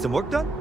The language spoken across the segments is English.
Need some work done?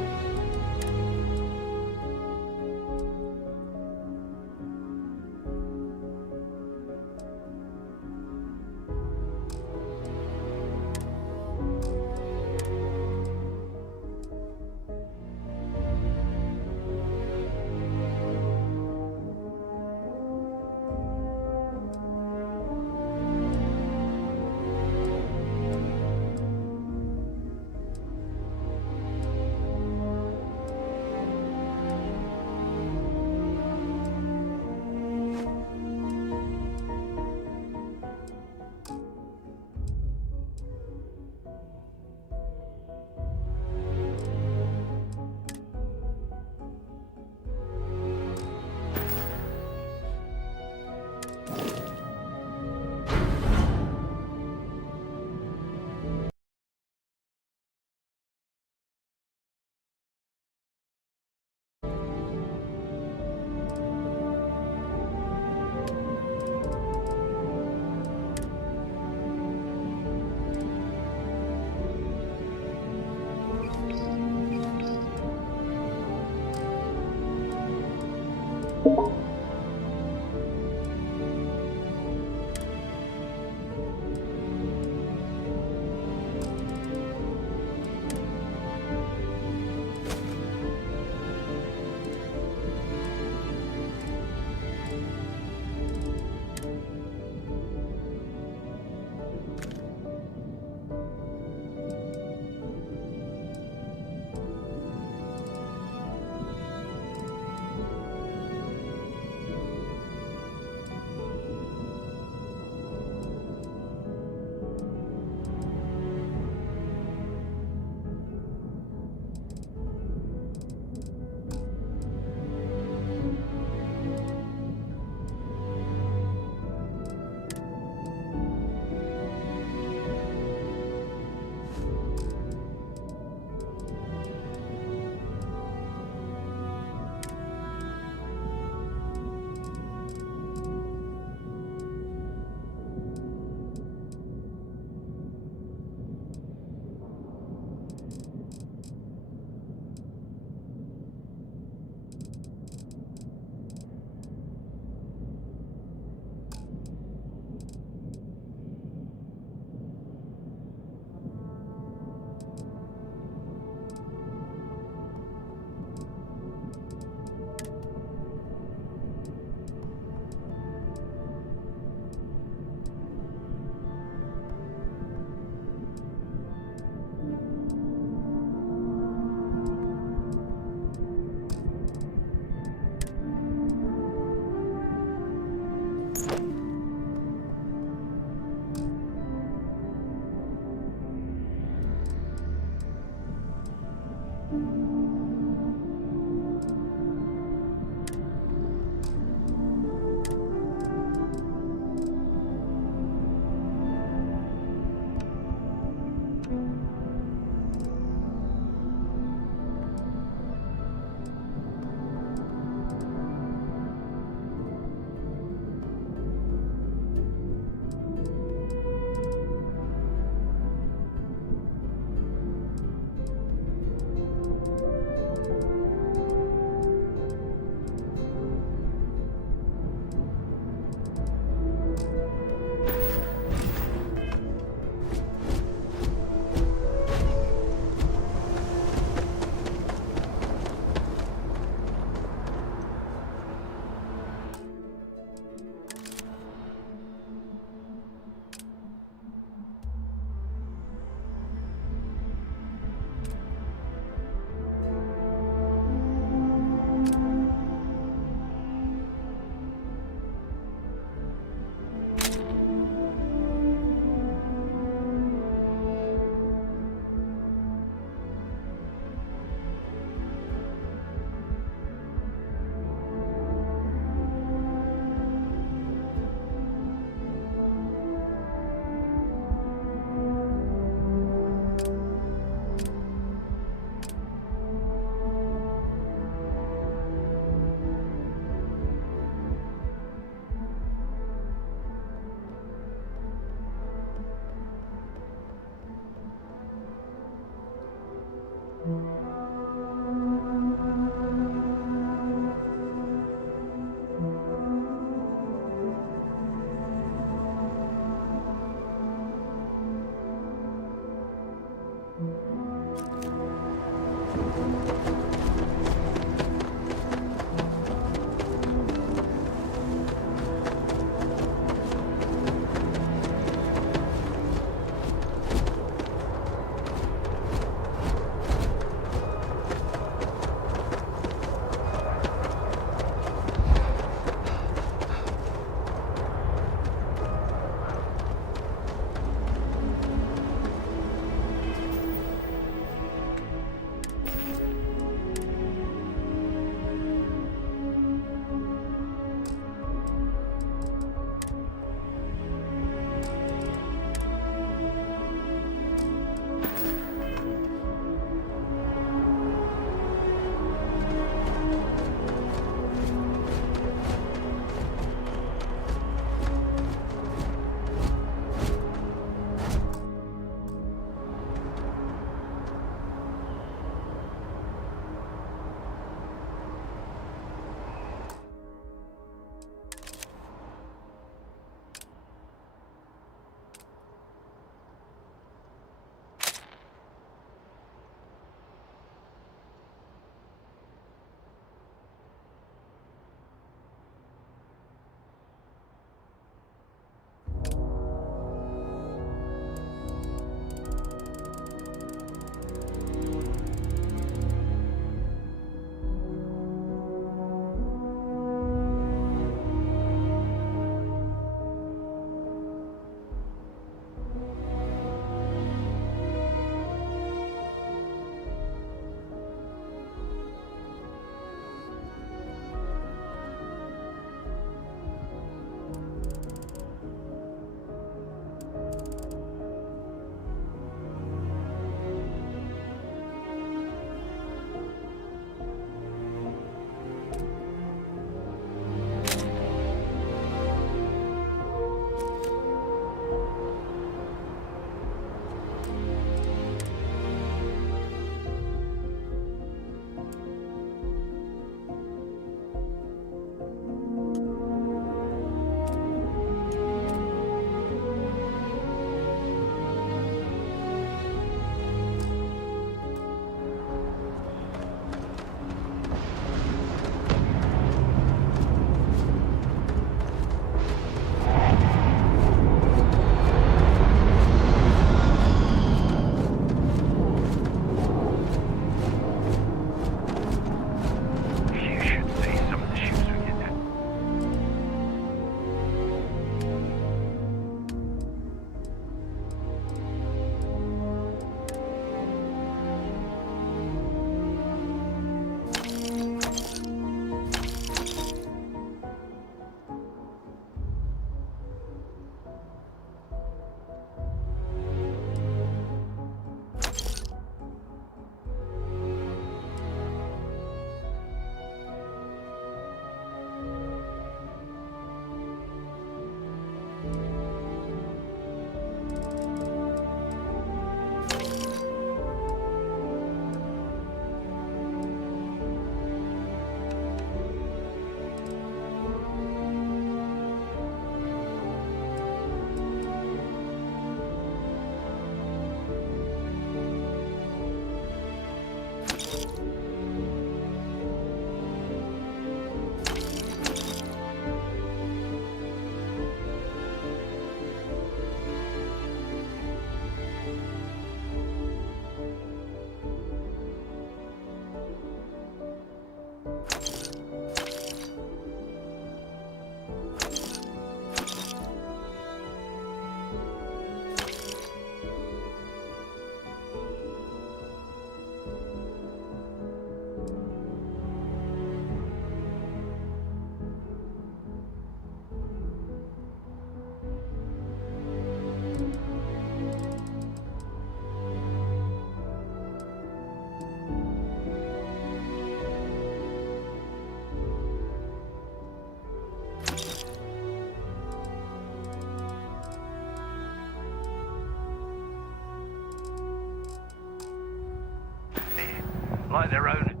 like their own.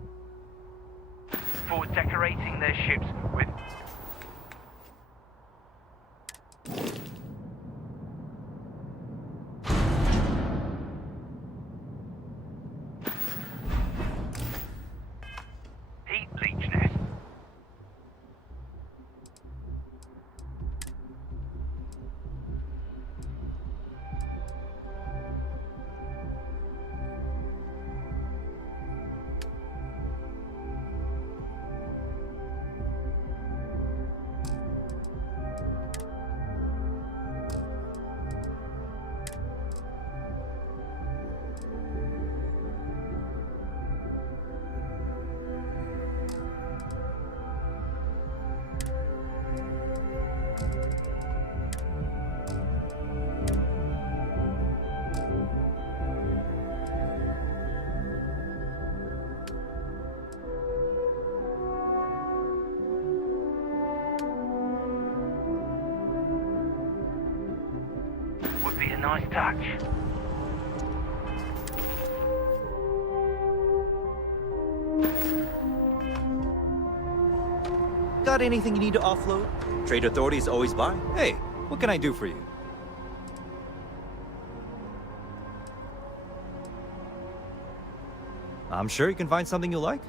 For decorating their ships with heat leech nests. Would be a nice touch. Got anything you need to offload? Trade authorities always buy. Hey, what can I do for you? I'm sure you can find something you like.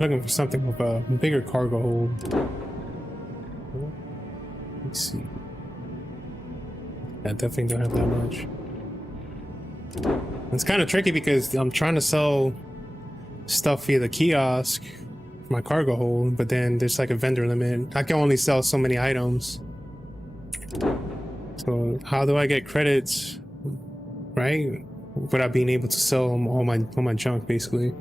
Looking for something with a bigger cargo hold. Let's see. I definitely don't have that much. It's kind of tricky because I'm trying to sell stuff via the kiosk for my cargo hold, but then there's like a vendor limit. I can only sell so many items. So how do I get credits, right? Without being able to sell all my junk, basically.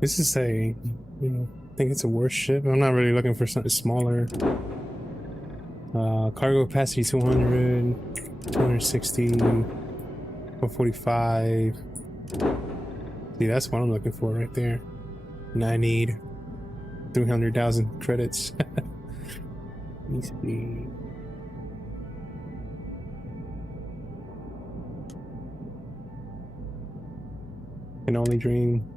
This is a, I think it's a warship. I'm not really looking for something smaller. Cargo capacity 200, 260, 145. See, that's what I'm looking for right there. And I need 300,000 credits. Let me see. Can only dream.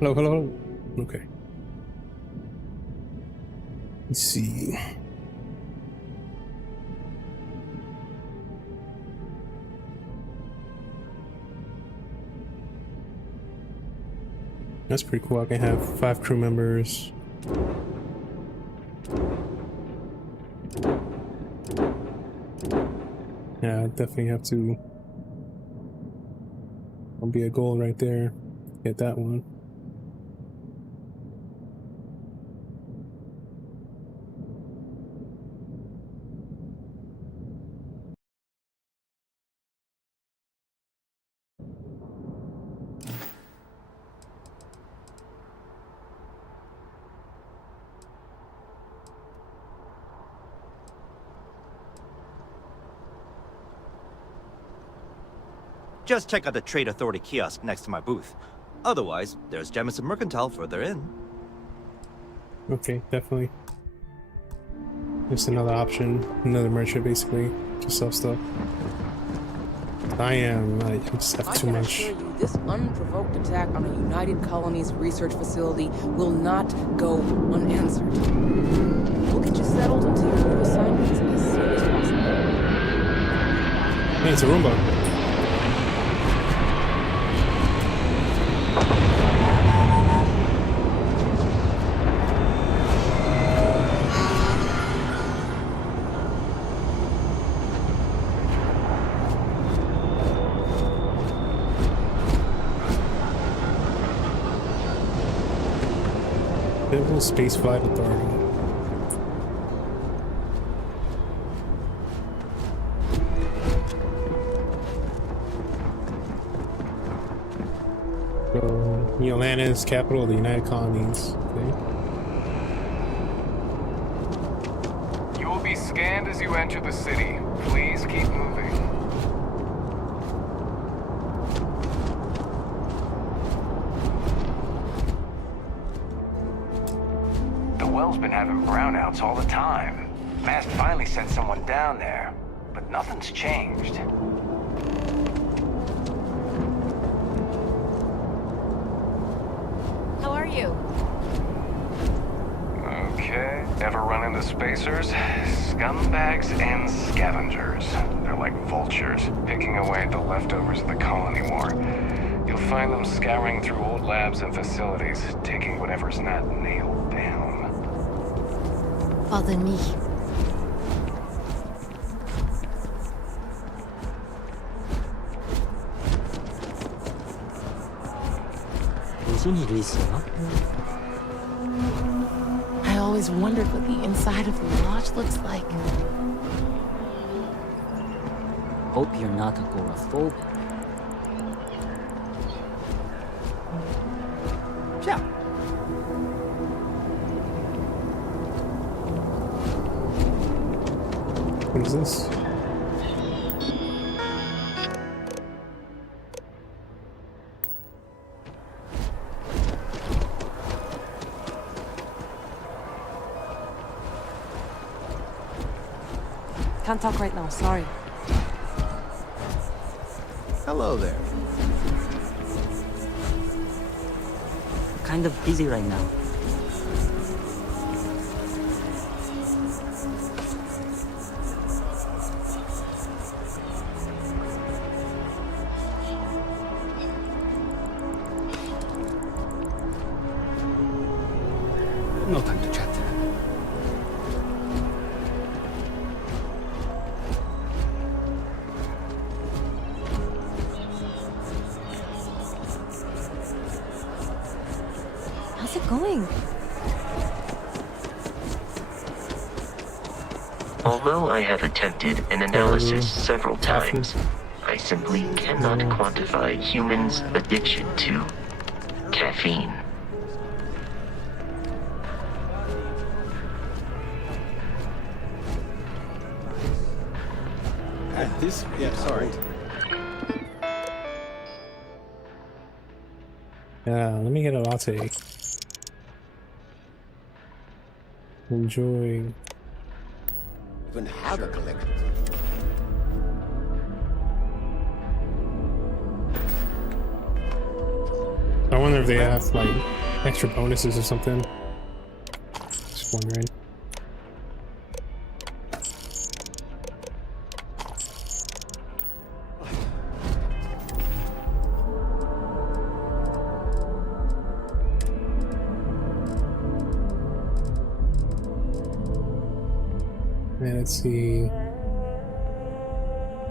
Hello, hello. Okay. Let's see. That's pretty cool. I can have 5 crew members. Yeah, I definitely have to. That'll be a goal right there. Get that one. Just check out the Trade Authority kiosk next to my booth. Otherwise, there's Jamison Mercantile further in. Okay, definitely. Just another option, another merchant basically to sell stuff. I just have too much. I can assure you, this unprovoked attack on a United Colonies research facility will not go unanswered. We'll get you settled into your new assignments as soon as possible. Hey, it's a Roomba. Civil Spaceflight Authority. So, New Atlanta is capital of the United Colonies. Okay. You will be scanned as you enter the city. Please keep moving. The well's been having brownouts all the time. Mast finally sent someone down there, but nothing's changed. How are you? Okay. Ever run into spacers? Scumbags and scavengers. They're like vultures, picking away at the leftovers of the colony war. You'll find them scouring through old labs and facilities, taking whatever's not nailed down. Pardon me. 무슨 일이 있어? I always wondered what the inside of the lodge looks like. Hope you're not agoraphobic. Ciao. What is this? Can't talk right now, sorry. Hello there. Kind of busy right now. No time to chat. How's it going? Although I have attempted an analysis several times, I simply cannot quantify humans' addiction to caffeine. This, yeah, sorry. Let me get a latte. Enjoy. Even have a collection. I wonder if they have like extra bonuses or something. Just wondering. And let's see.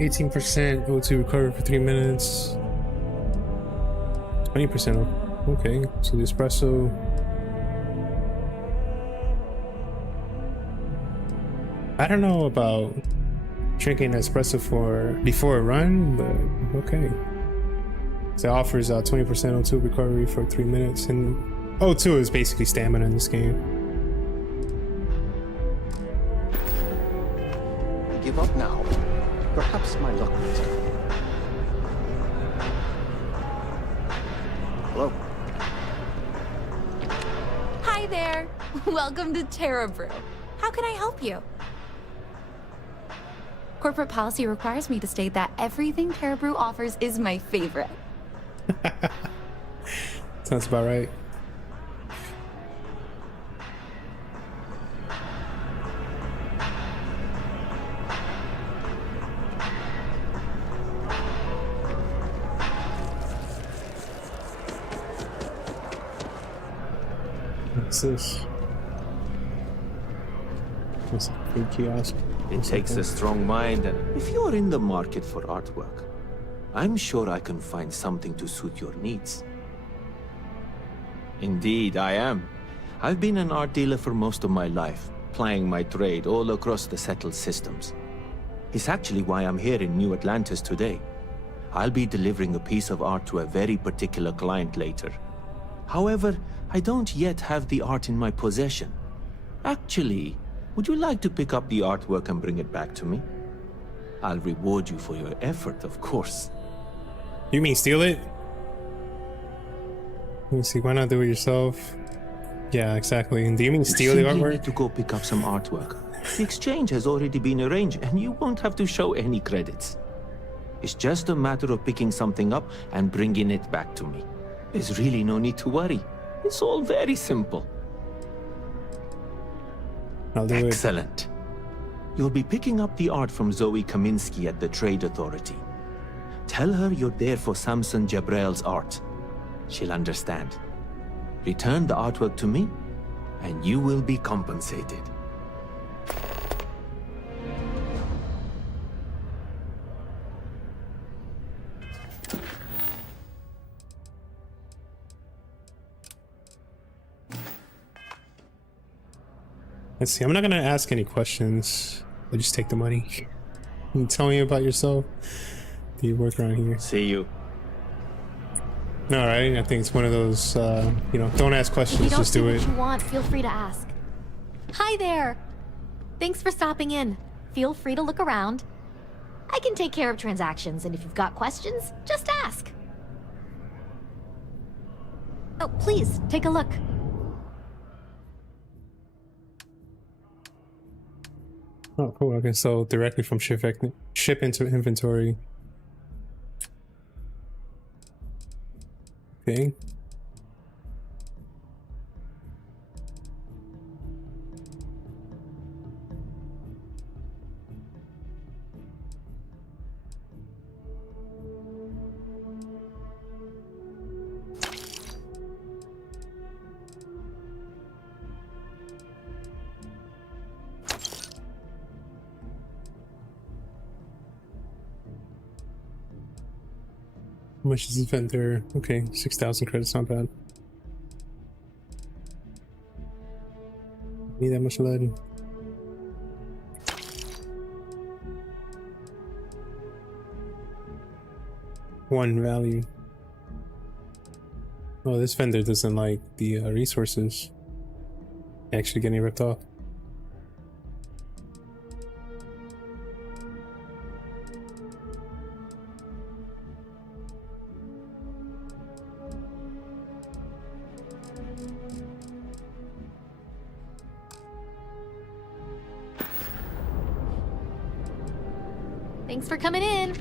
18% O2 recovery for 3 minutes. 20%. Okay, so the espresso. I don't know about drinking espresso before a run, but okay. So it offers 20% O2 recovery for 3 minutes, and O2 is basically stamina in this game. Give up now. Perhaps my luck will turn. Hello. Hi there. Welcome to Terra Brew. How can I help you? Corporate policy requires me to state that everything Terra Brew offers is my favorite. Sounds about right. What's this? What's a food kiosk? It takes a strong mind, and if you're in the market for artwork, I'm sure I can find something to suit your needs. Indeed, I am. I've been an art dealer for most of my life, plying my trade all across the settled systems. It's actually why I'm here in New Atlantis today. I'll be delivering a piece of art to a very particular client later. However, I don't yet have the art in my possession. Actually, would you like to pick up the artwork and bring it back to me? I'll reward you for your effort, of course. You mean steal it? Let me see, why not do it yourself? Yeah, exactly. And do you mean steal the You artwork? need to go pick up some artwork. The exchange has already been arranged, and you won't have to show any credits. It's just a matter of picking something up and bringing it back to me. There's really no need to worry. It's all very simple. I'll do it. Excellent. You'll be picking up the art from Zoe Kaminsky at the Trade Authority. Tell her you're there for Samson Jabrel's art. She'll understand. Return the artwork to me, and you will be compensated. Let's see, I'm not gonna ask any questions. I'll just take the money. Can you tell me about yourself? Do you work around here? See you. Alright, I think it's one of those, you know, don't ask questions, If you don't just see do what it. you want, feel free to ask. Hi there! Thanks for stopping in. Feel free to look around. I can take care of transactions, and if you've got questions, just ask. Oh, please, take a look. Oh, cool. Okay, so directly from ship into inventory. Okay. How much is this vendor? Okay, 6,000 credits, not bad. Need that much lead. One value. Oh, this vendor doesn't like the resources. Actually getting ripped off. Thanks for coming in.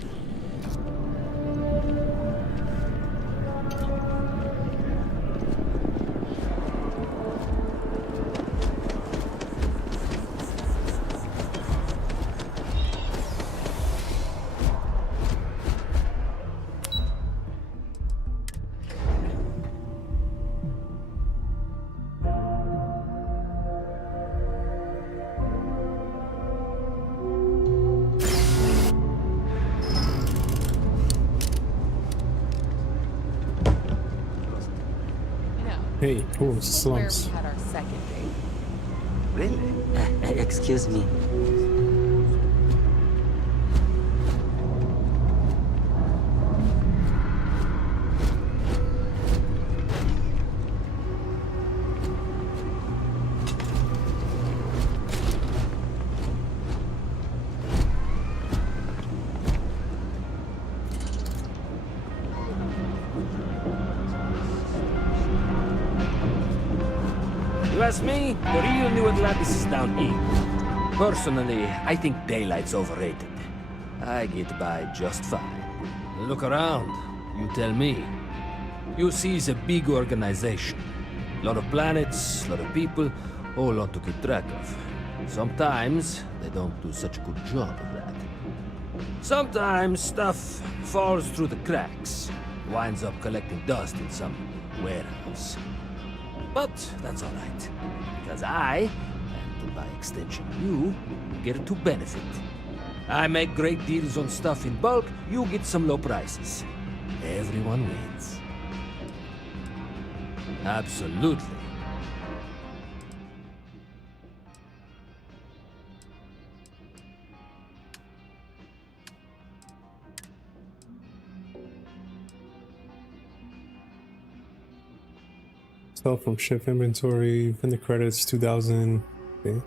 Hey, oh, slums. Where we had our second date. Really? Excuse me. You ask me, the real New Atlantis is down here. Personally, I think daylight's overrated. I get by just fine. Look around. You tell me. You see, it's a big organization. A lot of planets, a lot of people, whole lot to keep track of. Sometimes they don't do such a good job of that. Sometimes stuff falls through the cracks, winds up collecting dust in some warehouse. But that's all right, because I, and by extension you, get to benefit. I make great deals on stuff in bulk, you get some low prices. Everyone wins. Absolutely. Fell from ship inventory. In the credits, 2000. Okay.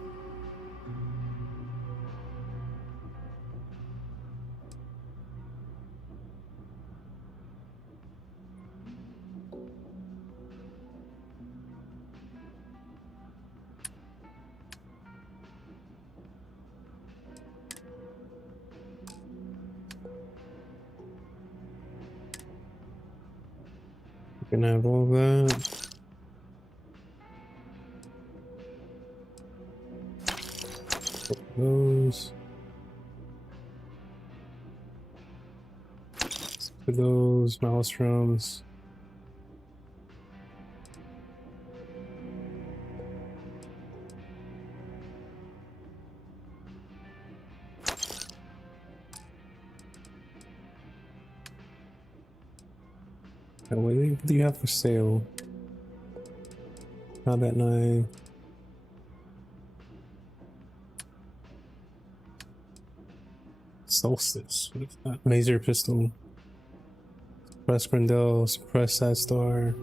You can have all that. Those. For those maelstroms. What do you have for sale? Not that 9. Solstice. What is that? Laser pistol. Suppress Grendel. Suppress Sad Star.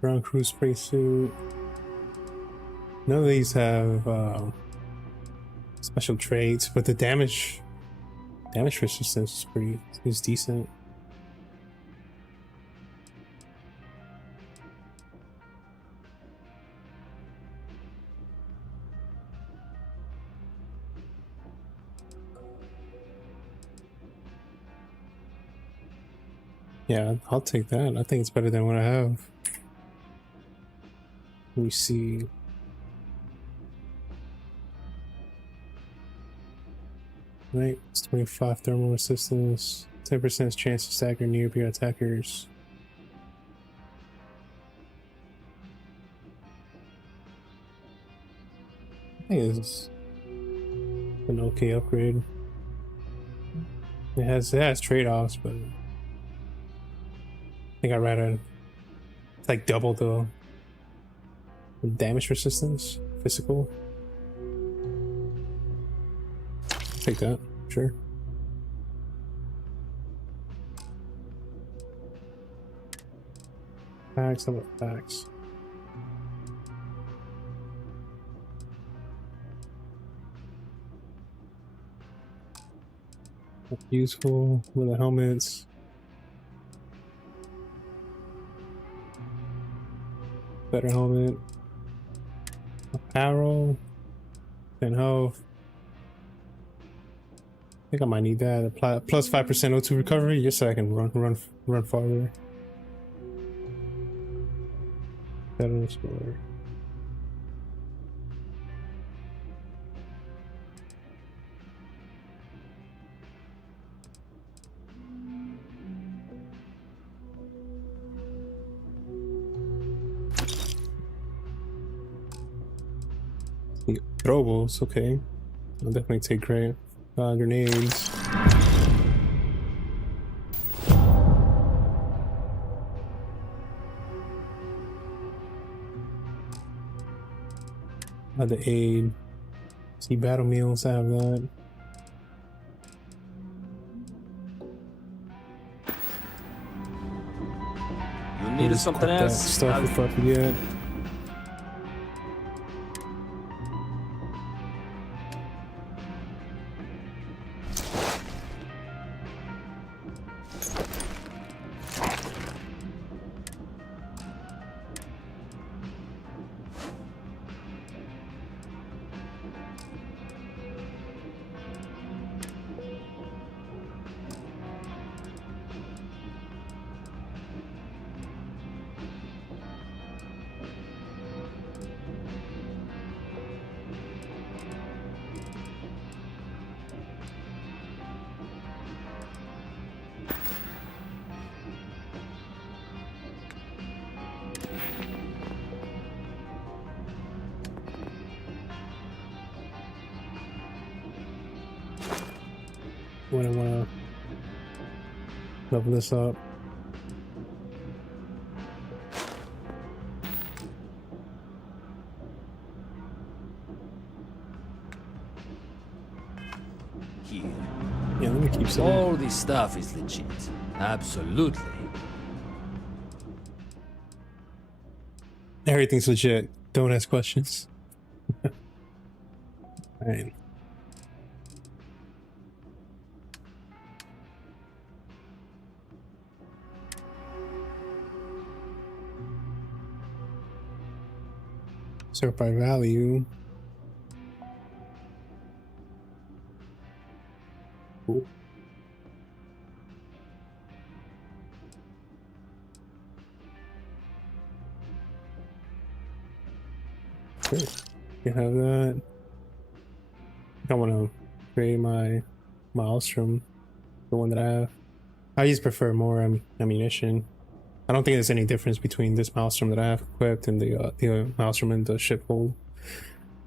Ground crew spray suit. None of these have special traits, but the damage resistance is decent. Yeah, I'll take that. I think it's better than what I have. Let me see. Right, it's 25 thermal resistance, 10% chance to stagger near peer attackers. I think it's an okay upgrade. It has trade-offs, but I think I'd rather like double the damage resistance, physical. Take that, sure. Packs, how about packs? Useful with the helmets. Better helmet. Arrow. 10 health. I think I might need that. Plus 5% O2 recovery, just so I can run farther. Better score. Throwables, okay. I'll definitely take grenades. The aid. See battle meals, I have that. You needed something else? Stuff before I forget. When I want to level this up. keep saying All this stuff is legit. Absolutely. everything's legit. Don't ask questions. Alright. Sort by value. Cool. Okay, you have that. I want to create my Maelstrom, the one that I have. I just prefer more ammunition. I don't think there's any difference between this Maelstrom that I have equipped and the Maelstrom in the ship hold,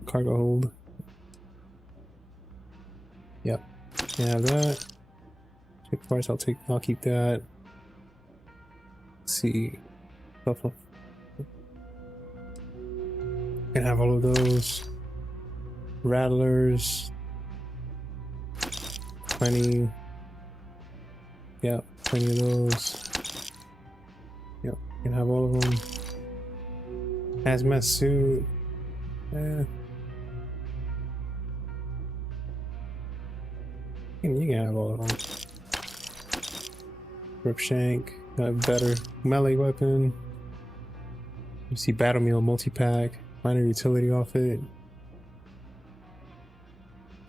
cargo hold. Yep, you have that. Ship parts, I'll keep that. Let's see, can have all of those. Rattlers, plenty. Yep, plenty of those. Yep, can have all of them. Hazmat suit. You can have all of them. Grip shank, got a better melee weapon. You see battle meal multi-pack, minor utility outfit.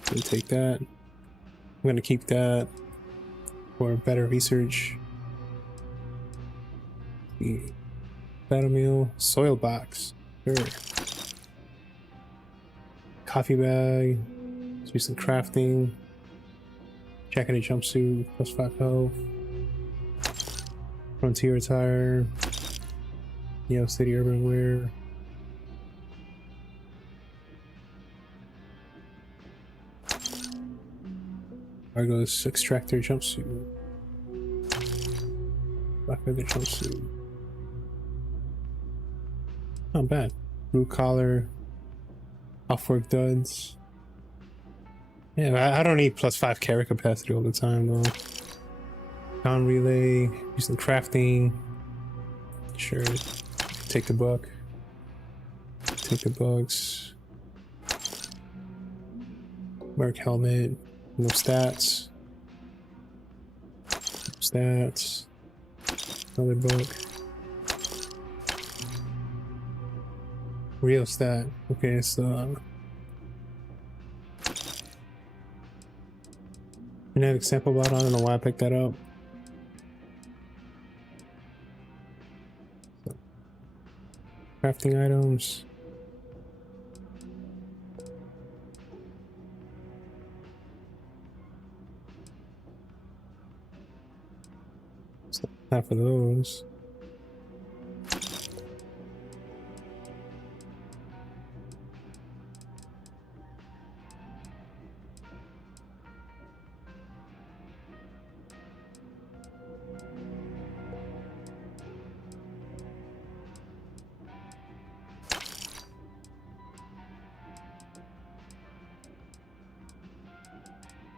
So take that. I'm gonna keep that for better research. The battle meal, soil box, sure. Coffee bag, let's do some crafting. Jacket and jumpsuit, +5 health. Frontier attire. Yale City urban wear. Argos extractor jumpsuit. Black leather jumpsuit. Not bad. Blue collar. Off-work duds. Yeah, I don't need +5 carry capacity all the time though. Con relay, do some crafting. Sure. Take the buck. Take the bugs. Merc helmet. No stats. Stats. Another buck. Real stat. Okay, so genetic sample bottle. I don't know why I picked that up. Crafting items. So half of those.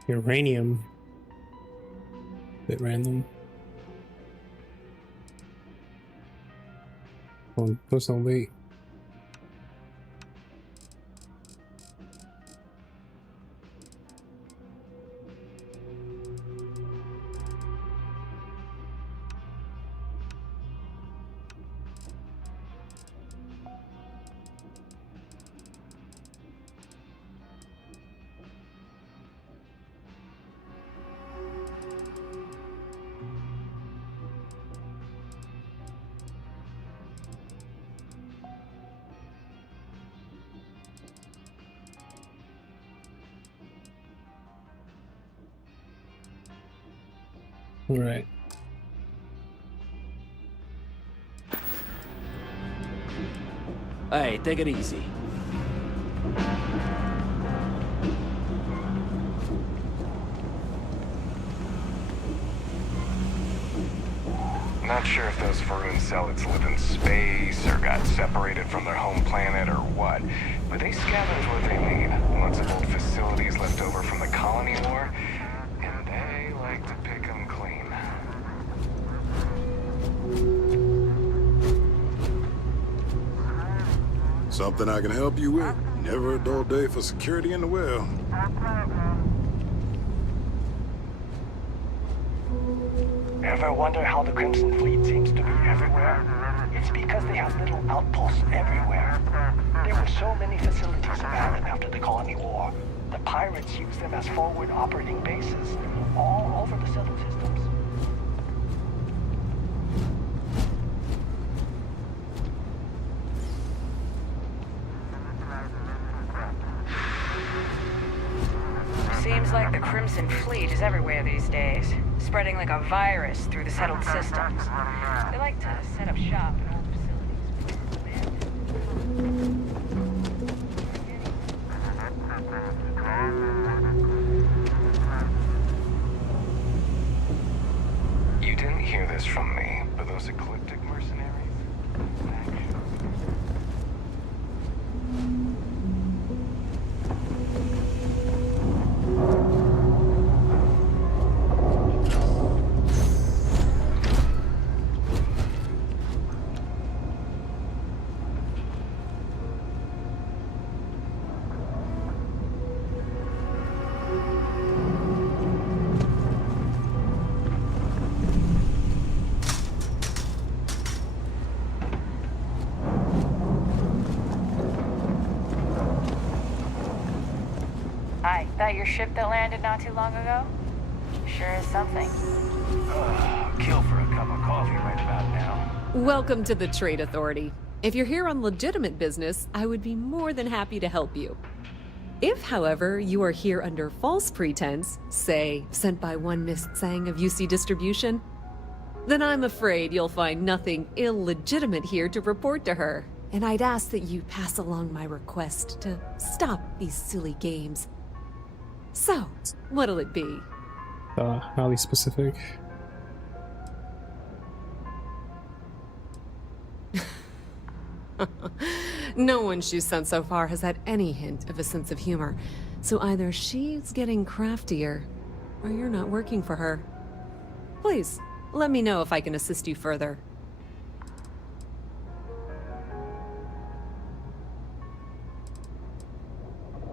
Uranium. Bit random. Oh, those don't wait. All right. Hey, take it easy. Not sure if those Varun zealots live in space or got separated from their home planet or what, but they scavenge what they need. Lots of old facilities left over from the colony war, and they Something I can help you with. Never a dull day for security in the well. Ever wonder how the Crimson Fleet seems to be everywhere? It's because they have little outposts everywhere. There were so many facilities abandoned after the Colony War. The pirates used them as forward operating bases all over the settled systems. Seems like the Crimson Fleet is everywhere these days, spreading like a virus through the settled systems. They like to set up shop in old You didn't hear this from me, but those ecliptic mercenaries? Hi, that your ship that landed not too long ago? Sure is something. Kill for a cup of coffee right about now. Welcome to the Trade Authority. If you're here on legitimate business, I would be more than happy to help you. If, however, you are here under false pretense, say, sent by one Miss Tsang of UC Distribution, then I'm afraid you'll find nothing illegitimate here to report to her. And I'd ask that you pass along my request to stop these silly games. So, what'll it be? Highly specific. No one she's sent so far has had any hint of a sense of humor. So either she's getting craftier, or you're not working for her. Please, let me know if I can assist you further.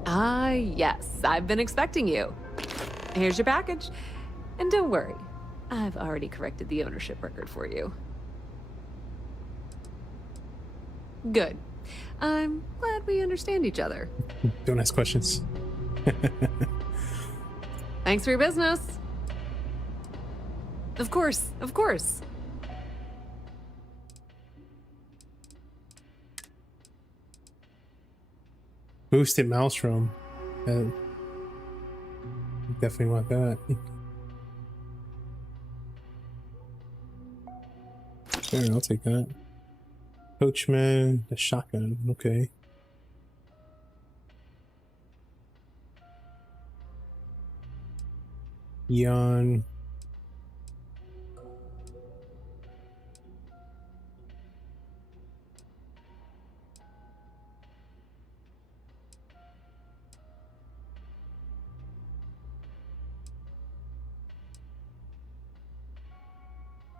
Ah, yes, I've been expecting you. Here's your package. And don't worry, I've already corrected the ownership record for you. Good. I'm glad we understand each other. Don't ask questions. Thanks for your business. Of course, of course. Boosted Maelstrom. Definitely want that. Sure, I'll take that. Coachman, the shotgun, okay. Yawn.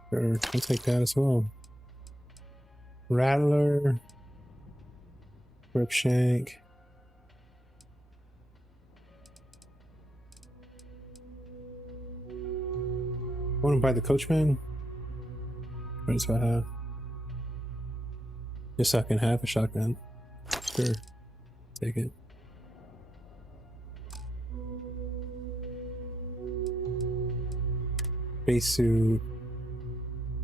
Sure, I'll take that as well. Rattler. Ripshank. Want to buy the Coachman? What do I have? Just so I can have a shotgun. Sure. Take it. Spacesuit.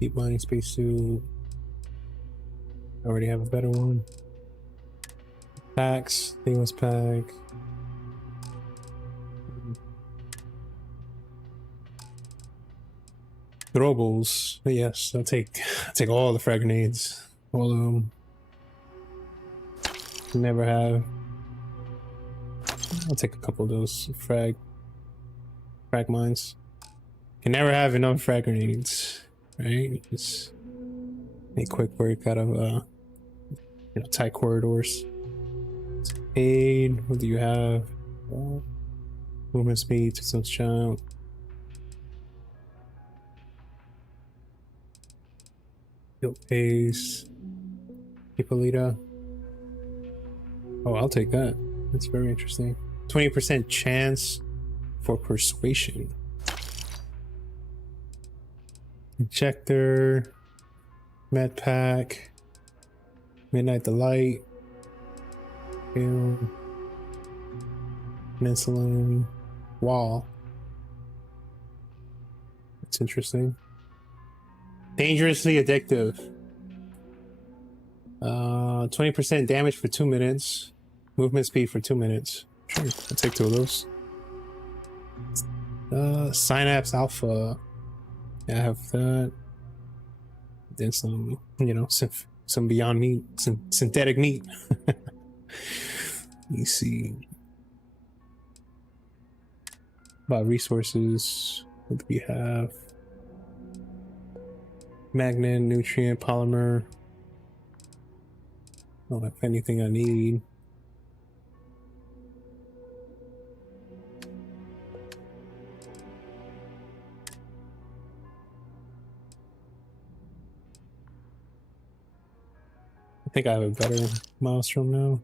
Keep buying spacesuit. I already have a better one. Packs. Seamless pack. Throwables. Yes, I'll take all the frag grenades. All of them. Never have. I'll take a couple of those frag mines. Can never have enough frag grenades, right? Just make quick work out of tight corridors. Aid. What do you have? Movement speed. Some jump. Field pace. Hippolyta. Oh, I'll take that. That's very interesting. 20% chance for persuasion. Injector, med pack, midnight delight, film, insulin, wall. That's interesting. Dangerously addictive. 20% damage for 2 minutes. Movement speed for 2 minutes. Sure, I'll take 2 of those. Synapse Alpha. Yeah, I have that. Then some, you know, some Beyond Meat, some synthetic meat. Let me see. About resources, what do we have? Magnet, nutrient, polymer. I don't have anything I need. I think I have a better milestone now.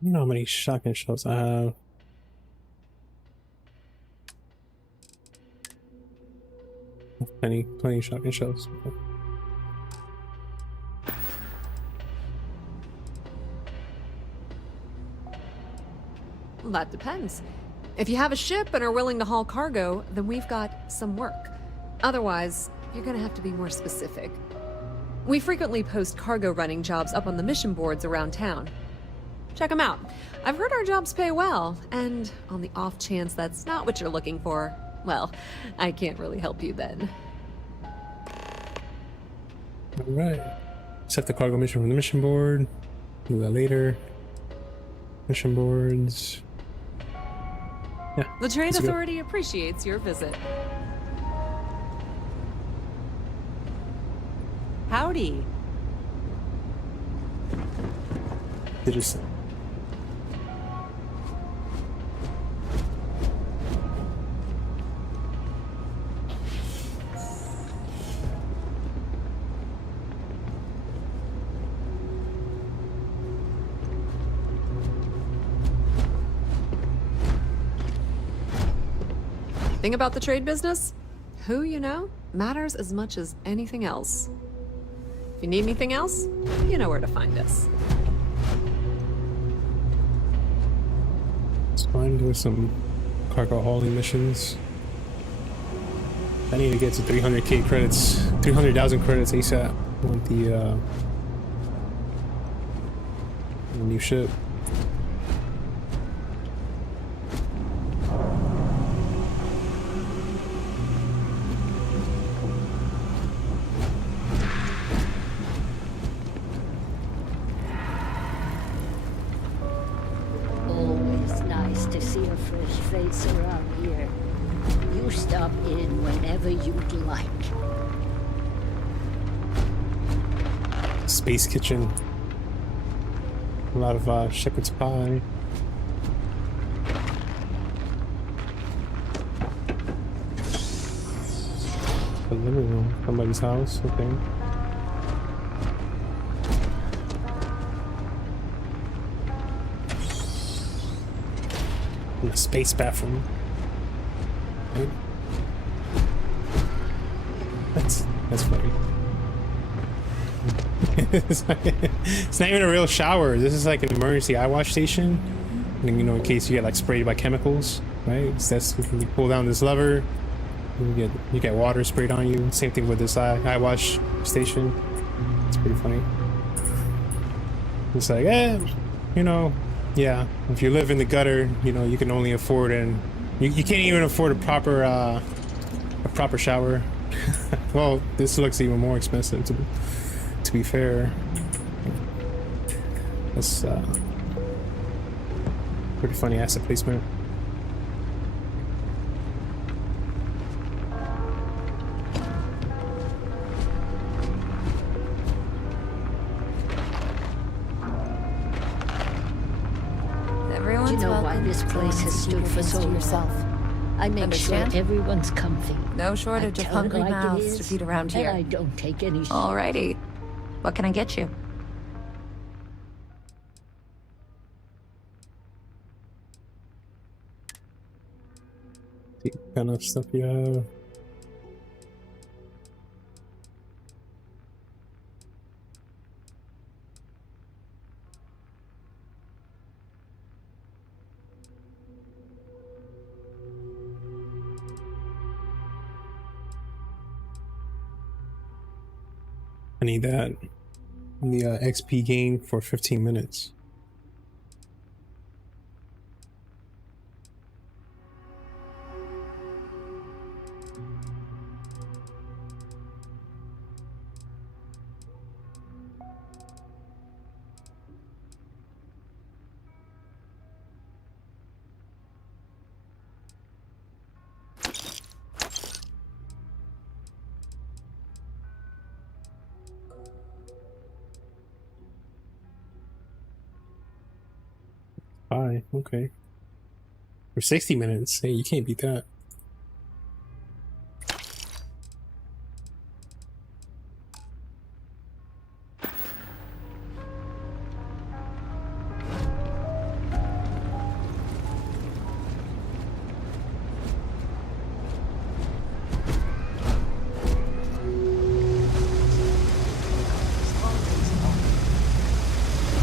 I don't know how many shotgun shells I have. Plenty of shotgun shells. Okay. Well, that depends. If you have a ship and are willing to haul cargo, then we've got some work. Otherwise, you're gonna have to be more specific. We frequently post cargo running jobs up on the mission boards around town. Check them out. I've heard our jobs pay well, and on the off chance that's not what you're looking for, well, I can't really help you then. Alright. Set the cargo mission from the mission board. Do that later. Mission boards. Yeah. The Trade Authority appreciates your visit. Howdy. Just Thing about the trade business? Who you know matters as much as anything else. If you need anything else, you know where to find us. it's fine doing some cargo hauling missions. I need to get to 300k credits, 300,000 credits ASAP with the new ship. Always nice to see a fresh face around here. You stop in whenever you'd like. Space kitchen. A lot of shepherd's pie. The living room, somebody's house. Okay. In the space bathroom. Right. That's funny. It's not even a real shower. This is like an emergency eye wash station. And, you know, in case you get like sprayed by chemicals, right? So that's when you pull down this lever, you get water sprayed on you. Same thing with this eye wash station. It's pretty funny. It's like, you know, yeah. If you live in the gutter, you know, you can only afford and you can't even afford a proper shower. Well, this looks even more expensive to be fair. That's pretty funny asset placement. you know why welcome. this place has stood for so long. Yourself. I make Understand? sure everyone's comfy. No shortage I of tell it hungry like it mouths is, to feed around here. And I don't take any shit. Alrighty. What can I get you? The kind of stuff you have. I need that. The XP gain for 15 minutes. Bye. Okay. For 60 minutes. Hey, you can't beat that.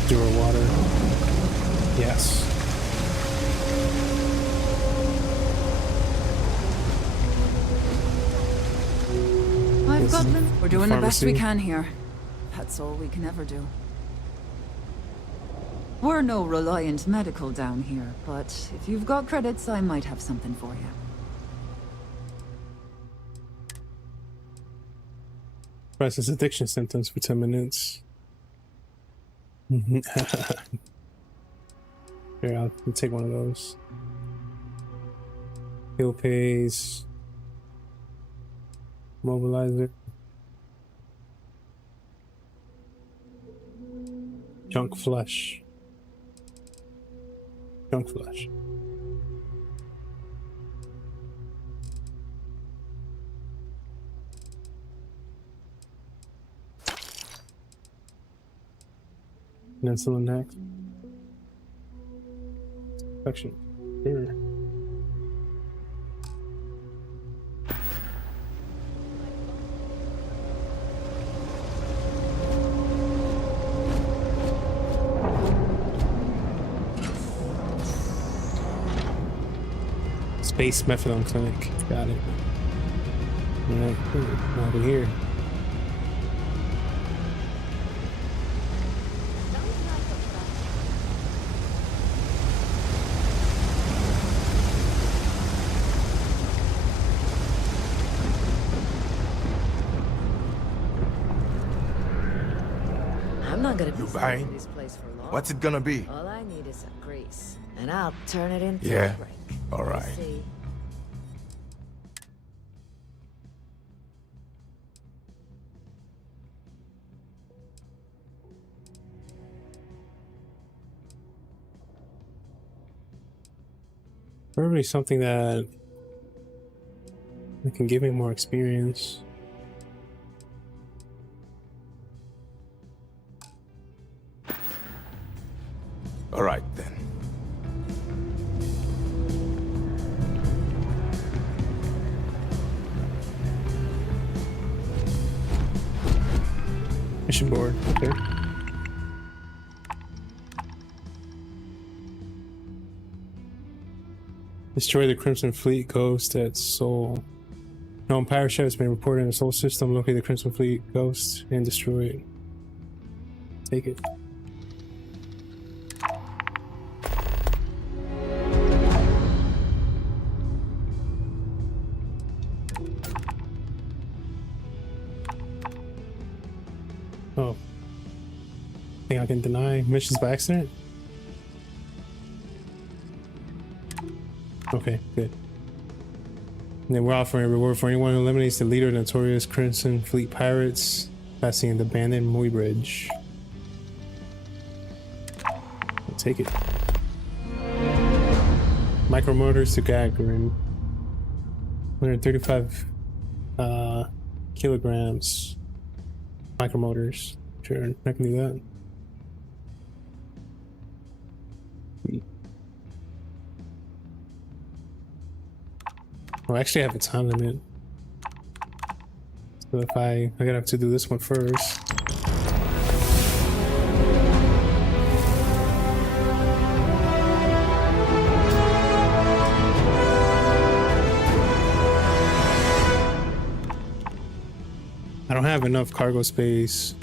Zero water. Yes. I've got them. We're doing the best we Pharmacy. can here. That's all we can ever do. We're no Reliant Medical down here, but if you've got credits, I might have something for you. Process addiction symptoms for 10 minutes. Here, I'll take one of those. Heal pays. Mobilizer. Junk flush. Junk flush. Insulin next. Infection. Here. Space Methadone Clinic. Got it. Alright, over here. I'm not gonna be You stuck buying? in this place for long. What's it gonna be? All I need is some grease, and I'll turn it into Yeah. a brick. All You right. see? Probably something that can give me more experience. All right, then. Mission board. Okay. Destroy the Crimson Fleet Ghost at Sol. Known pirate ship has been reported in the Sol system. Locate the Crimson Fleet Ghost and destroy it. Take it. Oh. Think I can deny missions by accident? Okay, good. And then we're offering a reward for anyone who eliminates the leader of the notorious Crimson Fleet pirates, passing the abandoned Moy Bridge. I'll take it. Micromotors to Gagarin. 135 kilograms. Micromotors. Sure, I can do that. Oh, I actually have a time limit. So if I gotta have to do this one first. I don't have enough cargo space.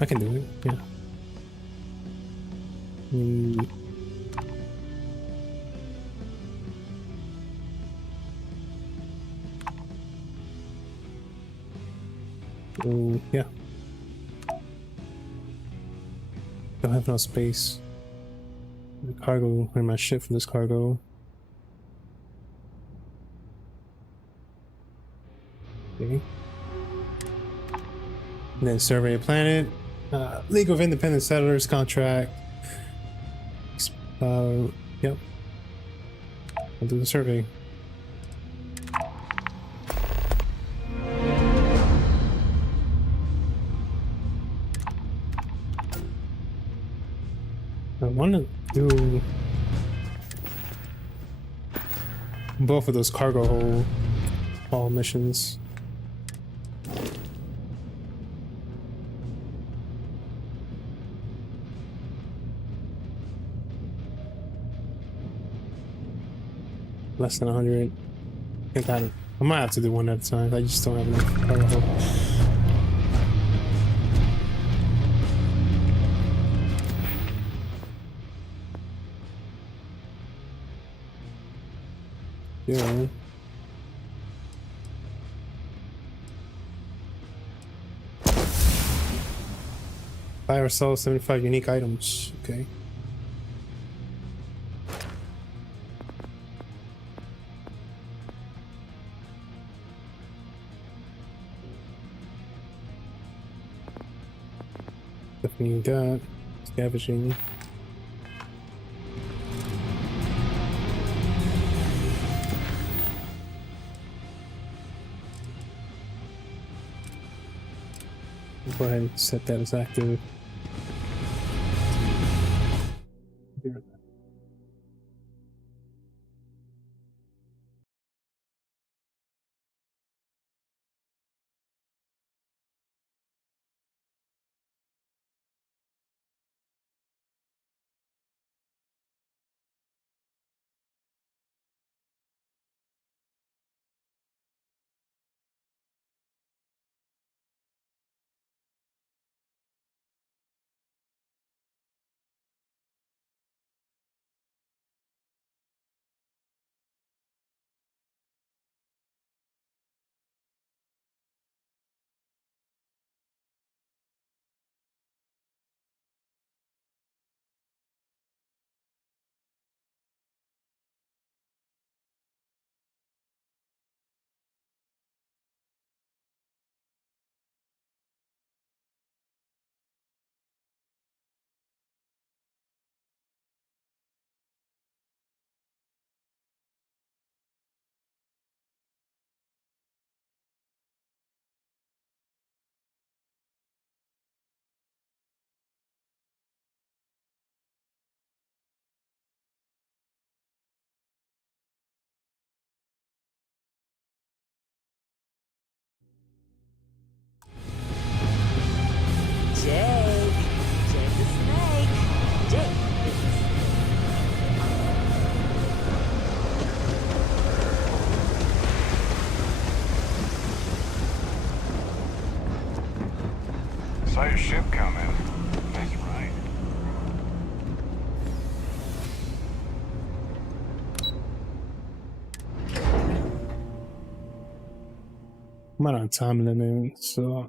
I can do it, yeah. Yeah. Don't have no space. The cargo, where my ship for this cargo. Okay. And then survey a planet. League of Independent Settlers contract. Yep. I'll do the survey. I want to do both of those cargo haul missions. Less than 100. I think I might have to do one at a time. I just don't have enough cargo haul. Yeah. Buy or sell 75 unique items. Okay. Definitely need that. Scavenging. Go ahead and set that as active. Jake. Jake the Snake. Jake. Saw your ship come in. Nice ride. I'm not on time limit, so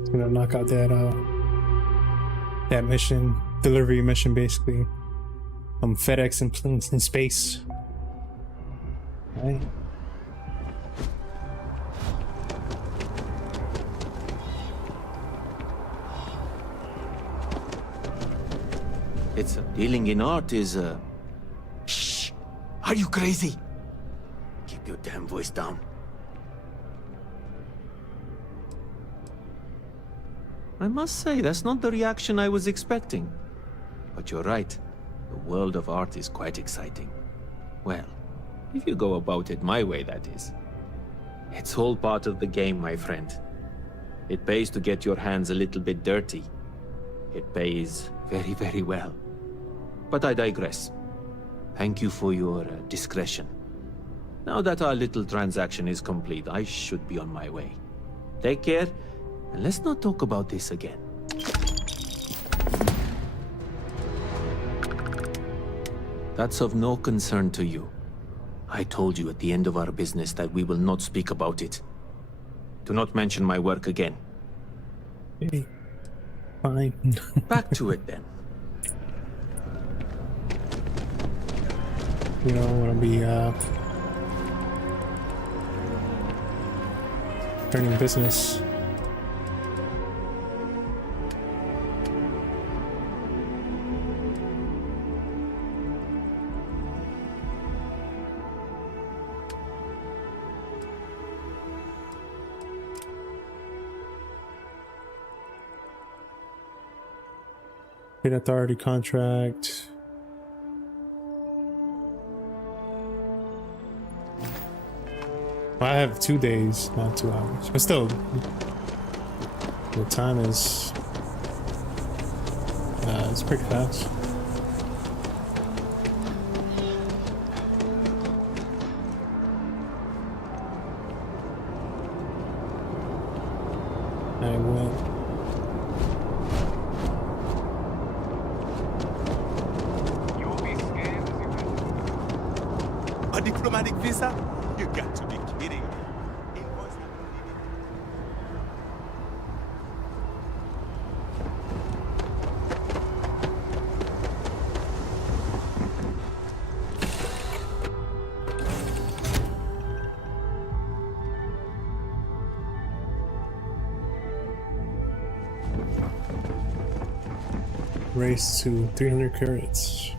it's gonna knock out that mission, delivery mission, basically. FedEx in space. All right. It's dealing in art is Shh! Are you crazy? Keep your damn voice down. I must say, that's not the reaction I was expecting. But you're right. The world of art is quite exciting. Well, if you go about it my way, that is. It's all part of the game, my friend. It pays to get your hands a little bit dirty. It pays very, very well. But I digress. Thank you for your discretion. Now that our little transaction is complete, I should be on my way. Take care, and let's not talk about this again. That's of no concern to you. I told you at the end of our business that we will not speak about it. Do not mention my work again. Hey, fine. Back to it then. You don't want to be turning business. Pit authority contract. Well, I have 2 days, not 2 hours. But still, the time is it's pretty fast. I went. A diplomatic visa? You got to be kidding. Race to 300 carats.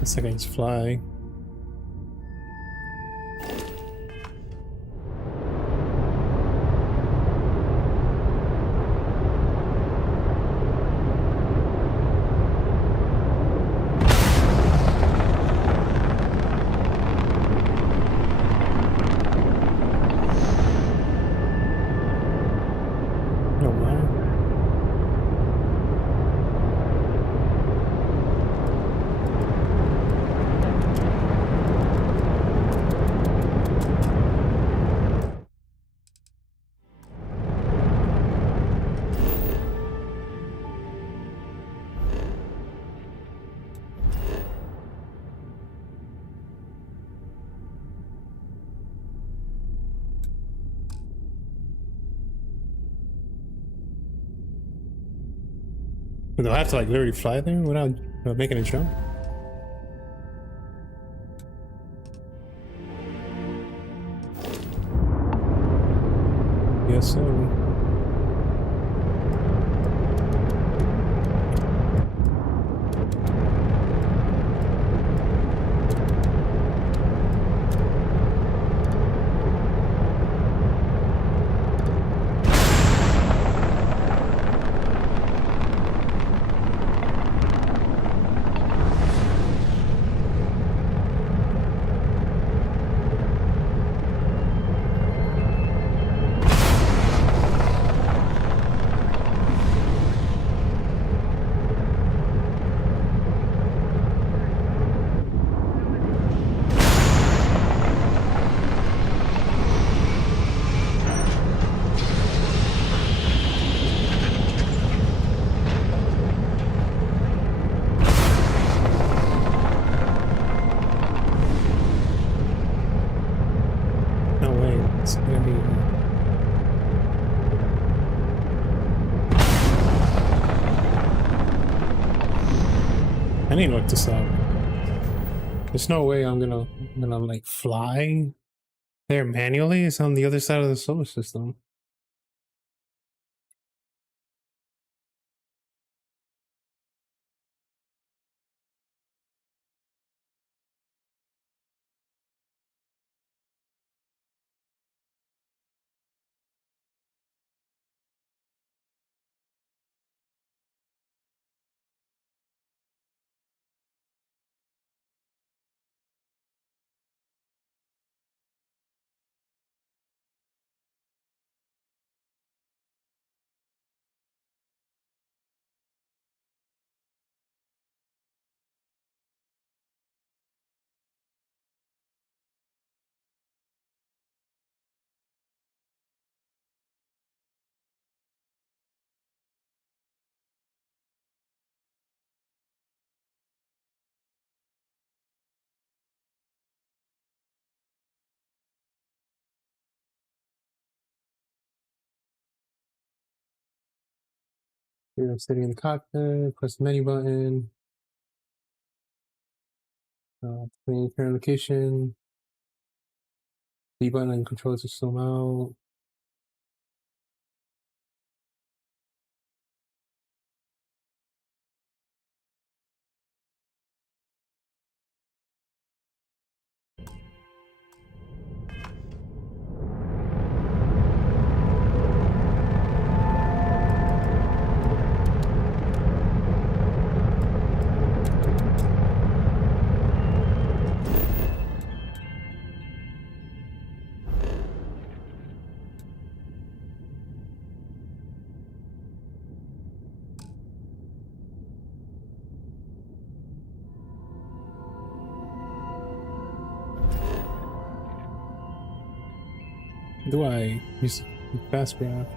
This thing is flying. Do I have to like literally fly there without making a jump? Yes, so. No way, it's gonna be. I need to look this up. There's no way I'm gonna like fly there manually. It's on the other side of the solar system. You're sitting in the cockpit, press the menu button, turn location, B button and control system out. Do I use fast grab?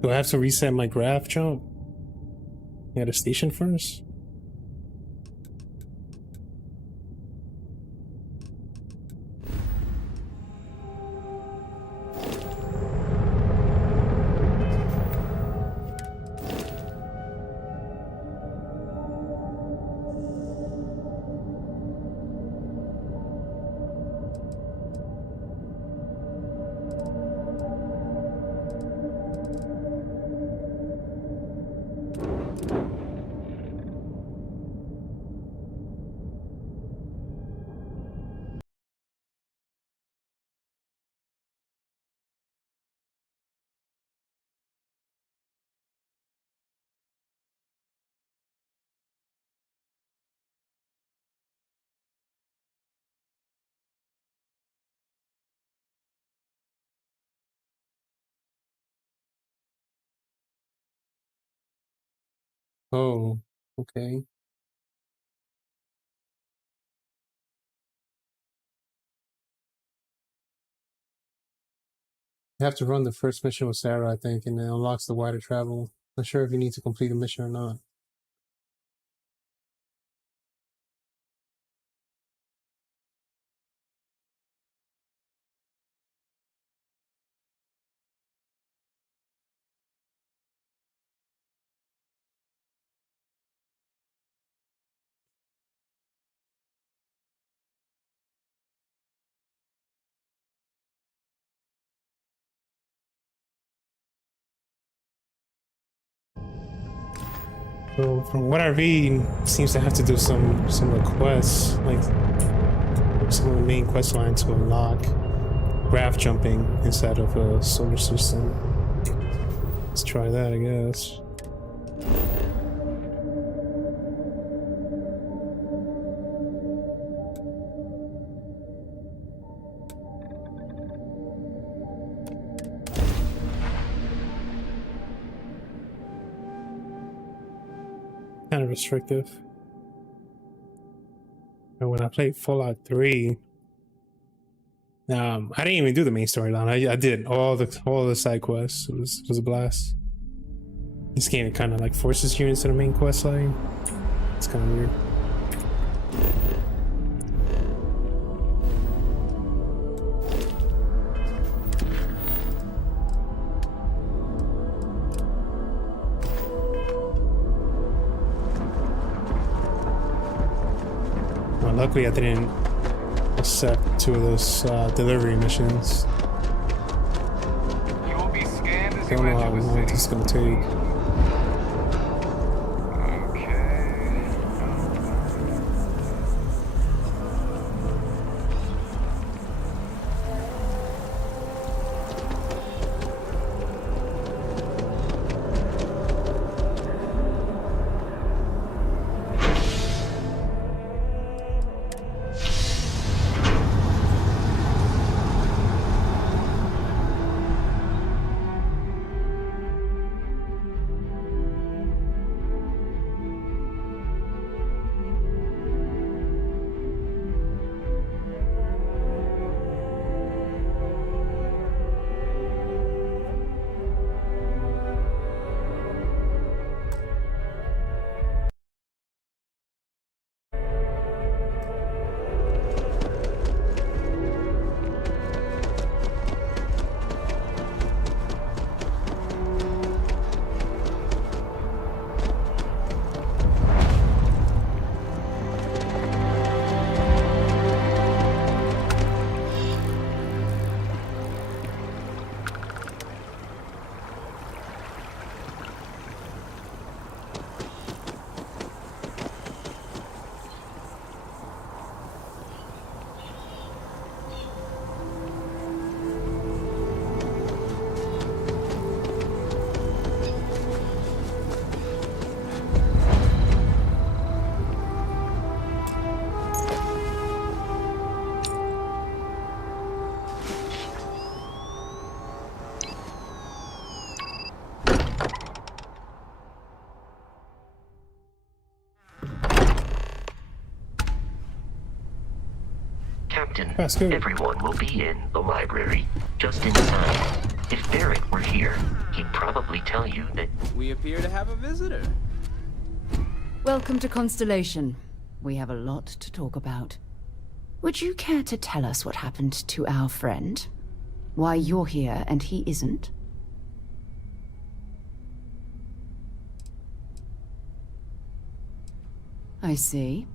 Do I have to reset my graph jump at a station first? Oh, okay. You have to run the first mission with Sarah, I think, and it unlocks the wider travel. Not sure if you need to complete a mission or not. So from what I read, seems to have to do some requests, like some of the main quest line to unlock graph jumping inside of a solar system. Let's try that, I guess. Kind of restrictive. And when I played Fallout 3, I didn't even do the main storyline. I did all the side quests. It was a blast. This game kind of like forces you into the main quest line. It's kind of weird. Well, luckily I didn't accept 2 of those delivery missions. You will be scanned as you Don't know enter how the long city. this is gonna take. Captain, That's good. everyone will be in the library, just in time. If Barrett were here, he'd probably tell you that... We appear to have a visitor. Welcome to Constellation. We have a lot to talk about. Would you care to tell us what happened to our friend? Why you're here and he isn't? I see.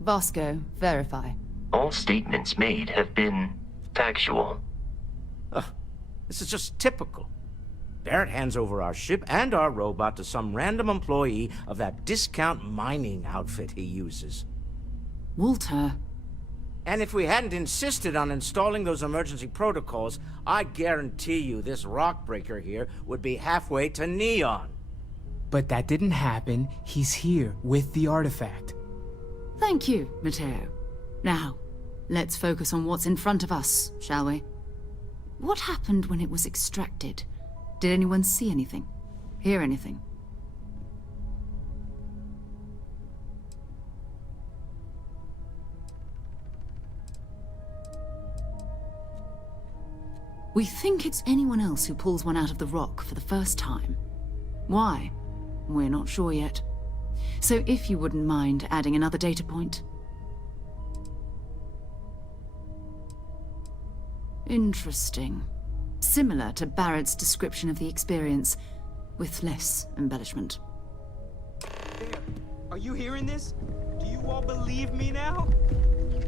Vasco, verify. All statements made have been factual. This is just typical. Barrett hands over our ship and our robot to some random employee of that discount mining outfit he uses. Walter. And if we hadn't insisted on installing those emergency protocols, I guarantee you this rock breaker here would be halfway to Neon. But that didn't happen. He's here with the artifact. Thank you, Matteo. Now, let's focus on what's in front of us, shall we? What happened when it was extracted? Did anyone see anything? Hear anything? We think it's anyone else who pulls one out of the rock for the first time. Why? We're not sure yet. So if you wouldn't mind adding another data point. Interesting. Similar to Barrett's description of the experience, with less embellishment. Are you hearing this? Do you all believe me now?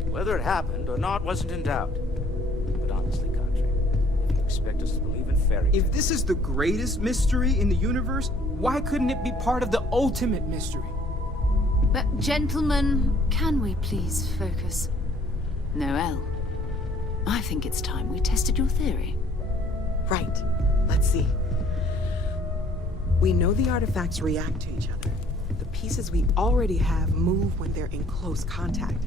Whether it happened or not wasn't in doubt. But honestly, Country, if you expect us to believe in fairy tales. If this is the greatest mystery in the universe, why couldn't it be part of the ultimate mystery? But gentlemen, can we please focus? Noel, I think it's time we tested your theory. Right. Let's see. We know the artifacts react to each other. The pieces we already have move when they're in close contact.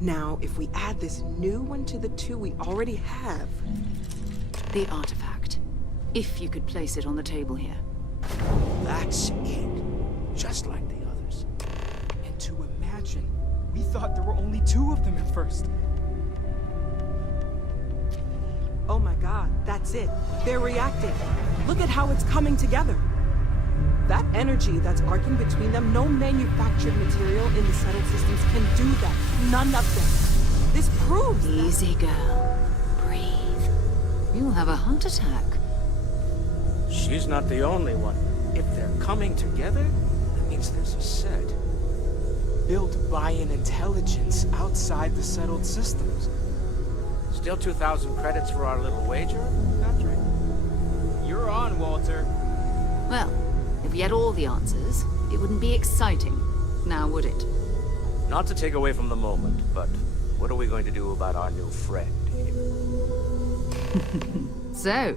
Now, if we add this new one to the two we already have... The artifact. If you could place it on the table here. That's it. Just like the others. And to imagine, we thought there were only 2 of them at first. Oh my god, that's it. They're reacting. Look at how it's coming together. That energy that's arcing between them, no manufactured material in the settled systems can do that. None of them. This proves Easy, girl. Breathe. You'll have a heart attack. She's not the only one. If they're coming together, that means there's a set. Built by an intelligence outside the settled systems. Still 2,000 credits for our little wager, Patrick? You're on, Walter. Well, if we had all the answers, it wouldn't be exciting, now would it? Not to take away from the moment, but what are we going to do about our new friend here? So,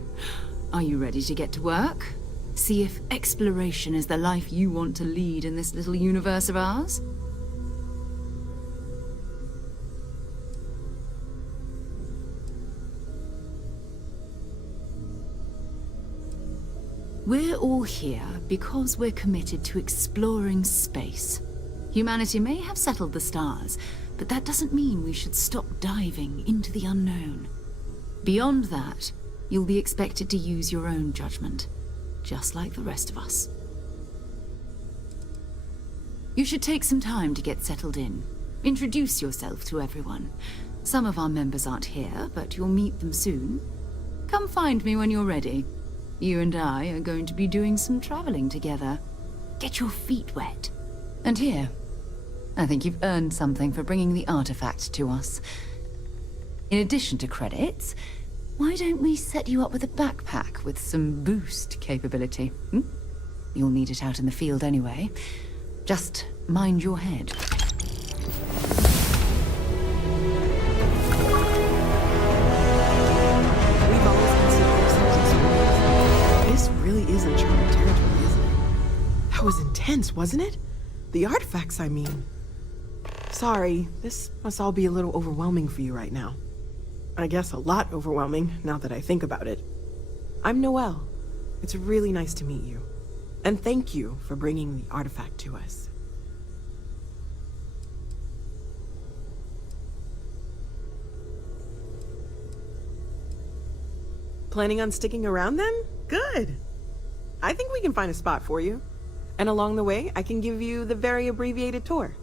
are you ready to get to work? See if exploration is the life you want to lead in this little universe of ours? We're all here because we're committed to exploring space. Humanity may have settled the stars, but that doesn't mean we should stop diving into the unknown. Beyond that, you'll be expected to use your own judgment, just like the rest of us. You should take some time to get settled in. Introduce yourself to everyone. Some of our members aren't here, but you'll meet them soon. Come find me when you're ready. You and I are going to be doing some traveling together. Get your feet wet. And here, I think you've earned something for bringing the artifact to us. In addition to credits, why don't we set you up with a backpack with some boost capability? You'll need it out in the field anyway. Just mind your head. This really is uncharted territory, isn't it? That was intense, wasn't it? The artifacts, I mean. Sorry, this must all be a little overwhelming for you right now. I guess a lot overwhelming, now that I think about it. I'm Noelle. It's really nice to meet you. And thank you for bringing the artifact to us. Planning on sticking around then? Good. I think we can find a spot for you. And along the way, I can give you the very abbreviated tour.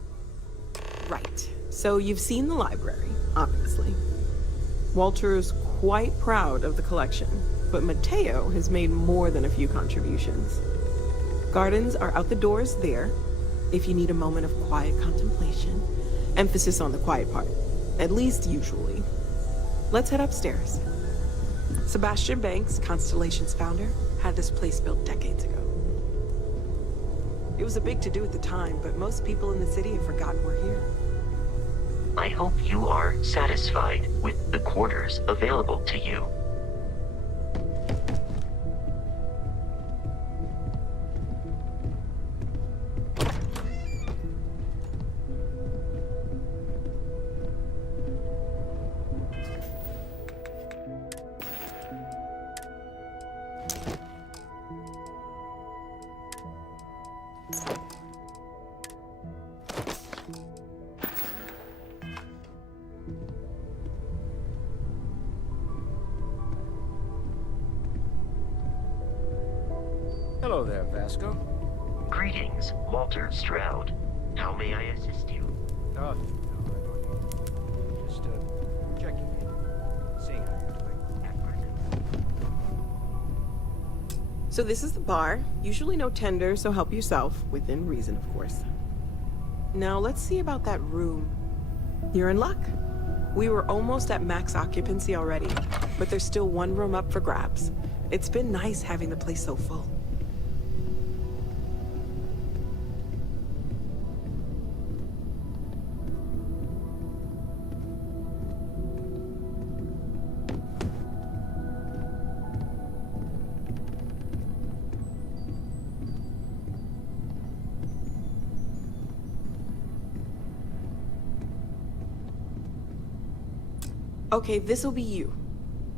Right. So you've seen the library, obviously. Walter is quite proud of the collection, but Mateo has made more than a few contributions. Gardens are out the doors there, if you need a moment of quiet contemplation. Emphasis on the quiet part, at least usually. Let's head upstairs. Sebastian Banks, Constellation's founder, had this place built decades ago. It was a big to-do at the time, but most people in the city have forgotten we're here. I hope you are satisfied with the quarters available to you. Hello there, Vasco. Greetings, Walter Stroud. How may I assist you? Oh, no, just checking in, seeing how you're doing. So this is the bar. Usually no tender, so help yourself, within reason, of course. Now let's see about that room. You're in luck. We were almost at max occupancy already, but there's still one room up for grabs. It's been nice having the place so full. Okay, this'll be you.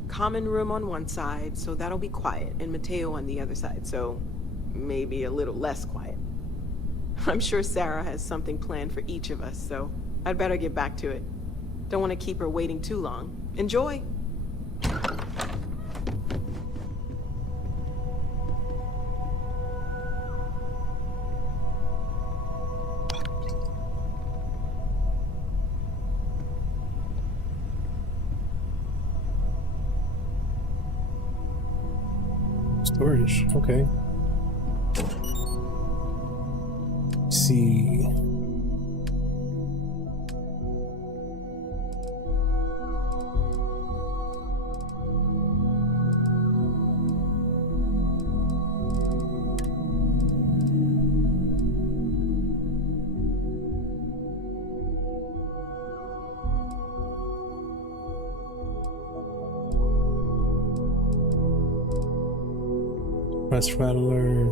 Common room on one side, so that'll be quiet, and Mateo on the other side, so maybe a little less quiet. I'm sure Sarah has something planned for each of us, so I'd better get back to it. Don't want to keep her waiting too long. Enjoy! Storage, okay. Let's see. Press rattler.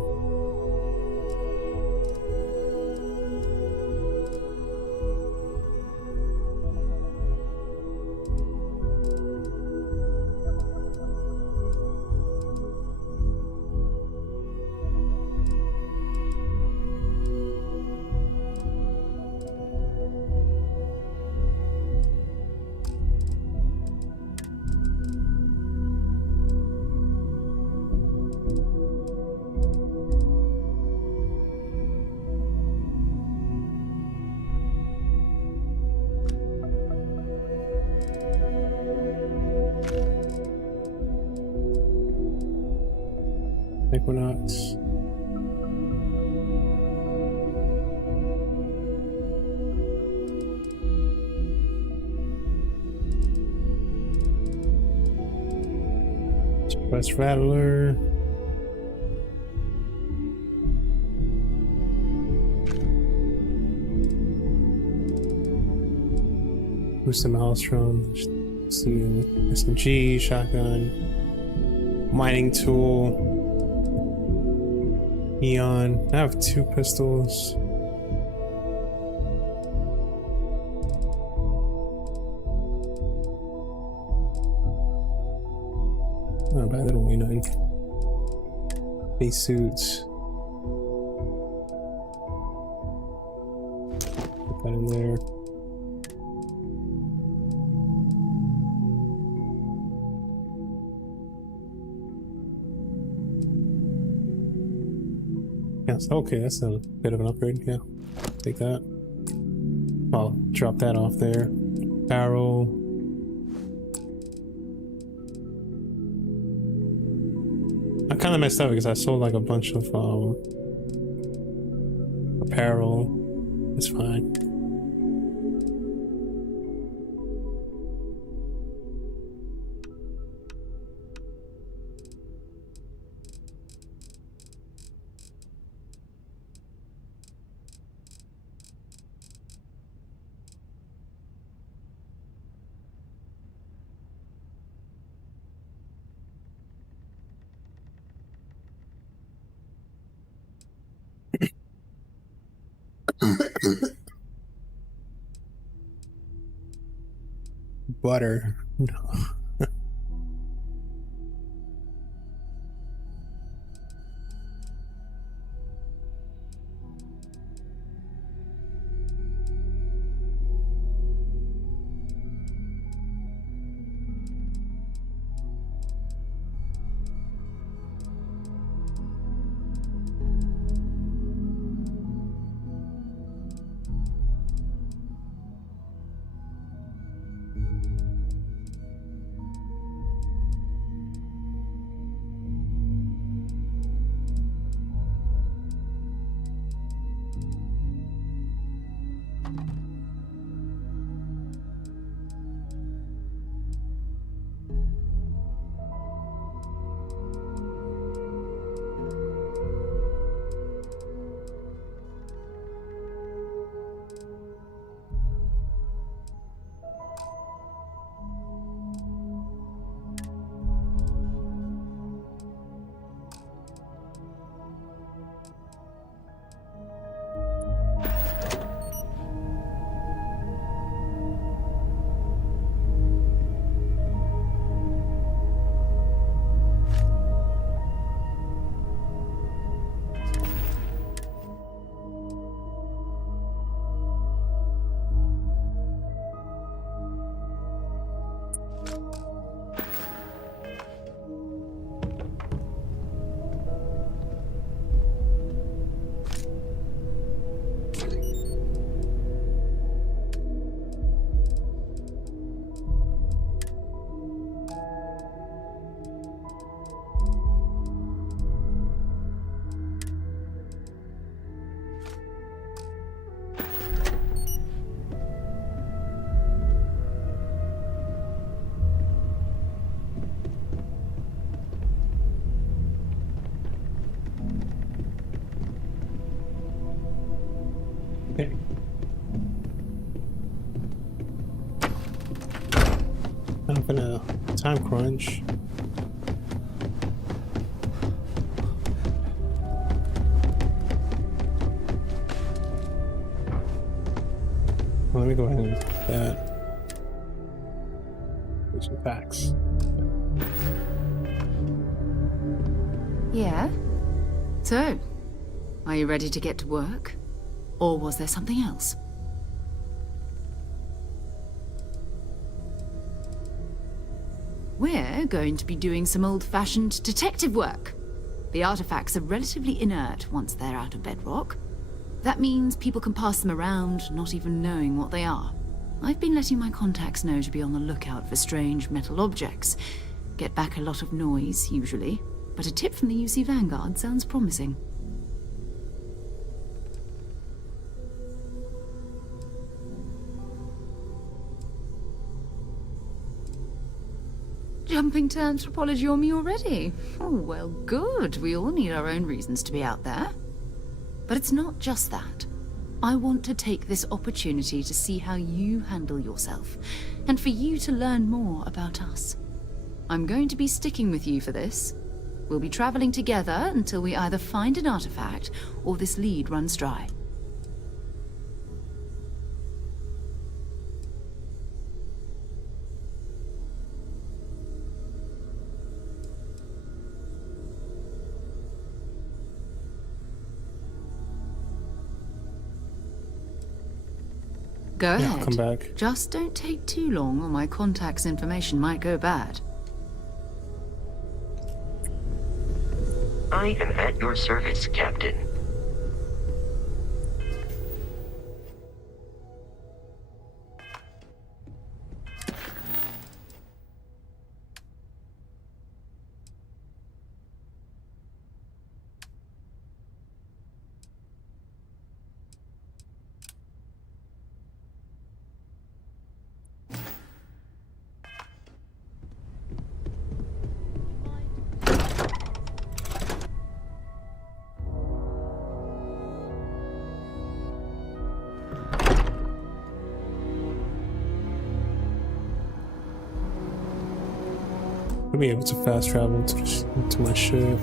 Equinox. Press rattler. Boost the maelstrom. See SMG, shotgun, mining tool. Eon. I have 2 pistols. Not bad, that don't weigh nothing. Base suits. Put that in there. Yes, okay, that's a bit of an upgrade, yeah. Take that. I'll drop that off there. Barrel. I kind of messed up because I sold like a bunch of apparel. It's fine. Butter. No. time crunch. Well, let me go ahead and do that. There's some facts. Yeah? So, are you ready to get to work? Or was there something else? We're going to be doing some old-fashioned detective work. The artifacts are relatively inert once they're out of bedrock. That means people can pass them around, not even knowing what they are. I've been letting my contacts know to be on the lookout for strange metal objects. Get back a lot of noise, usually. But a tip from the UC Vanguard sounds promising. Jumping to anthropology on me already? Oh, well, good. We all need our own reasons to be out there. But it's not just that. I want to take this opportunity to see how you handle yourself, and for you to learn more about us. I'm going to be sticking with you for this. We'll be traveling together until we either find an artifact or this lead runs dry. Go ahead. I'll come back. Just don't take too long or my contact's information might go bad. I am at your service, Captain. I'll be able to fast travel to my ship.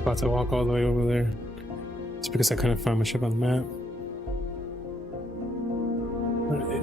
About to walk all the way over there. It's because I couldn't find my ship on the map. Right.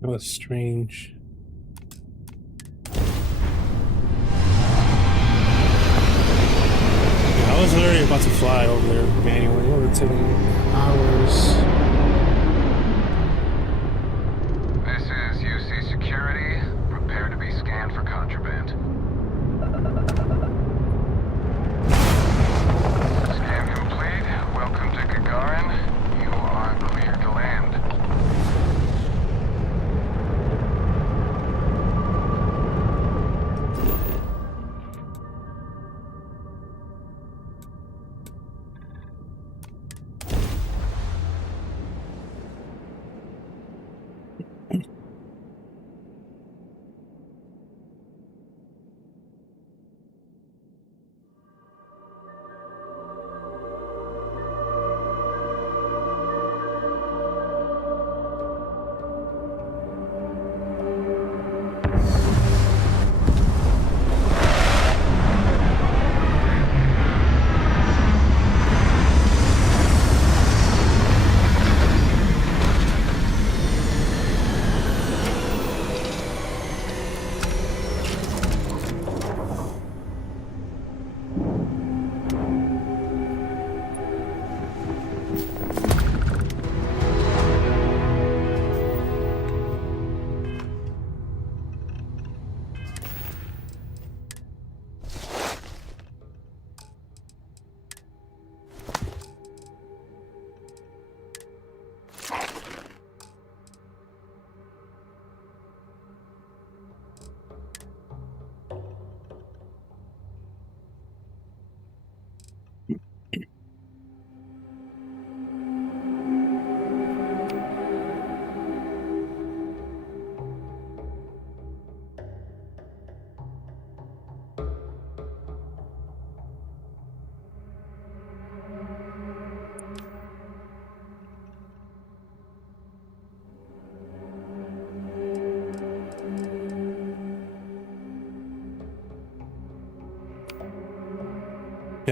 That was strange. Yeah, I was literally about to fly over there manually. It would take hours. This is UC Security. Prepare to be scanned for contraband. Scan complete. Welcome to Gagarin. You are cleared to land.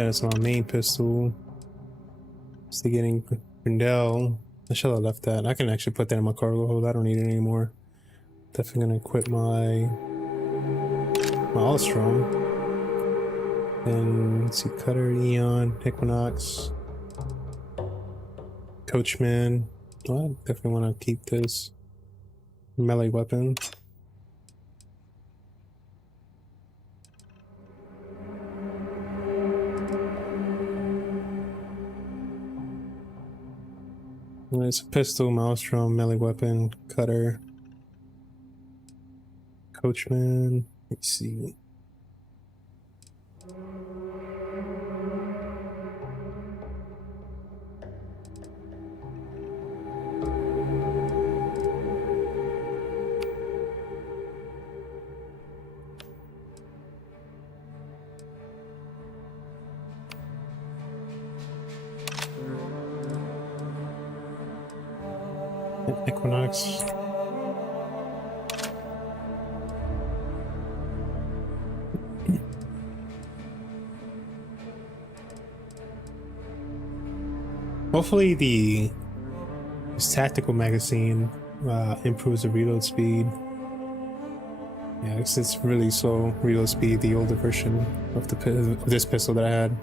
Yeah, that's my main pistol. Still getting Grindel. I should have left that. I can actually put that in my cargo hold. I don't need it anymore. Definitely gonna equip my Maelstrom. And let's see, Cutter, Eon, Equinox, Coachman. Well, I definitely want to keep this melee weapon. It's a pistol, Maelstrom, melee weapon, Cutter, Coachman. Let's see. Equinox. Hopefully this tactical magazine improves the reload speed. Yeah, it's really slow reload speed, the older version of this pistol that I had.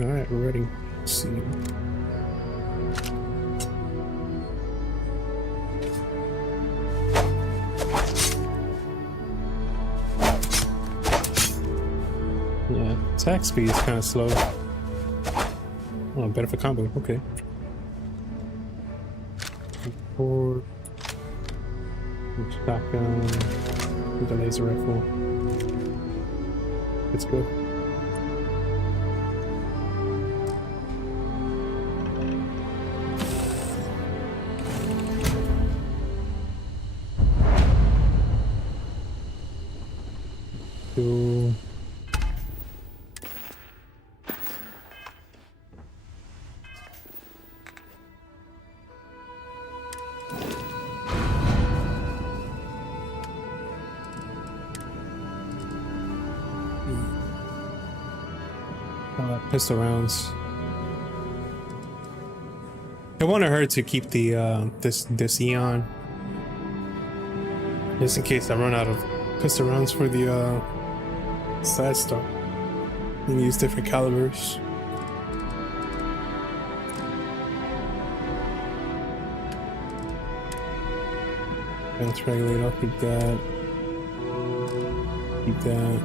Alright, we're ready. Let's see. Yeah, attack speed is kind of slow. Oh, better for combo. Okay. Or shotgun with the laser rifle. Let's go. Cool. Pistol rounds. I wanted her to keep the this Eon, just in case I run out of pistol rounds for the side star. And use different calibers. Bounce regulate. I'll keep that. Keep that.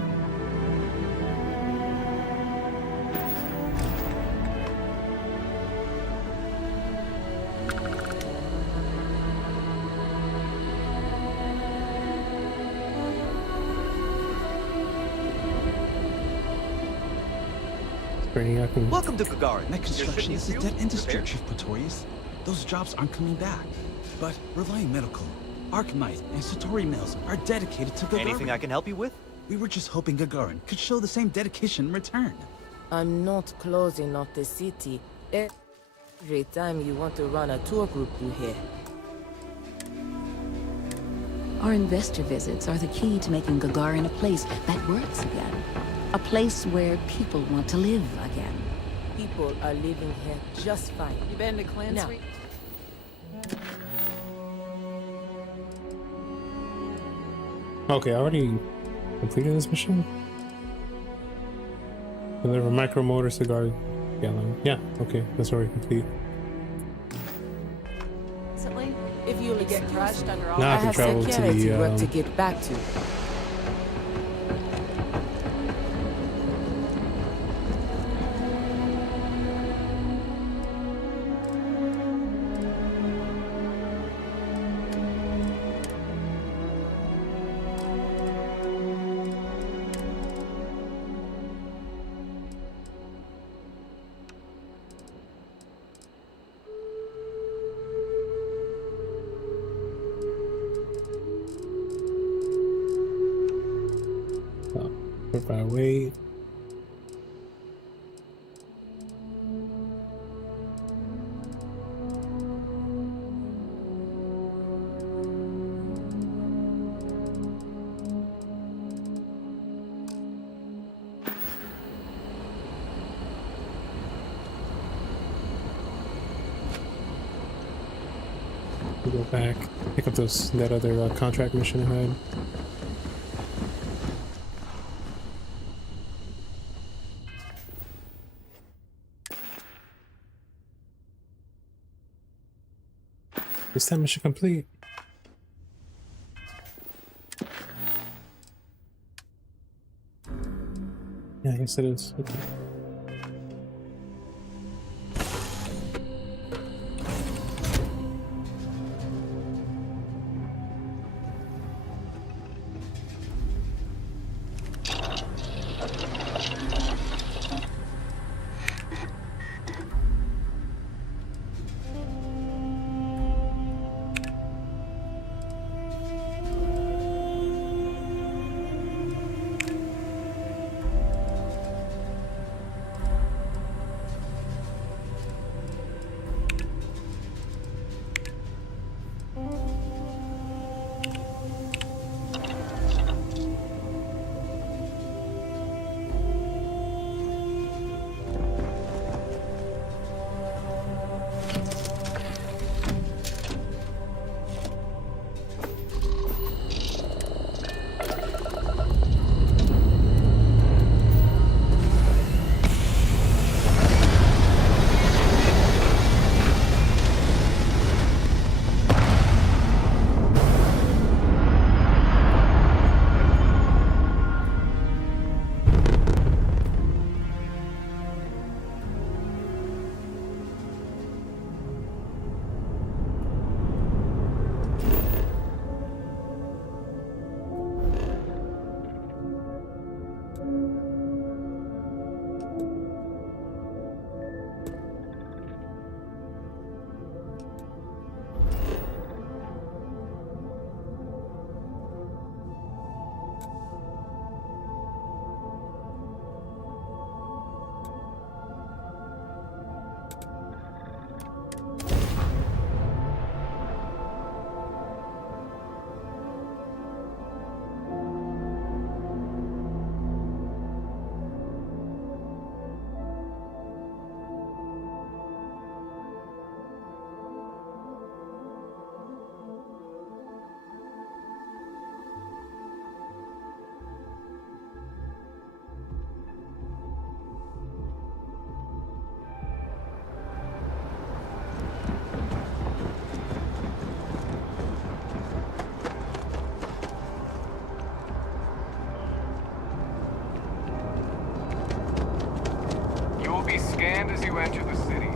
Welcome to Gagarin. Net construction is a dead industry, Chief Pretorius. Those jobs aren't coming back. But Reliant Medical, Arcanite, and Satori Mills are dedicated to Gagarin. Anything I can help you with? We were just hoping Gagarin could show the same dedication in return. I'm not closing off the city. Every time you want to run a tour group through here. Our investor visits are the key to making Gagarin a place that works again. A place where people want to live again. People are living here just fine. You been to Clan Street? Okay, I already completed this mission. Deliver micro motor cigar gallon. Yeah, okay, that's already complete. If you only get crashed under all, now I can travel to the work to get back to. If I wait. go back, pick up that other contract mission I had. Is that mission complete? Yeah, I guess it is. Okay. Be scanned as you enter the city.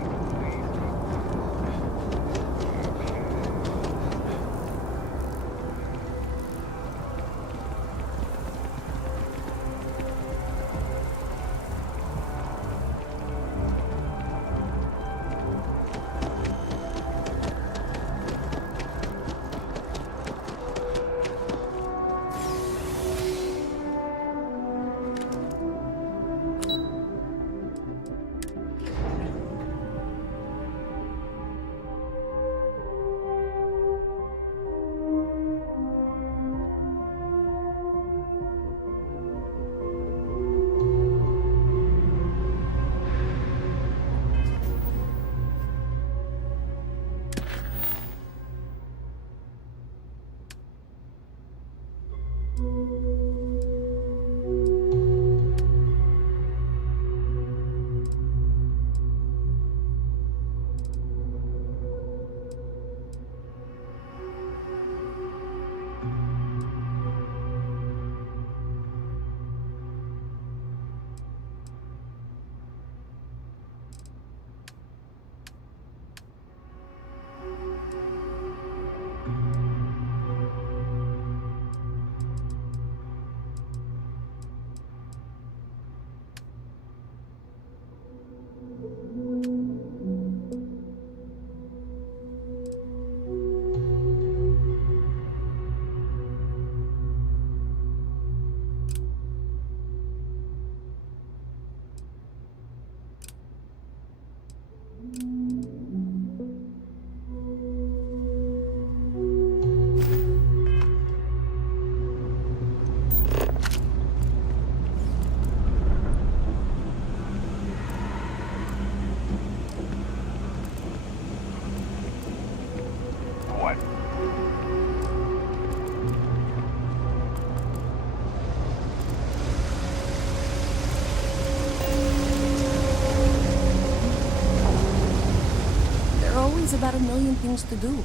about a million things to do.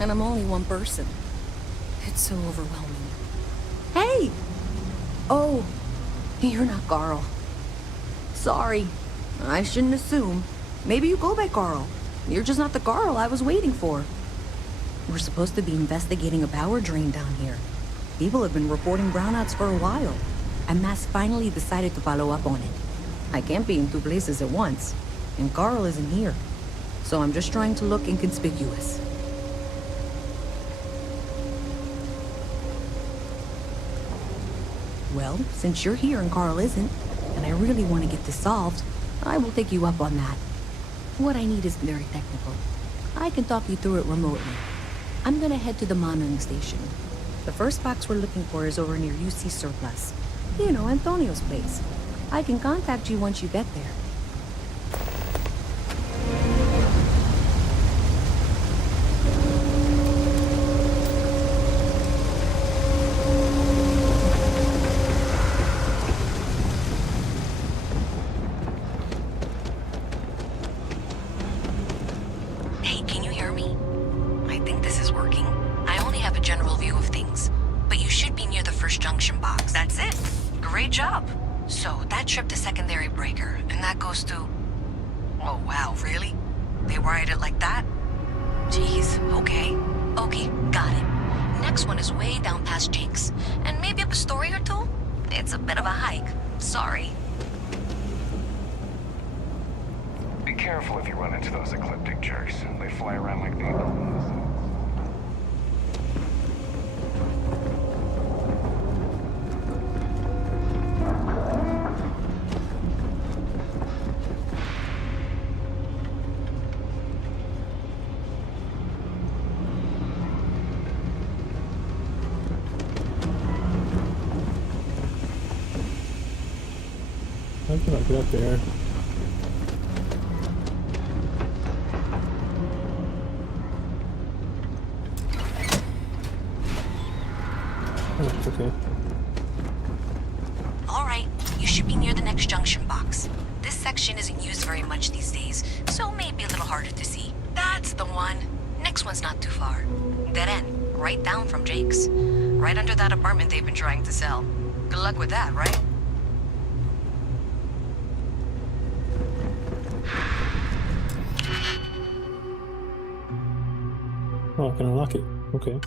And I'm only one person. It's so overwhelming. Hey! Oh, you're not Carl. Sorry. I shouldn't assume. Maybe you go by Carl. You're just not the Carl I was waiting for. We're supposed to be investigating a power drain down here. People have been reporting brownouts for a while, and Mass finally decided to follow up on it. I can't be in two places at once, and Carl isn't here. So I'm just trying to look inconspicuous. Well, since you're here and Carl isn't, and I really want to get this solved, I will take you up on that. What I need isn't very technical. I can talk you through it remotely. I'm gonna head to the monitoring station. The first box we're looking for is over near UC Surplus. You know, Antonio's place. I can contact you once you get there. Hey, can you hear me? I think this is working. I only have a general view of things, but you should be near the first junction box. That's it. Great job. So, that tripped the secondary breaker, and that goes to... Oh, wow, really? They wired it like that? Jeez, okay. Okay, got it. Next one is way down past Jake's, and maybe up a story or two? It's a bit of a hike. Sorry. Be careful if you run into those ecliptic jerks. They fly around like the... How can I get up there? Oh, okay. All right, you should be near the next junction box. This section isn't used very much these days, so maybe a little harder to see. That's the one. Next one's not too far. Dead end, right down from Jake's. Right under that apartment they've been trying to sell. Good luck with that, right? Oh, I can unlock it. Okay.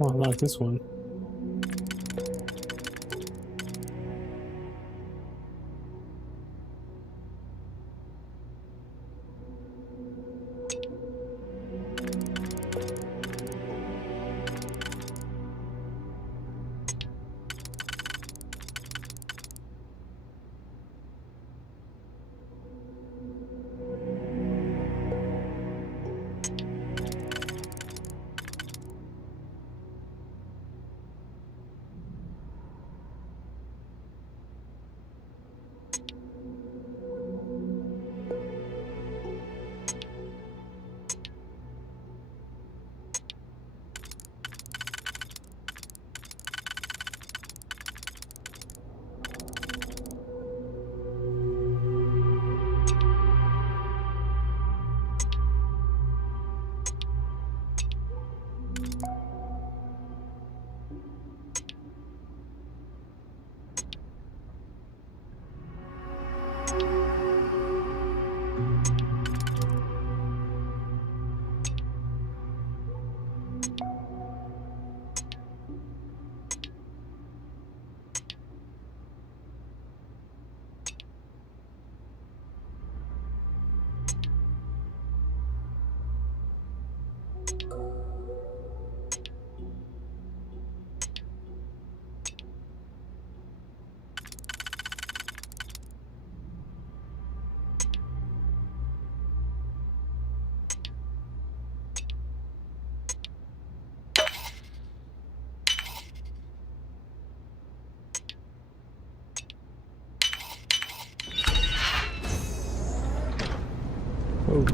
Oh, I like this one. Oh.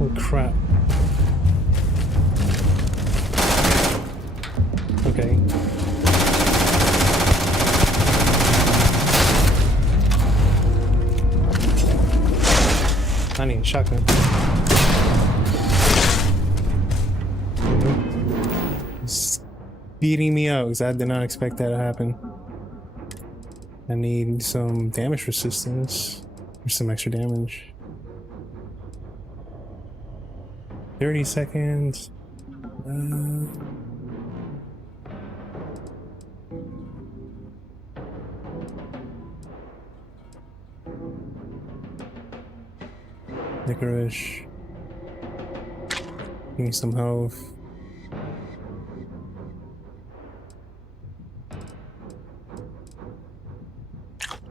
Oh crap. Okay. I need a shotgun. It's beating me out because I did not expect that to happen. I need some damage resistance or some extra damage. 30 seconds. Licorice. Need some health.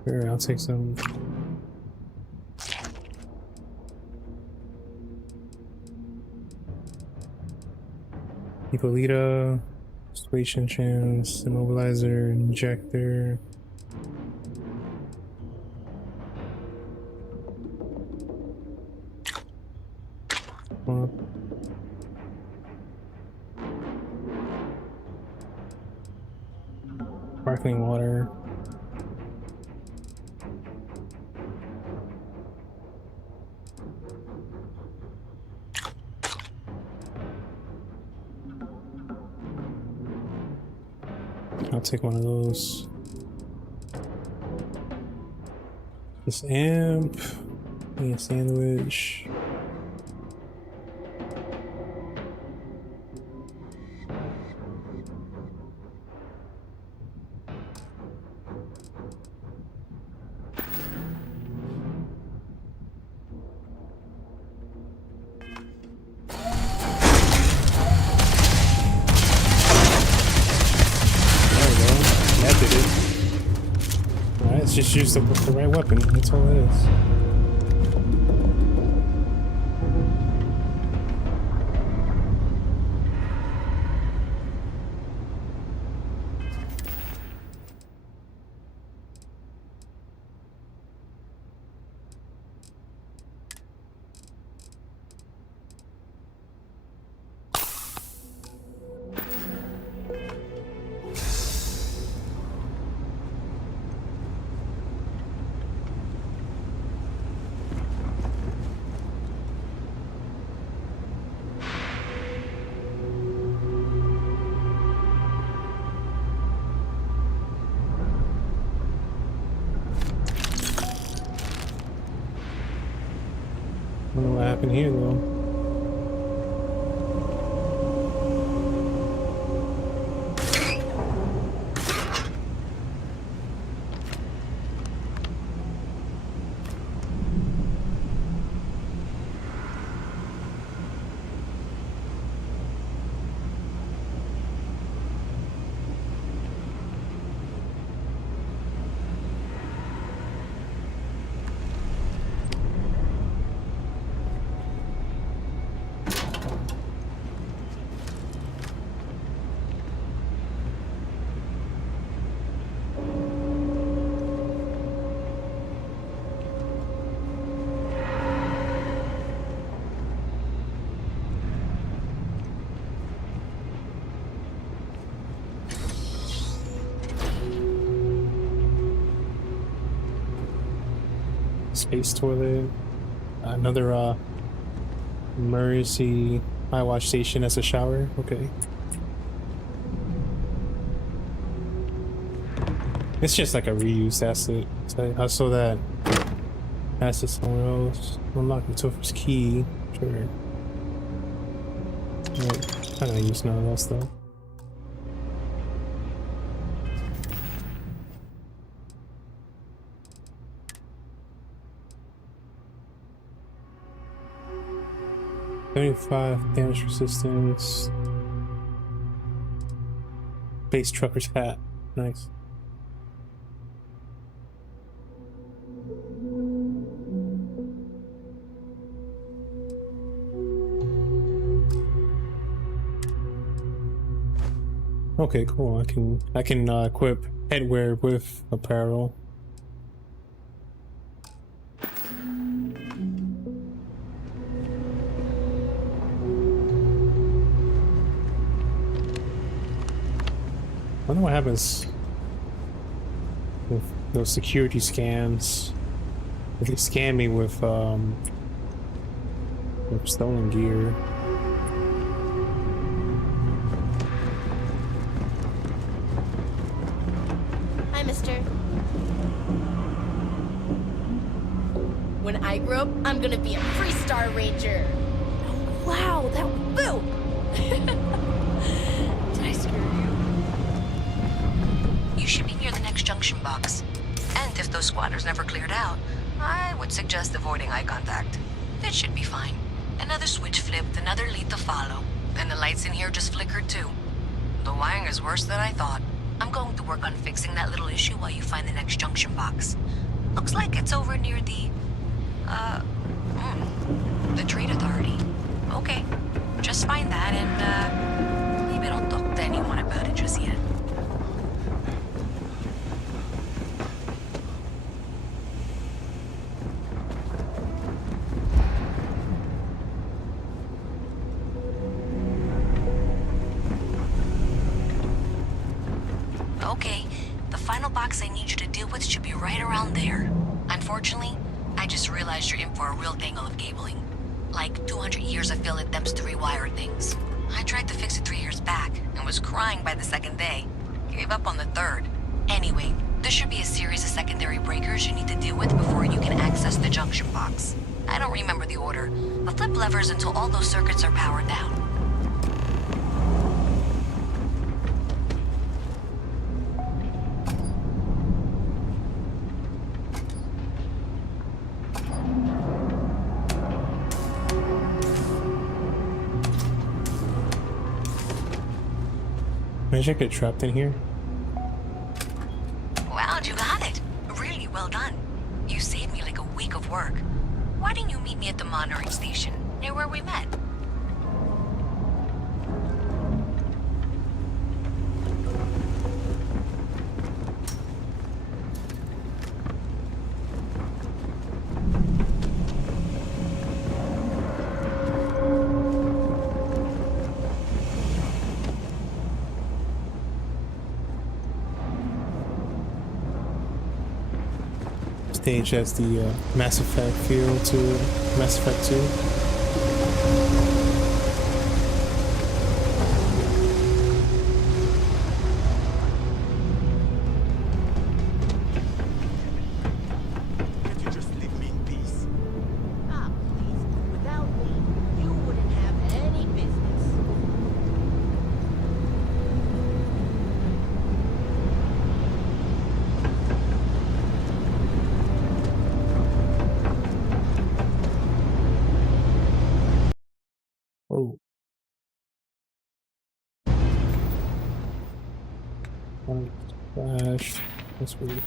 Sure, I'll take some. Hippolyta, Persuasion Chance, Immobilizer, Injector. Sparkling water. I'll take one of those. This amp. Need a sandwich. Just use the right weapon. That's all it is. I don't know what happened here though. Space toilet. Another emergency eye wash station as a shower. Okay. It's just like a reused asset. So I saw that asset somewhere else. Unlock the Topher's key. Sure. I don't use none of that stuff. $75 damage resistance. Base trucker's hat. Nice. Okay, cool. I can equip headwear with apparel. wonder what happens with those security scans. If they scan me with stolen gear. Hi, mister. When I grow up, I'm gonna be a Freestar Ranger. Oh, wow, that flew! Did I screw you? You should be near the next junction box. And if those squatters never cleared out, I would suggest avoiding eye contact. That should be fine. Another switch flipped, another lead to follow. And the lights in here just flickered too. The wiring is worse than I thought. I'm going to work on fixing that little issue while you find the next junction box. Looks like it's over near the Trade Authority. Okay, just find that and, maybe don't talk to anyone about it just yet. Okay, the final box I need you to deal with should be right around there. Unfortunately, I just realized you're in for a real tangle of cabling. Like 200 years of failed attempts to rewire things. I tried to fix it 3 years back and was crying by the second day. Gave up on the third. Anyway, there should be a series of secondary breakers you need to deal with before you can access the junction box. I don't remember the order, but flip levers until all those circuits are powered down. Imagine I get trapped in here. Wow, you got it. Really well done. You saved me like a week of work. Why didn't you meet me at the monitoring station, near where we met? Stage as the Mass Effect feel to Mass Effect 2. Oh. Flash. That's weird.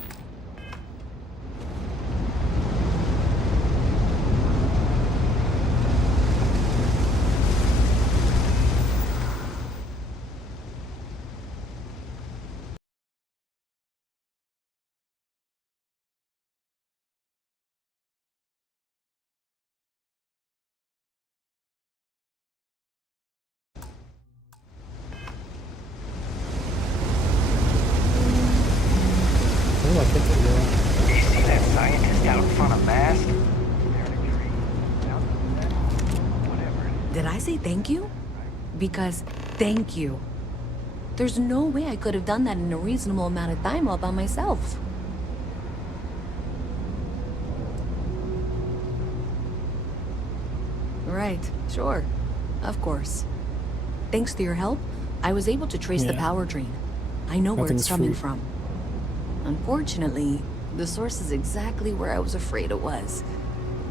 You see that scientist out in front of Mast? Did I say thank you? Because thank you. There's no way I could have done that in a reasonable amount of time all by myself. Right, sure. Of course. Thanks to your help, I was able to trace the power drain. I know where it's coming from. Unfortunately, the source is exactly where I was afraid it was.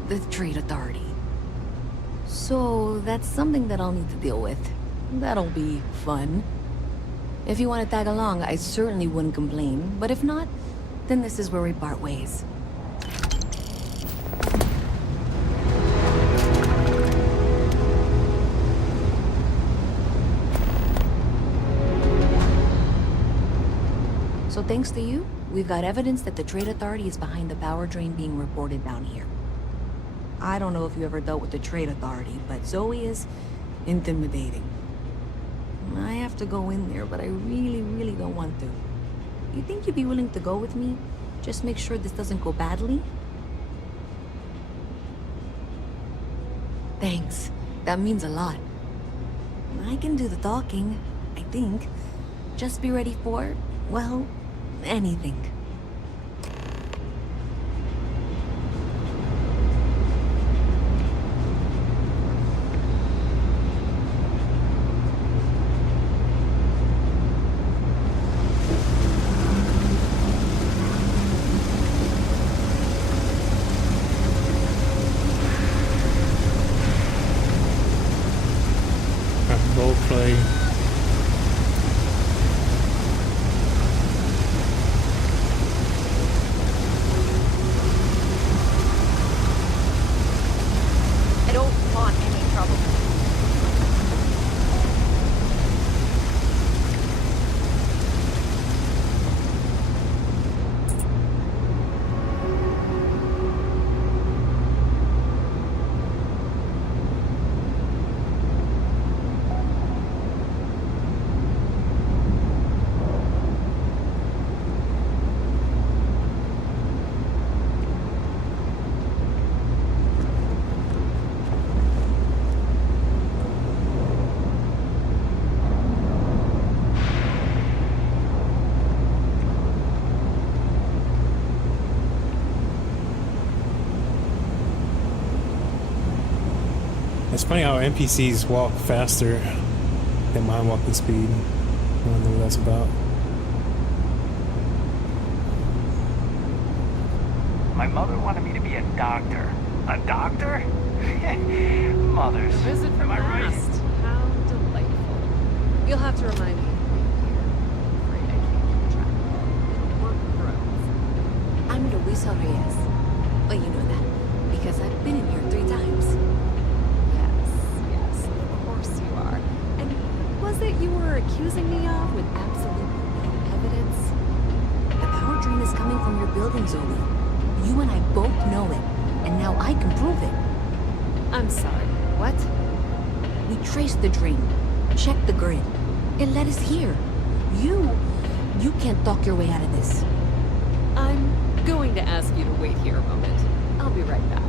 The Trade Authority. So, that's something that I'll need to deal with. That'll be fun. If you want to tag along, I certainly wouldn't complain. But if not, then this is where we part ways. So thanks to you, we've got evidence that the Trade Authority is behind the power drain being reported down here. I don't know if you ever dealt with the Trade Authority, but Zoe is intimidating. I have to go in there, but I really, really don't want to. You think you'd be willing to go with me? Just make sure this doesn't go badly? Thanks. That means a lot. I can do the talking, I think. Just be ready for, well, anything. Role play. I don't want any trouble. It's funny how NPCs walk faster than my walking speed. I don't know what that's about. My mother wanted me to be a doctor. A doctor? Mothers. A visit from Am I right? past. How delightful. You'll have to remind me. I'm afraid I can't keep track. Work grows. I'm Luisa Reyes. Well, you know that, because I've been in here 3 times. Yes, of course you are. And what was it you were accusing me of with absolutely no evidence? The power drain is coming from your building, Zoe. You and I both know it, and now I can prove it. I'm sorry, what? We traced the drain, checked the grid. It led us here. You can't talk your way out of this. I'm going to ask you to wait here a moment. I'll be right back.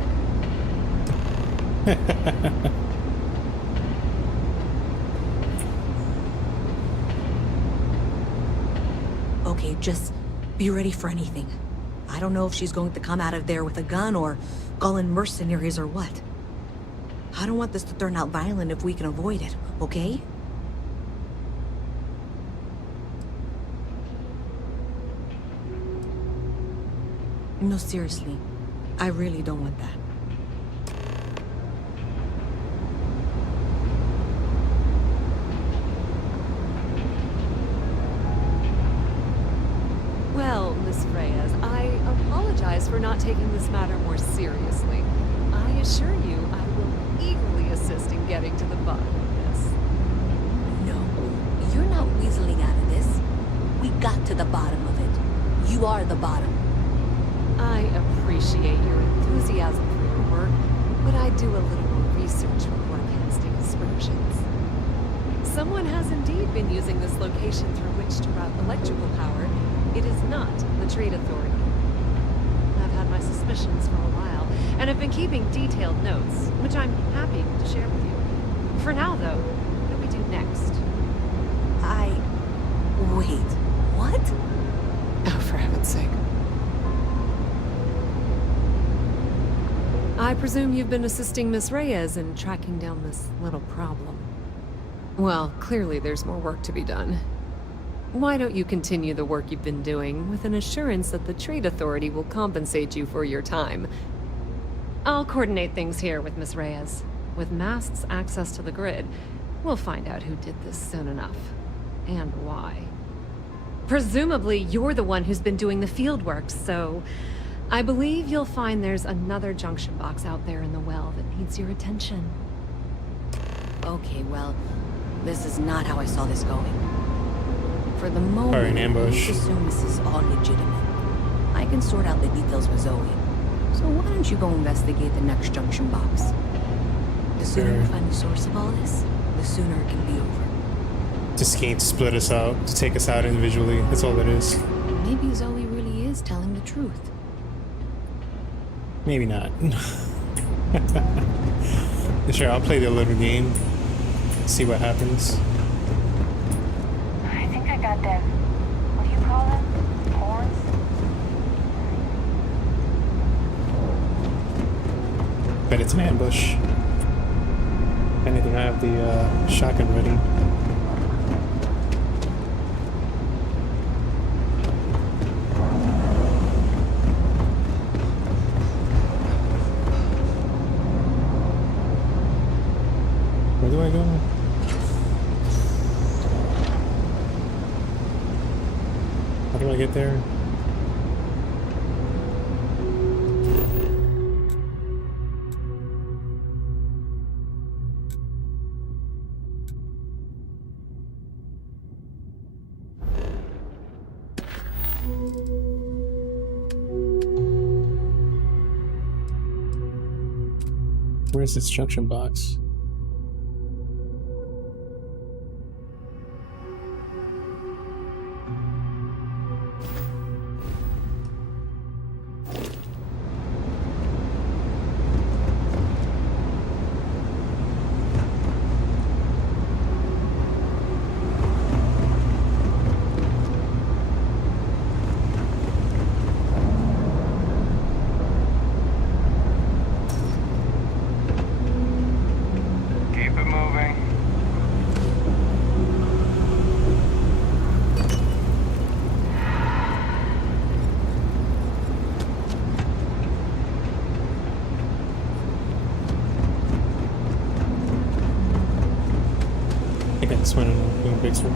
Okay, just be ready for anything. I don't know if she's going to come out of there with a gun or call in mercenaries or what. I don't want this to turn out violent if we can avoid it, okay? No, seriously. I really don't want that. Well, Miss Reyes, I apologize for not taking this matter more seriously. I assure you I will eagerly assist in getting to the bottom of this. No, you're not weaseling out of this. We got to the bottom of it. You are the bottom. I appreciate your enthusiasm for your work, but I do a little more research before casting aspersions. Someone has indeed been using this location through which to route electrical power. It is not the Trade Authority. I've had my suspicions for a while, and have been keeping detailed notes, which I'm happy to share with you. For now, though, what do we do next? Wait, what? Oh, for heaven's sake. I presume you've been assisting Miss Reyes in tracking down this little problem. Well, clearly there's more work to be done. Why don't you continue the work you've been doing with an assurance that the Trade Authority will compensate you for your time? I'll coordinate things here with Miss Reyes. With Mast's access to the grid, we'll find out who did this soon enough. And why. Presumably, you're the one who's been doing the field work, so I believe you'll find there's another junction box out there in the well that needs your attention. Okay, well, this is not how I saw this going. For the moment, Or an ambush. let's assume this is all legitimate. I can sort out the details with Zoe. So why don't you go investigate the next junction box? The sooner we find the source of all this, the sooner it can be over. This game to split us out, to take us out individually. That's all it is. Maybe Zoe really is telling the truth. Maybe not. Sure, I'll play the little game. See what happens. I think I got them. What do you call them? Horns? Bet it's an ambush. If anything, I have the shotgun ready. Where do I go? How do I get there? Where's this junction box? Keep it moving. I think I just went in a big circle.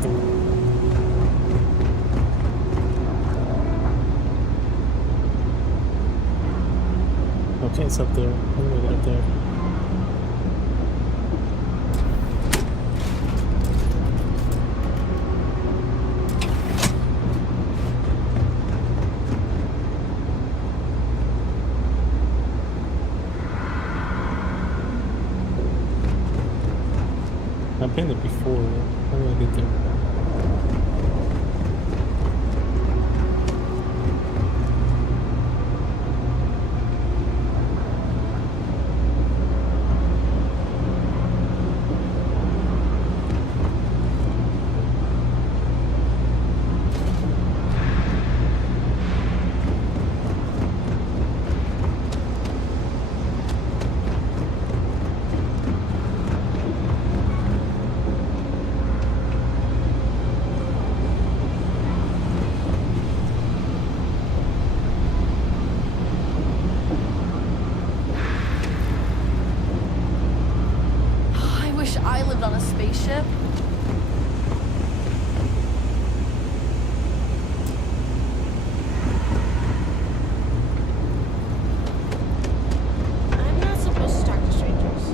Okay, it's up there. I'm gonna get up there. I've been there before. How do I get there? I wish I lived on a spaceship. I'm not supposed to talk to strangers.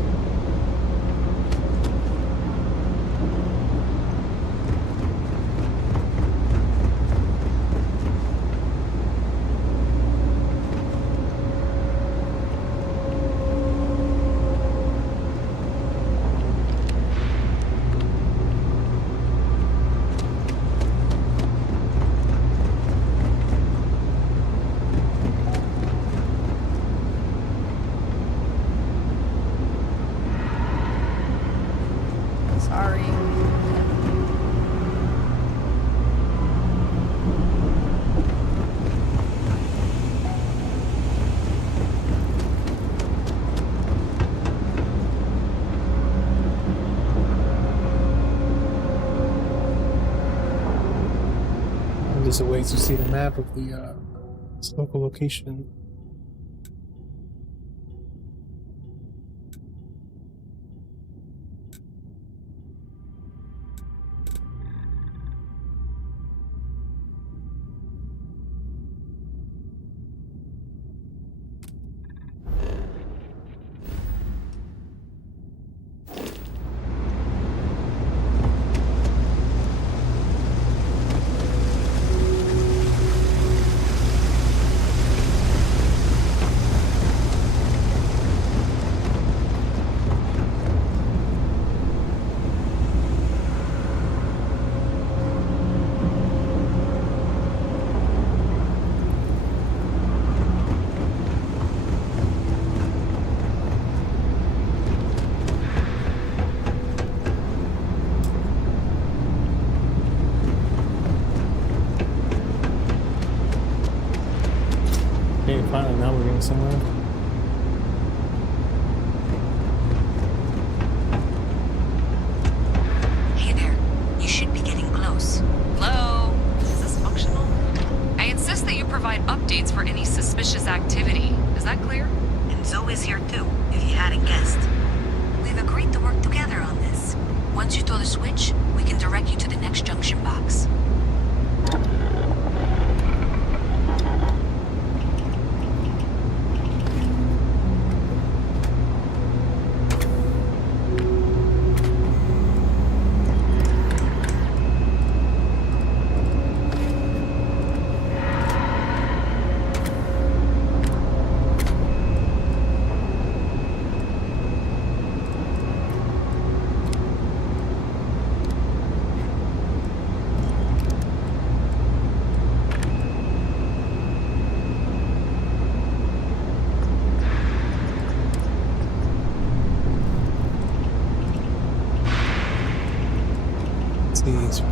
Sorry. There's a way to see the map of the local location. Finally, now we're getting somewhere. Hey there. You should be getting close. Hello? Is this functional? I insist that you provide updates for any suspicious activity. Is that clear? And Zoe's here too, if you hadn't guessed. We've agreed to work together on this. Once you throw the switch, we can direct you to the next junction box.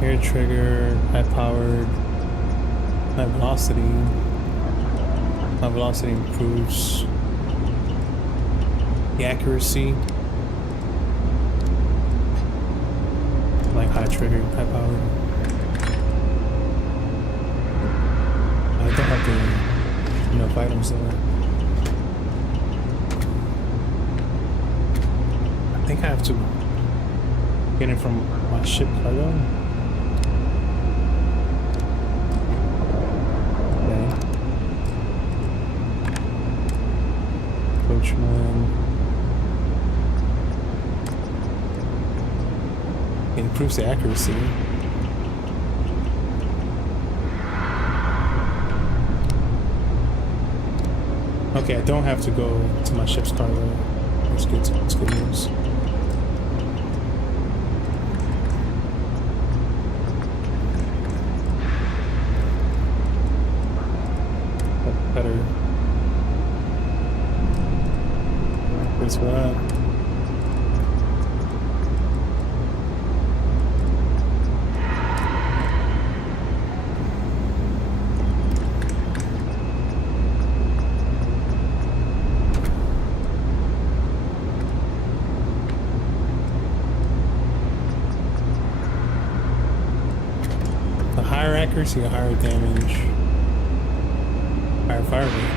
Air trigger, high powered, high velocity. High velocity improves the accuracy. Like high trigger, high powered. I don't have enough items there. I think I have to get it from my ship cargo. It improves the accuracy. Okay, I don't have to go to my ship's cargo. That's good. That's good news. Better. That's right. A higher accuracy, a higher damage, higher fire rate.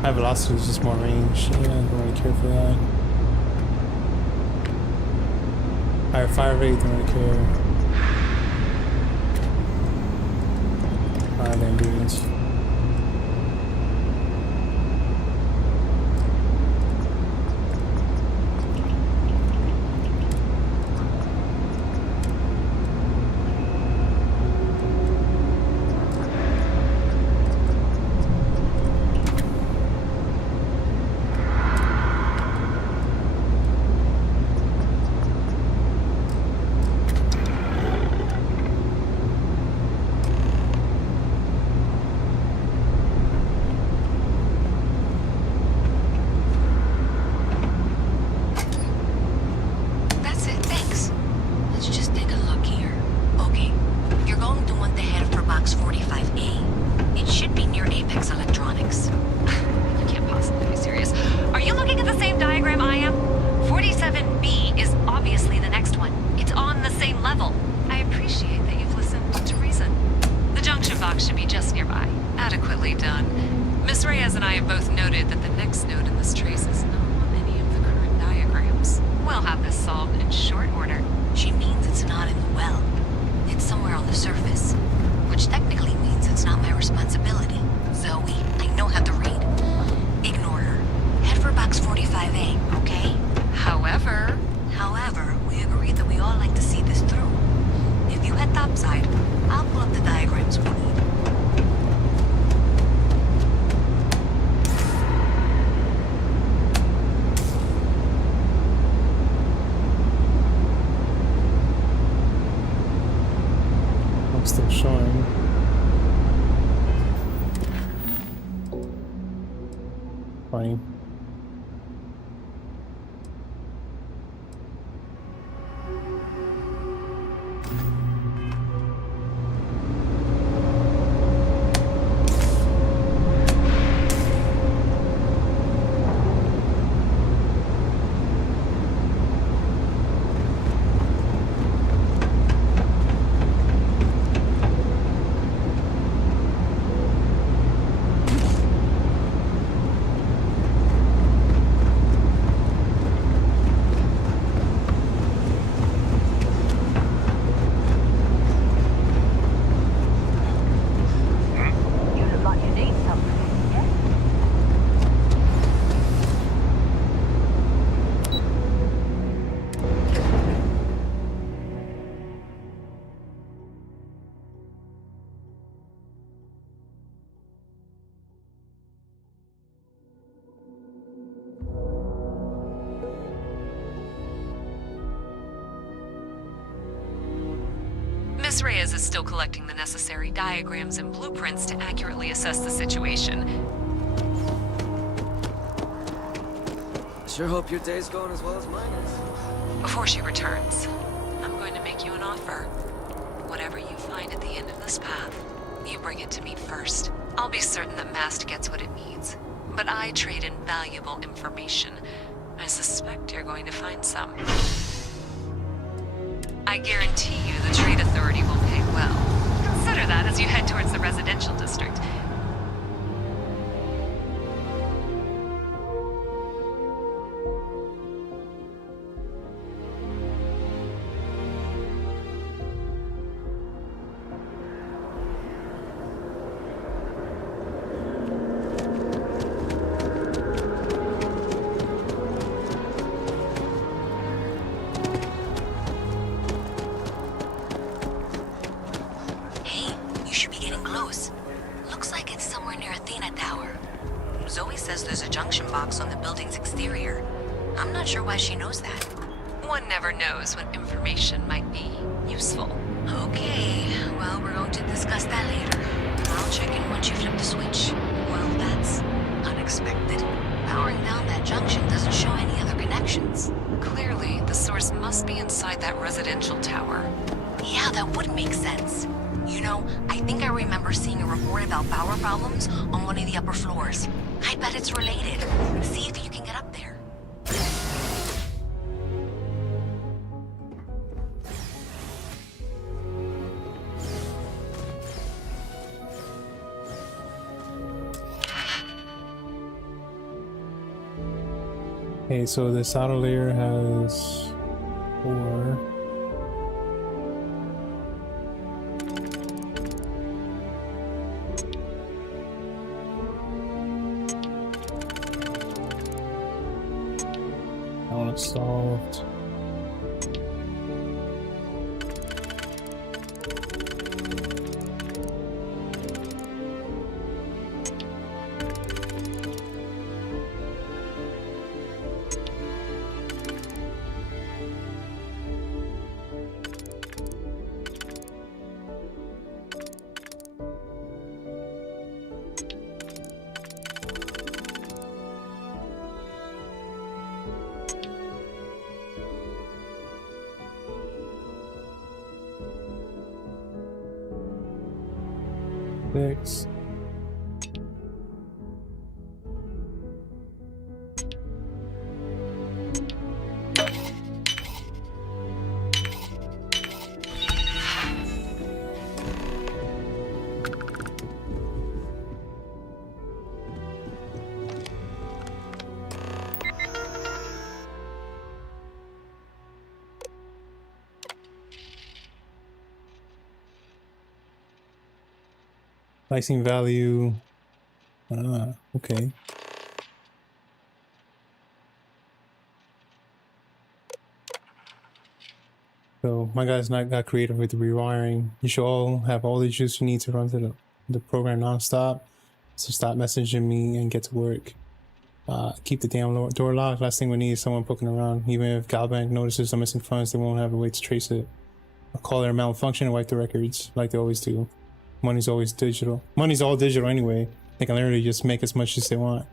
High velocity is just more range. Yeah, I don't really care for that. Higher fire rate, don't really care. Higher endurance. Still showing. Funny. Miss Reyes is still collecting the necessary diagrams and blueprints to accurately assess the situation. Sure hope your day's going as well as mine is. Before she returns, I'm going to make you an offer. Whatever you find at the end of this path, you bring it to me first. I'll be certain that Mast gets what it needs, but I trade in valuable information. I suspect you're going to find some. I guarantee you the Trade Authority will pay well. Consider that as you head towards the residential district. On the building's exterior. I'm not sure why she knows that. One never knows when information might be useful. Okay, well, we're going to discuss that later. I'll check in once you flip the switch. Well, that's unexpected. Powering down that junction doesn't show any other connections. Clearly, the source must be inside that residential tower. Yeah, that would make sense. You know, I think I remember seeing a report about power problems on one of the upper floors. I bet it's related. See if you can get up there. Okay, so this outer layer has 4. Solved. Six. Pricing value. Okay. So my guys got creative with the rewiring. You should all have all the juice you need to run through the program nonstop. So stop messaging me and get to work. Keep the damn door locked. Last thing we need is someone poking around. Even if Galbank notices I'm missing funds, they won't have a way to trace it. I'll call their malfunction and wipe the records like they always do. Money's always digital. Money's all digital anyway. They can literally just make as much as they want.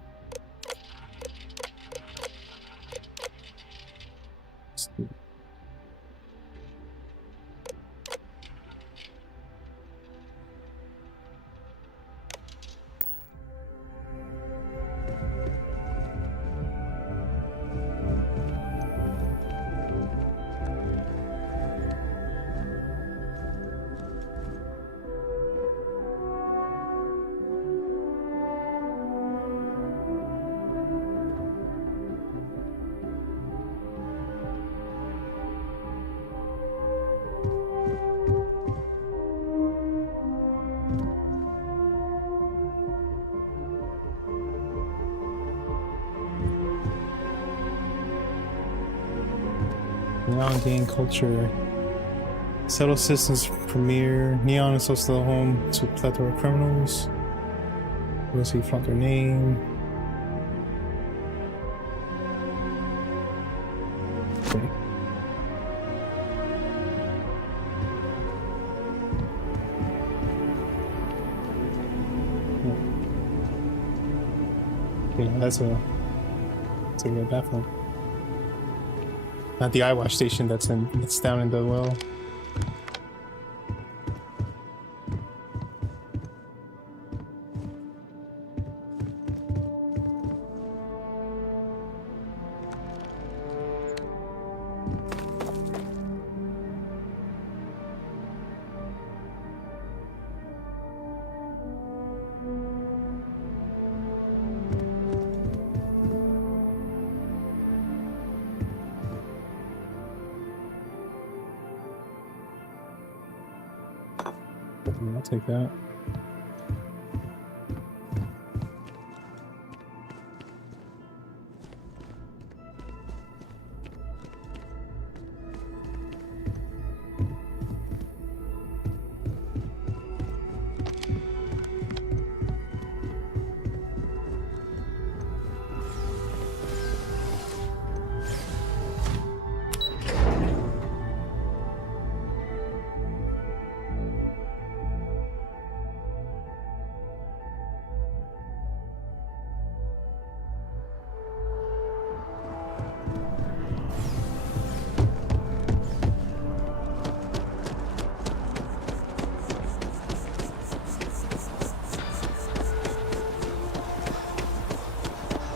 Neon game culture. Settle systems premiere. Neon is also home to a plethora of criminals. We'll see flaunt their name. Okay. Yeah, that's a good bathroom. Not the eye wash station that's down in the well. I'll take that.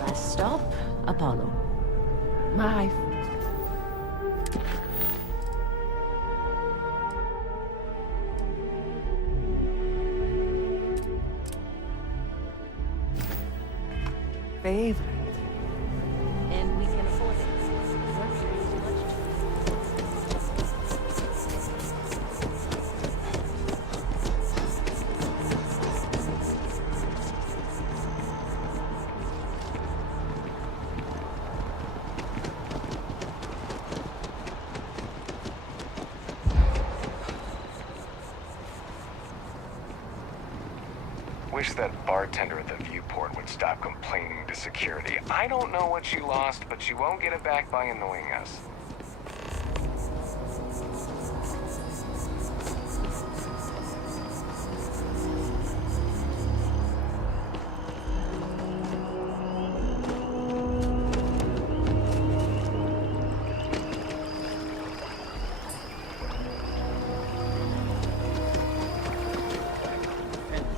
Last stop, Apollo. My favorite. And we can afford it. Luxury is much Wish that bartender at the viewport would stop complaining to security. I don't know what you lost, but you won't get it back by annoying us.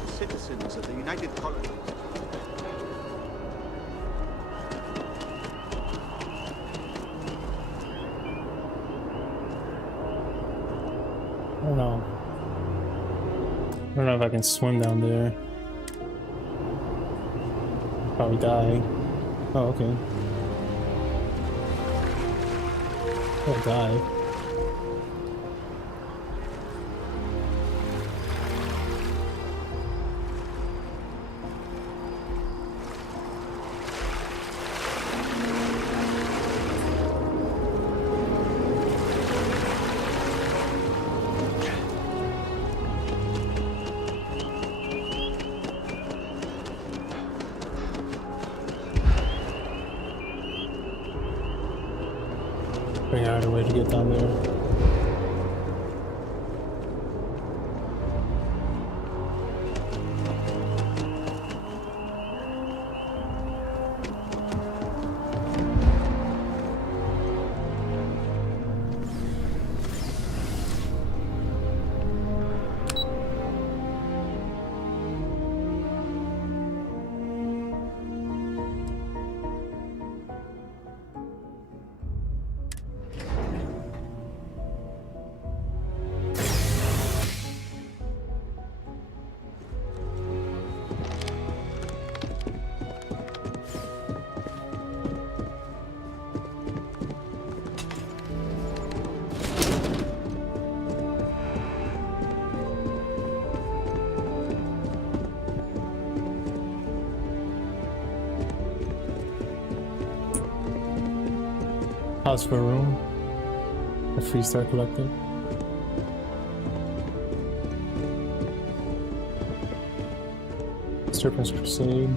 Citizens of the United Colonies. I don't know. I don't know if I can swim down there. Probably die. Oh, okay. I'll die. Figuring out a way to get down there. House for a room. A Freestar Collective. Serpent's Crusade.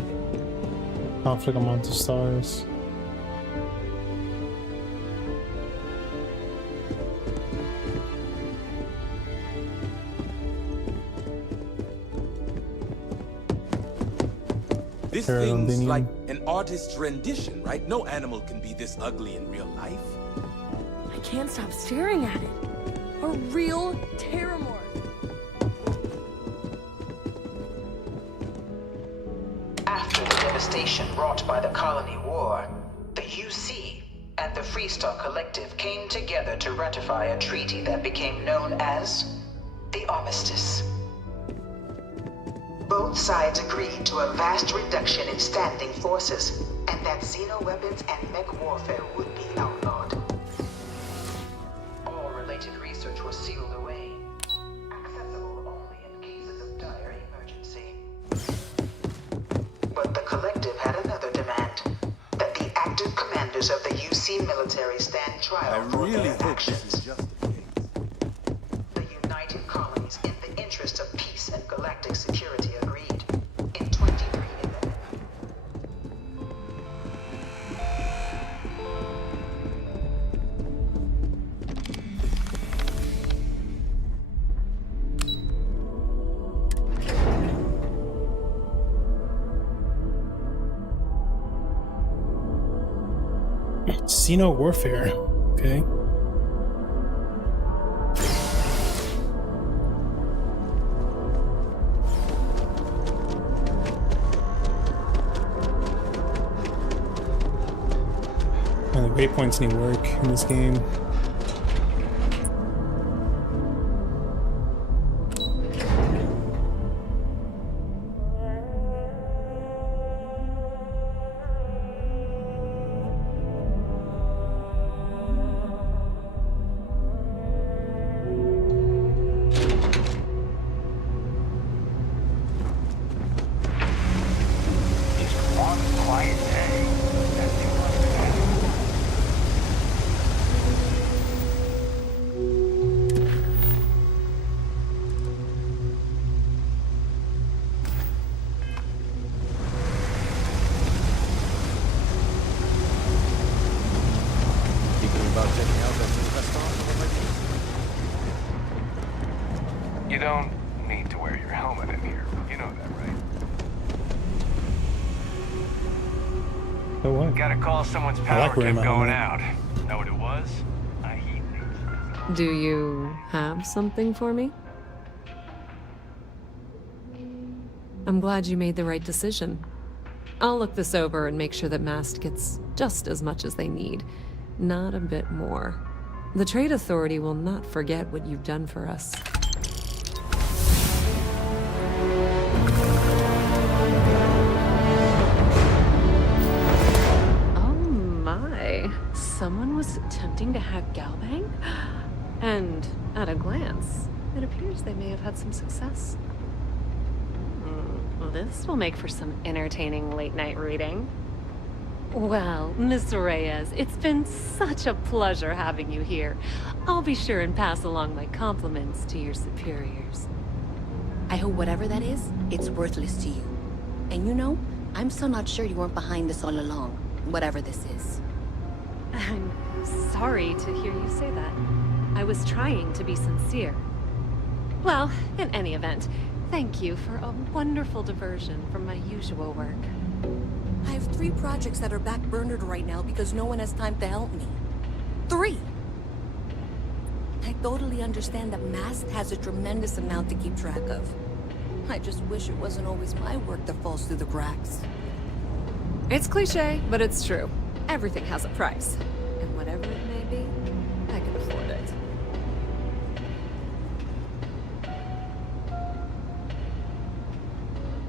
Conflict among the Stars. This Harold thing's Dinian. like an artist's rendition, right? No animal can be this ugly in real life. I can't stop staring at it. A real Terramorph. After the devastation wrought by the Colony War, the UC and the Freestar Collective came together to ratify a treaty that became known as the Armistice. Both sides agreed to a vast reduction in standing forces, and that xeno-weapons and mech warfare would be outlawed. All related research was sealed away, accessible only in cases of dire emergency. But the Collective had another demand, that the active commanders of the UC military stand trial for their actions. The United Colonies, in the interest of peace and galactic security, agreed in 2311. Xeno warfare. Okay. The waypoints need work in this game. You don't need to wear your helmet in here. You know that, right? So what? Gotta call someone's I power like wearing kept my going helmet. out. Know what it was? I heat things. Do you have something for me? I'm glad you made the right decision. I'll look this over and make sure that Mast gets just as much as they need, not a bit more. The Trade Authority will not forget what you've done for us. Oh my. Someone was attempting to hack Galbang? And at a glance, it appears they may have had some success. This will make for some entertaining late-night reading. Well, Miss Reyes, it's been such a pleasure having you here. I'll be sure and pass along my compliments to your superiors. I hope whatever that is, it's worthless to you. And you know, I'm still not sure you weren't behind this all along, whatever this is. I'm sorry to hear you say that. I was trying to be sincere. Well, in any event, thank you for a wonderful diversion from my usual work. I have 3 projects that are backburnered right now because no one has time to help me. 3! I totally understand that Mast has a tremendous amount to keep track of. I just wish it wasn't always my work that falls through the cracks. It's cliche, but it's true. Everything has a price. And whatever it may be, I can afford it.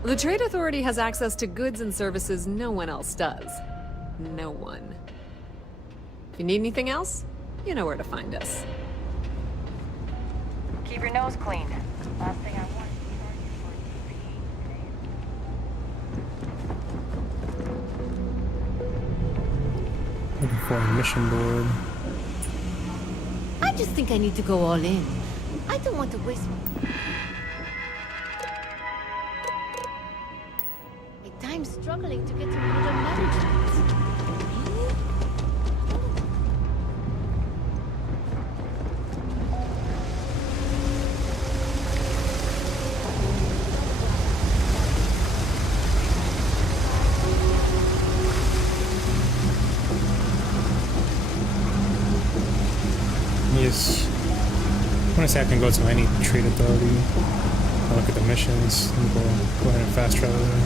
The Trade Authority has access to goods and services no one else does. No one. If you need anything else, you know where to find us. Keep your nose clean. Last thing I want. Looking for a mission board. I just think I need to go all in. I don't want to waste my time struggling to get to middle management. say I can go to any trade authority. I'll look at the missions and go ahead and fast travel there.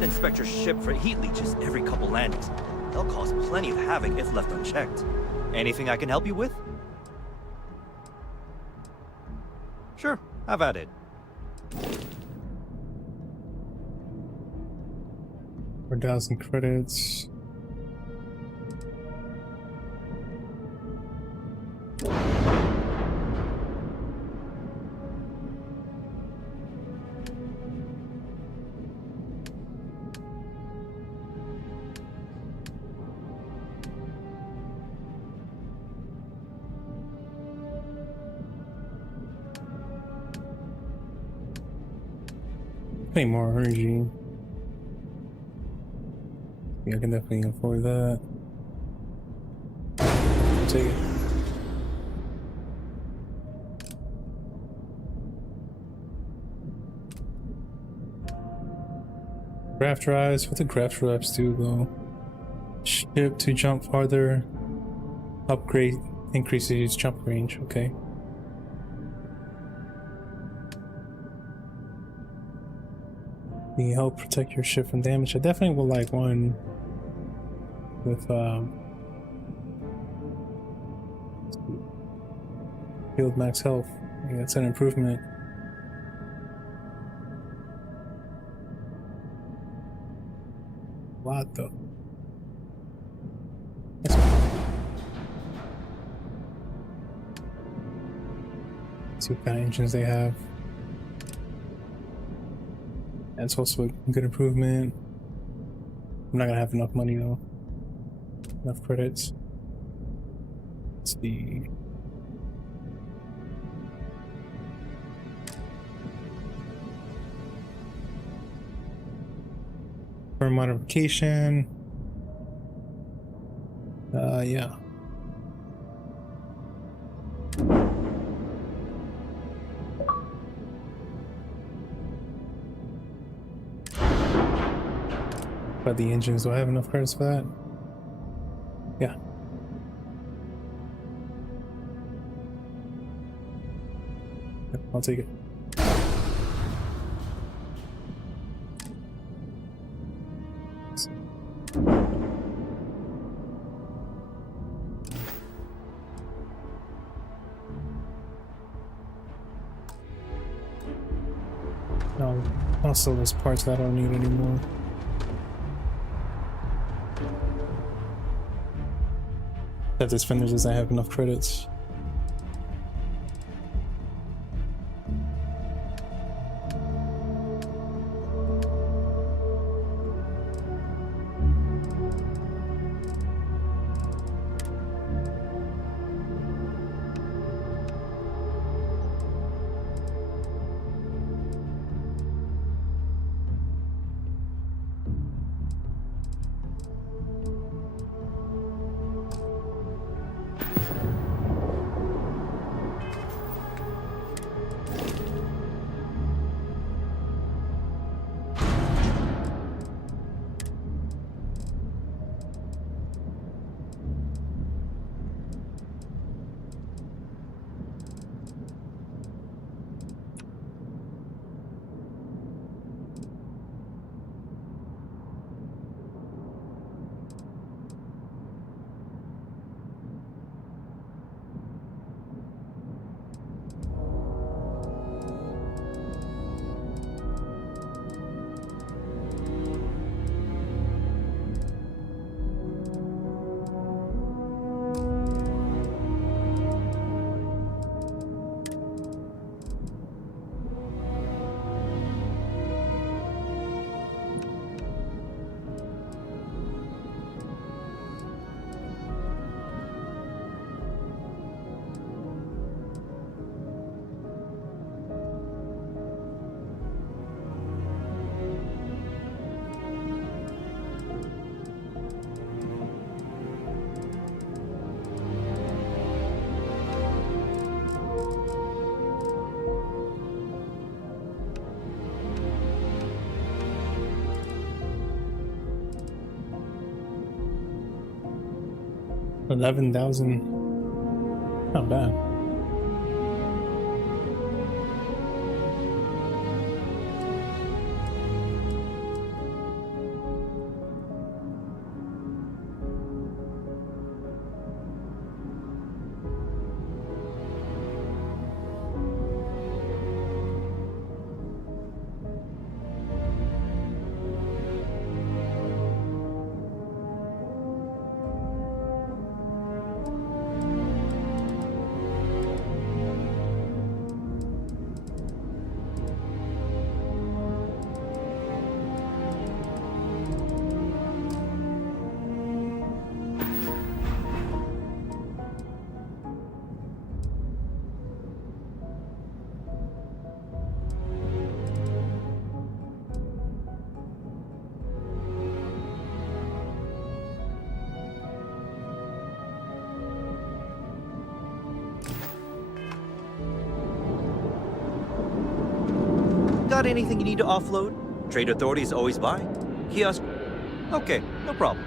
Inspect your ship for heat leeches every couple landings. They'll cause plenty of havoc if left unchecked. Anything I can help you with? Sure, have at it. 4,000 credits. Pay more energy. Yeah, I can definitely afford that. I'll take it. Craft drives. What do craft drives do though? Ship to jump farther. Upgrade increases jump range. Okay. Can you help protect your ship from damage? I definitely would like one with field max health. Yeah, that's an improvement. A lot though. See what kind of engines they have. That's also a good improvement. I'm not gonna have enough money though. Enough credits. Let's see. For modification. Yeah. But the engines, do I have enough credits for that? Yeah. Yep, I'll take it. No, also there's parts that I don't need anymore. That this finishes, I have enough credits. 11,000. Not bad. Got anything you need to offload? Trade Authority is always by. Kiosk. Okay, no problem.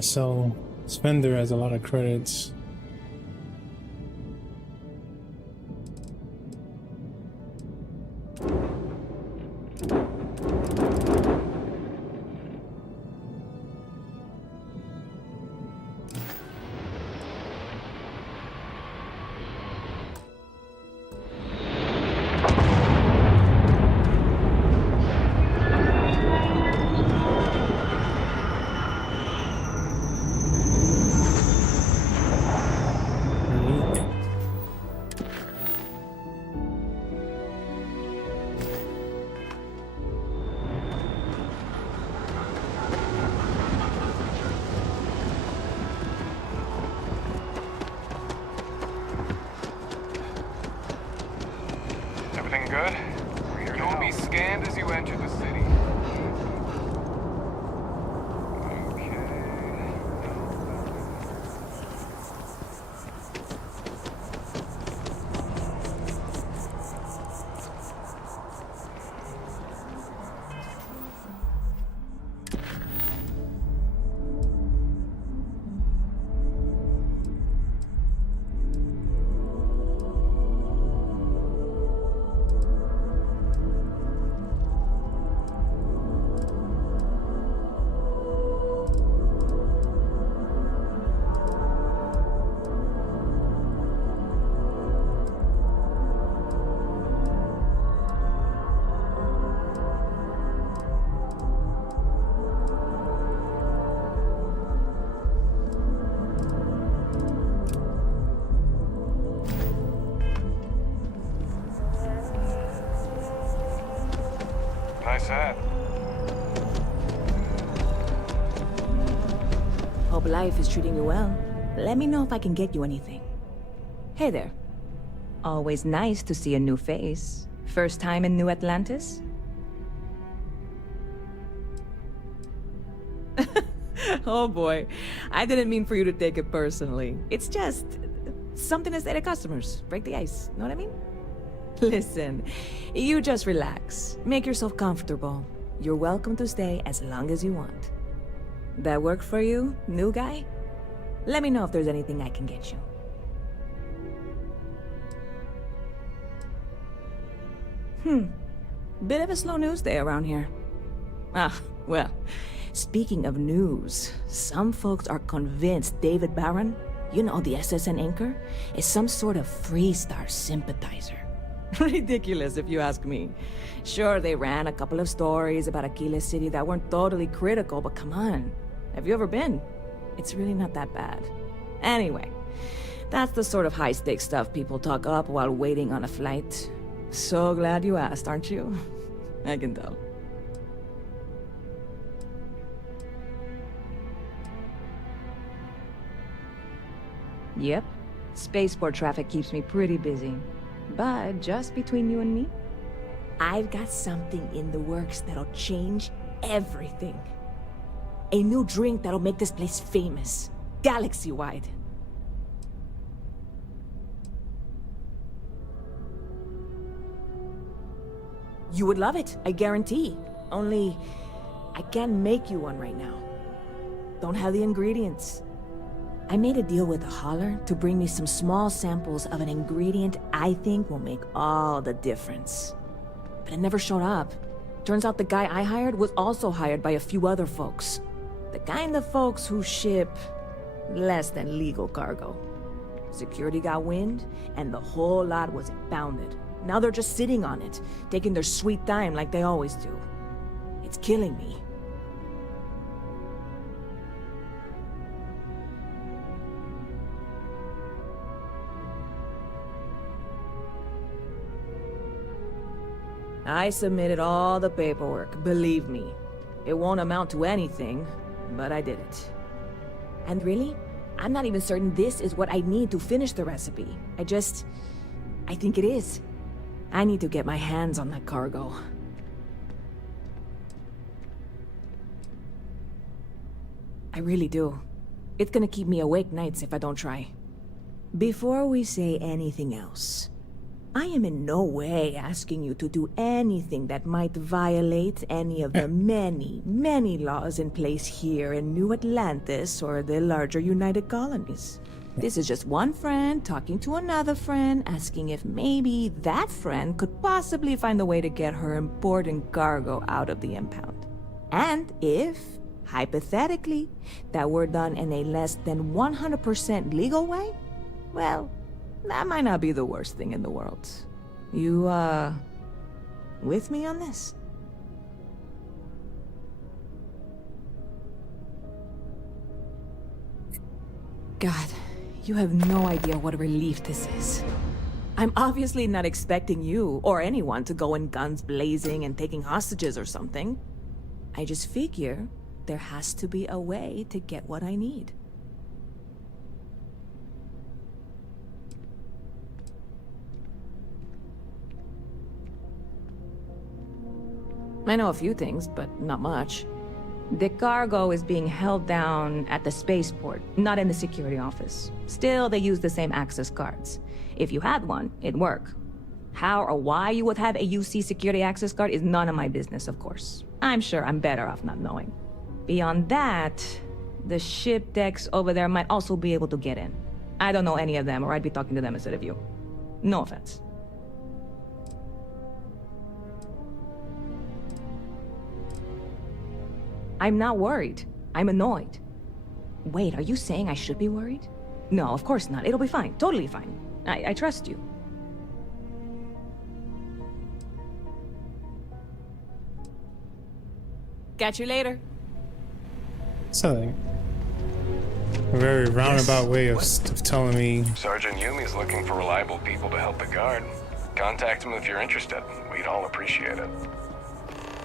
So Spender has a lot of credits. Everything good? You will be scanned as you enter the city. Nice hat. Hope life is treating you well. Let me know if I can get you anything. Hey there. Always nice to see a new face. First time in New Atlantis? Oh boy. I didn't mean for you to take it personally. It's just something to say to customers. Break the ice. Know what I mean? Listen, you just relax. Make yourself comfortable. You're welcome to stay as long as you want. That work for you, new guy? Let me know if there's anything I can get you. Bit of a slow news day around here. Ah, well, speaking of news, some folks are convinced David Barron, you know, the SSN anchor, is some sort of Freestar sympathizer. Ridiculous, if you ask me. Sure, they ran a couple of stories about Aquila City that weren't totally critical, but come on. Have you ever been? It's really not that bad. Anyway, that's the sort of high-stakes stuff people talk up while waiting on a flight. So glad you asked, aren't you? I can tell. Yep. Spaceport traffic keeps me pretty busy. But just between you and me, I've got something in the works that'll change everything. A new drink that'll make this place famous, galaxy-wide. You would love it, I guarantee. Only, I can't make you one right now. Don't have the ingredients. I made a deal with a hauler to bring me some small samples of an ingredient I think will make all the difference. But it never showed up. Turns out the guy I hired was also hired by a few other folks. The kind of folks who ship less than legal cargo. Security got wind, and the whole lot was impounded. Now they're just sitting on it, taking their sweet time like they always do. It's killing me. I submitted all the paperwork, believe me. It won't amount to anything, but I did it. And really, I'm not even certain this is what I need to finish the recipe. I think it is. I need to get my hands on that cargo. I really do. It's gonna keep me awake nights if I don't try. Before we say anything else, I am in no way asking you to do anything that might violate any of the many, many laws in place here in New Atlantis or the larger United Colonies. This is just one friend talking to another friend, asking if maybe that friend could possibly find a way to get her important cargo out of the impound. And if, hypothetically, that were done in a less than 100% legal way, well, that might not be the worst thing in the world. You, with me on this? God, you have no idea what a relief this is. I'm obviously not expecting you or anyone to go in guns blazing and taking hostages or something. I just figure there has to be a way to get what I need. I know a few things, but not much. The cargo is being held down at the spaceport, not in the security office. Still, they use the same access cards. If you had one, it'd work. How or why you would have a UC security access card is none of my business, of course. I'm sure I'm better off not knowing. Beyond that, the ship decks over there might also be able to get in. I don't know any of them, or I'd be talking to them instead of you. No offense. I'm not worried. I'm annoyed. Wait, are you saying I should be worried? No, of course not. It'll be fine. Totally fine. I trust you. Catch you later. So, a very roundabout way of telling me. Sergeant Yumi's looking for reliable people to help the guard. Contact him if you're interested. We'd all appreciate it.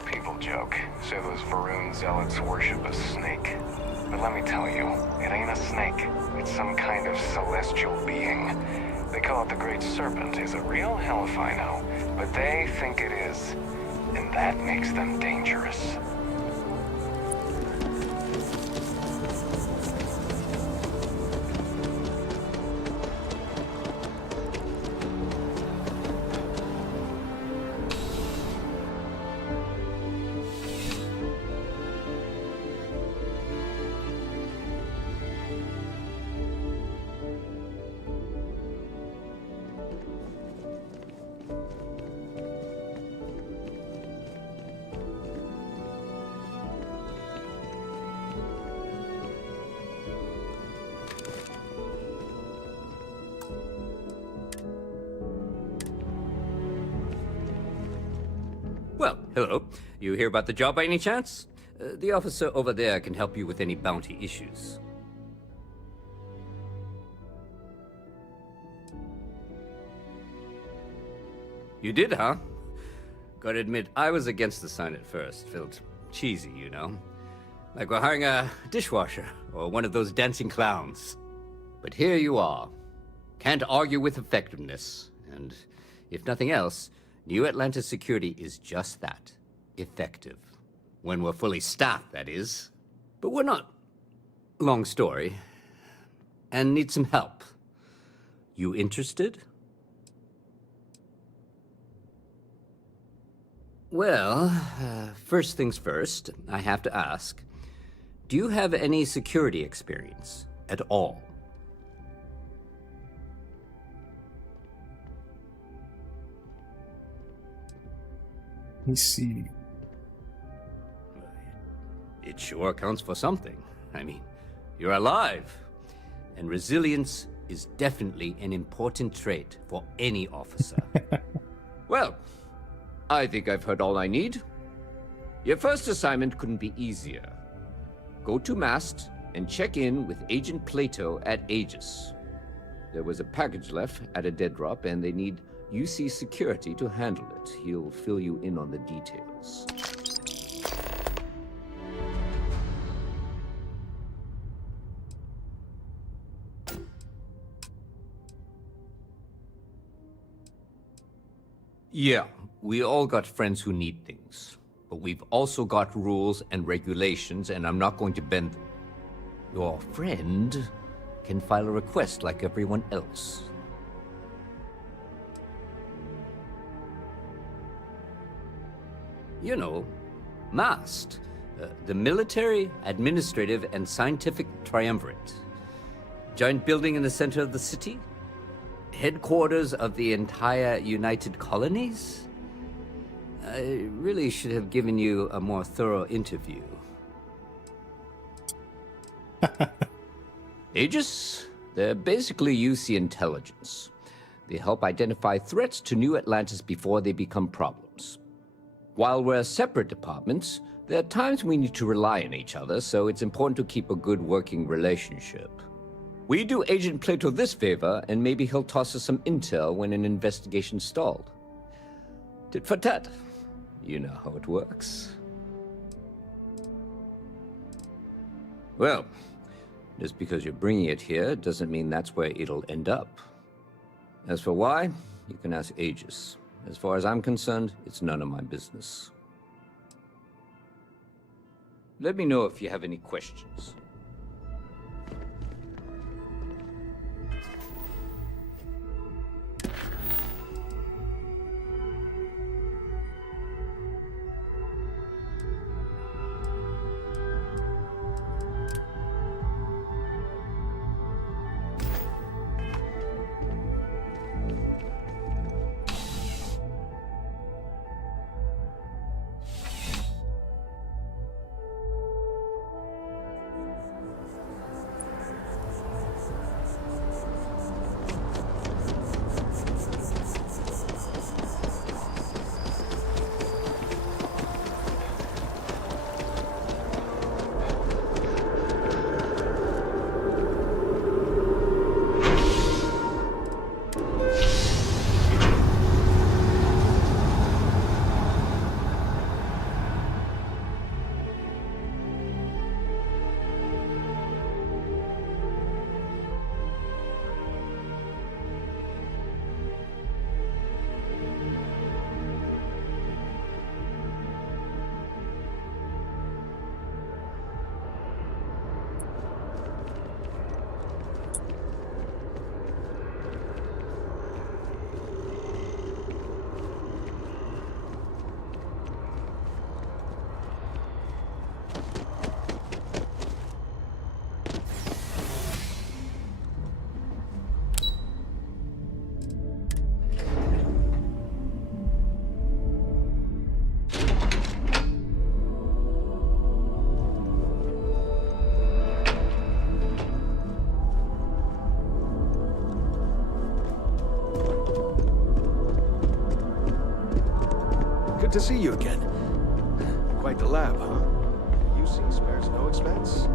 People joke, say those Varun zealots worship a snake. But let me tell you, it ain't a snake. It's some kind of celestial being. They call it the Great Serpent. Is it real? Hell if I know. But they think it is. And that makes them dangerous. Well, hello. You hear about the job by any chance? The officer over there can help you with any bounty issues. You did, huh? Gotta admit, I was against the sign at first. Felt cheesy, you know? Like we're hiring a dishwasher or one of those dancing clowns. But here you are. Can't argue with effectiveness. And if nothing else, New Atlantis security is just that. Effective. When we're fully staffed, that is. But we're not. Long story. And need some help. You interested? Well, first things first, I have to ask. Do you have any security experience at all? Let me see. It sure counts for something. I mean, you're alive. And resilience is definitely an important trait for any officer. Well, I think I've heard all I need. Your first assignment couldn't be easier. Go to Mast and check in with Agent Plato at Aegis. There was a package left at a dead drop, and they need UC security to handle it. He'll fill you in on the details. Yeah, we all got friends who need things. But we've also got rules and regulations, and I'm not going to bend them. Your friend can file a request like everyone else. You know, MAST, the Military, Administrative, and Scientific Triumvirate. Giant building in the center of the city? Headquarters of the entire United Colonies? I really should have given you a more thorough interview. Aegis? They're basically UC intelligence. They help identify threats to New Atlantis before they become problems. While we're separate departments, there are times we need to rely on each other, so it's important to keep a good working relationship. We do Agent Plato this favor, and maybe he'll toss us some intel when an investigation stalled. Tit for tat. You know how it works. Well, just because you're bringing it here doesn't mean that's where it'll end up. As for why, you can ask Aegis. As far as I'm concerned, it's none of my business. Let me know if you have any questions. Good to see you again. Quite the lab, huh? UC spares no expense.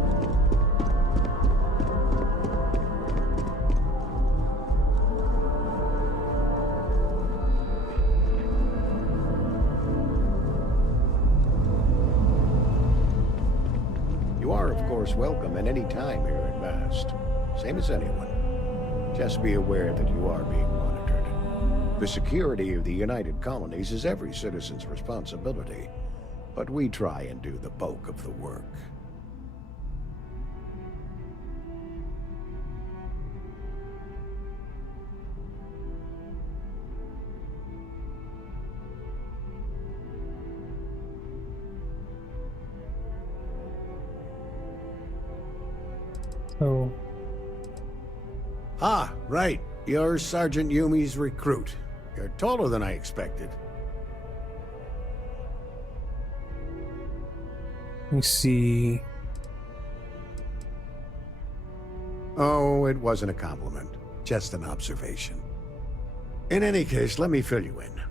You are, of course, welcome at any time here at Mast. Same as anyone. Just be aware that you are being monitored. The security of the United Colonies is every citizen's responsibility, but we try and do the bulk of the work. So... Ah, right. You're Sergeant Yumi's recruit. You're taller than I expected. Let me see. Oh, it wasn't a compliment. Just an observation. In any case, let me fill you in.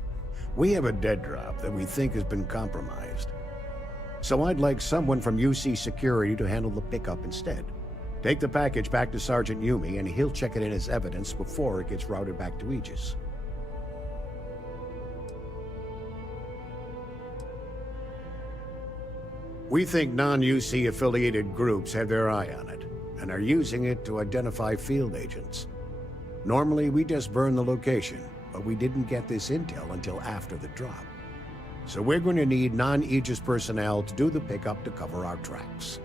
We have a dead drop that we think has been compromised. So I'd like someone from UC Security to handle the pickup instead. Take the package back to Sergeant Yumi, and he'll check it in as evidence before it gets routed back to Aegis. We think non-UC affiliated groups have their eye on it, and are using it to identify field agents. Normally, we just burn the location, but we didn't get this intel until after the drop. So we're going to need non-Aegis personnel to do the pickup to cover our tracks.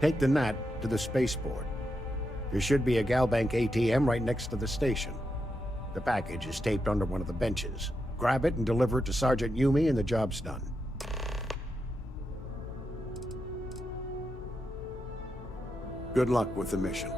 Take the NAT to the spaceport. There should be a Galbank ATM right next to the station. The package is taped under one of the benches. Grab it and deliver it to Sergeant Yumi and the job's done. Good luck with the mission.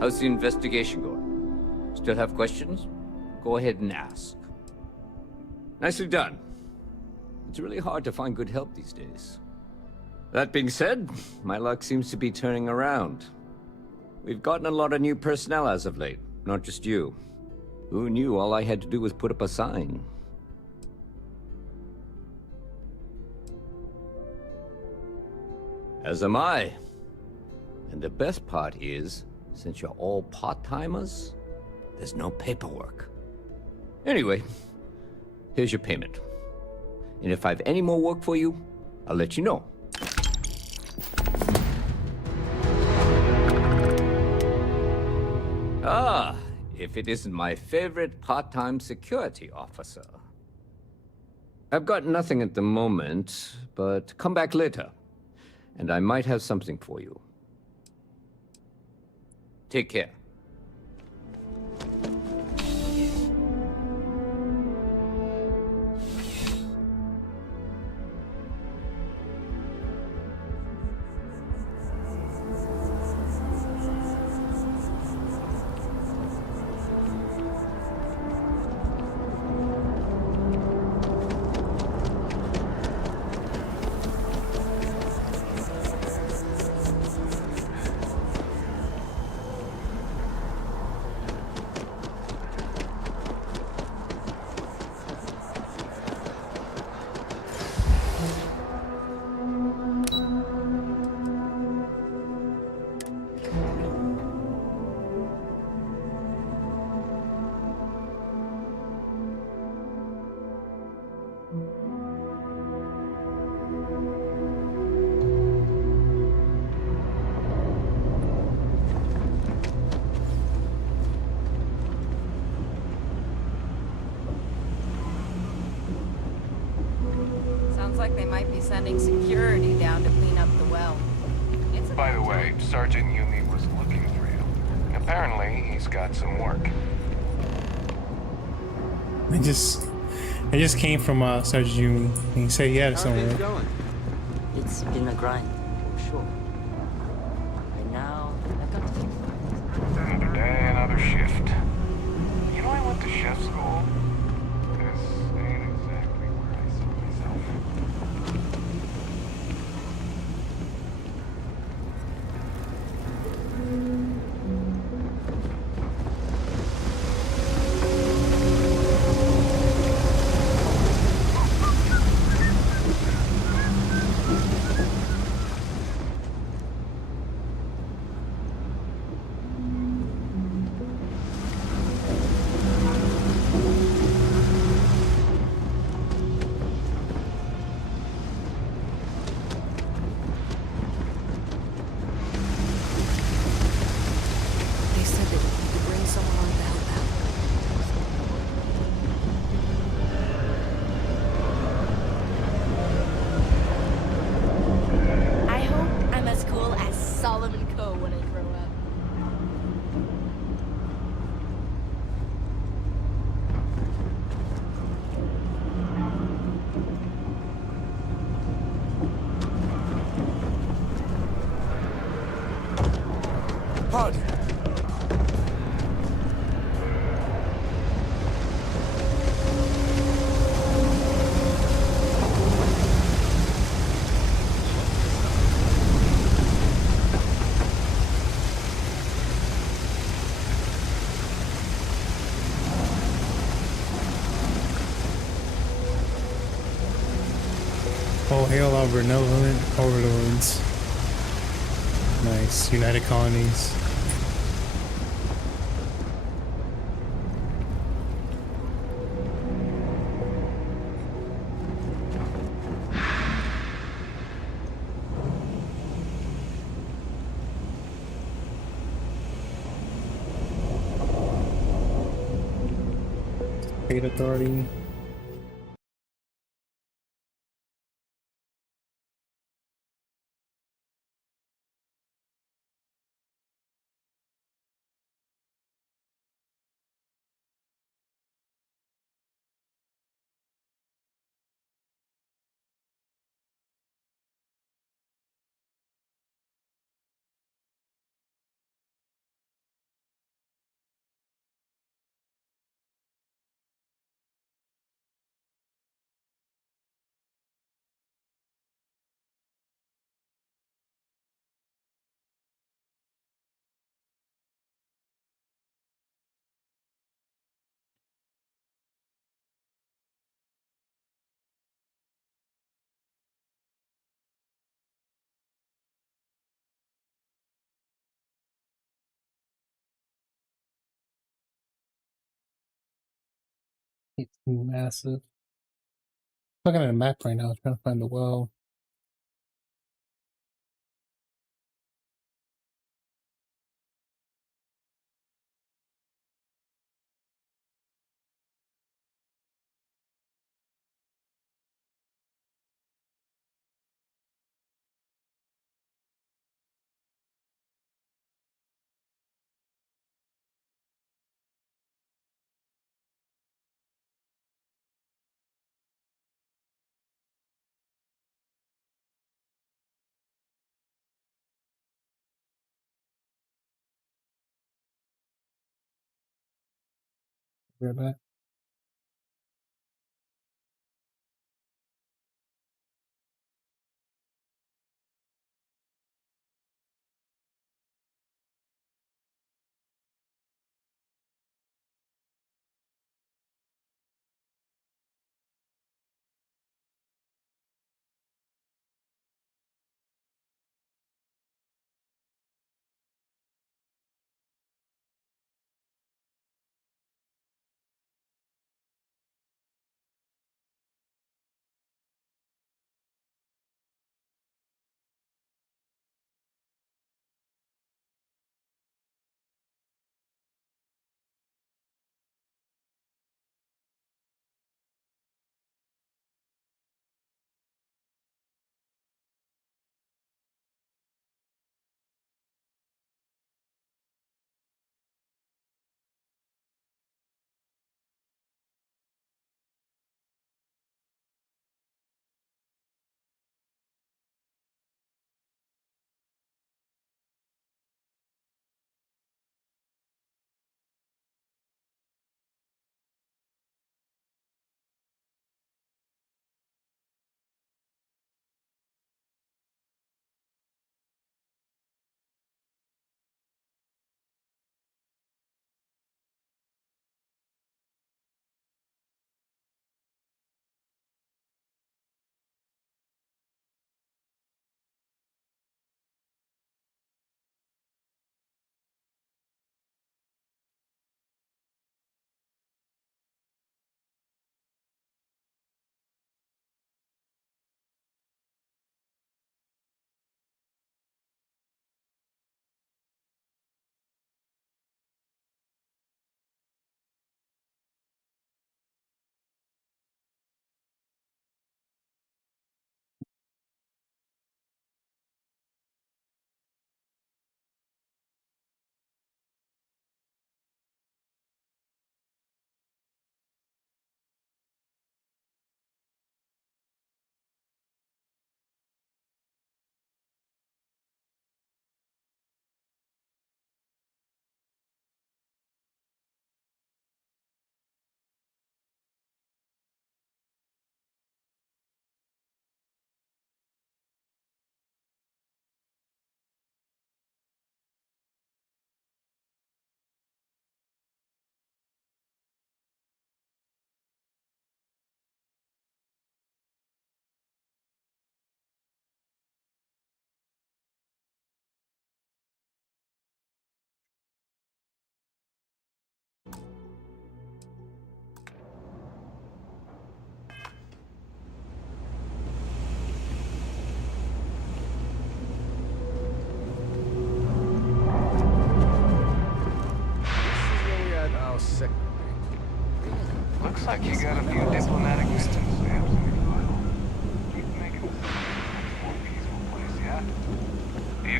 How's the investigation going? Still have questions? Go ahead and ask. Nicely done. It's really hard to find good help these days. That being said, my luck seems to be turning around. We've gotten a lot of new personnel as of late, not just you. Who knew all I had to do was put up a sign? As am I. And the best part is, since you're all part-timers, there's no paperwork. Anyway, here's your payment. And if I have any more work for you, I'll let you know. Ah, if it isn't my favorite part-time security officer. I've got nothing at the moment, but come back later, and I might have something for you. Take care. like they might be sending security down to clean up the well. By the way, Sergeant Yumi was looking for you. Apparently, he's got some work. I just came from Sergeant June. He said he had it somewhere. It's been a grind, for sure. And now, I've got to think about it. Another day, another shift. You know, I went to chef school. This ain't exactly where I saw myself. They said that you could bring someone on to help out. I hope I'm as cool as Solomon Coe when I grow up. Pardon. Oh, hail our benevolent overlords. Nice. United Colonies. State Authority. It's massive. Looking at a map right now, trying to find the well. Where that?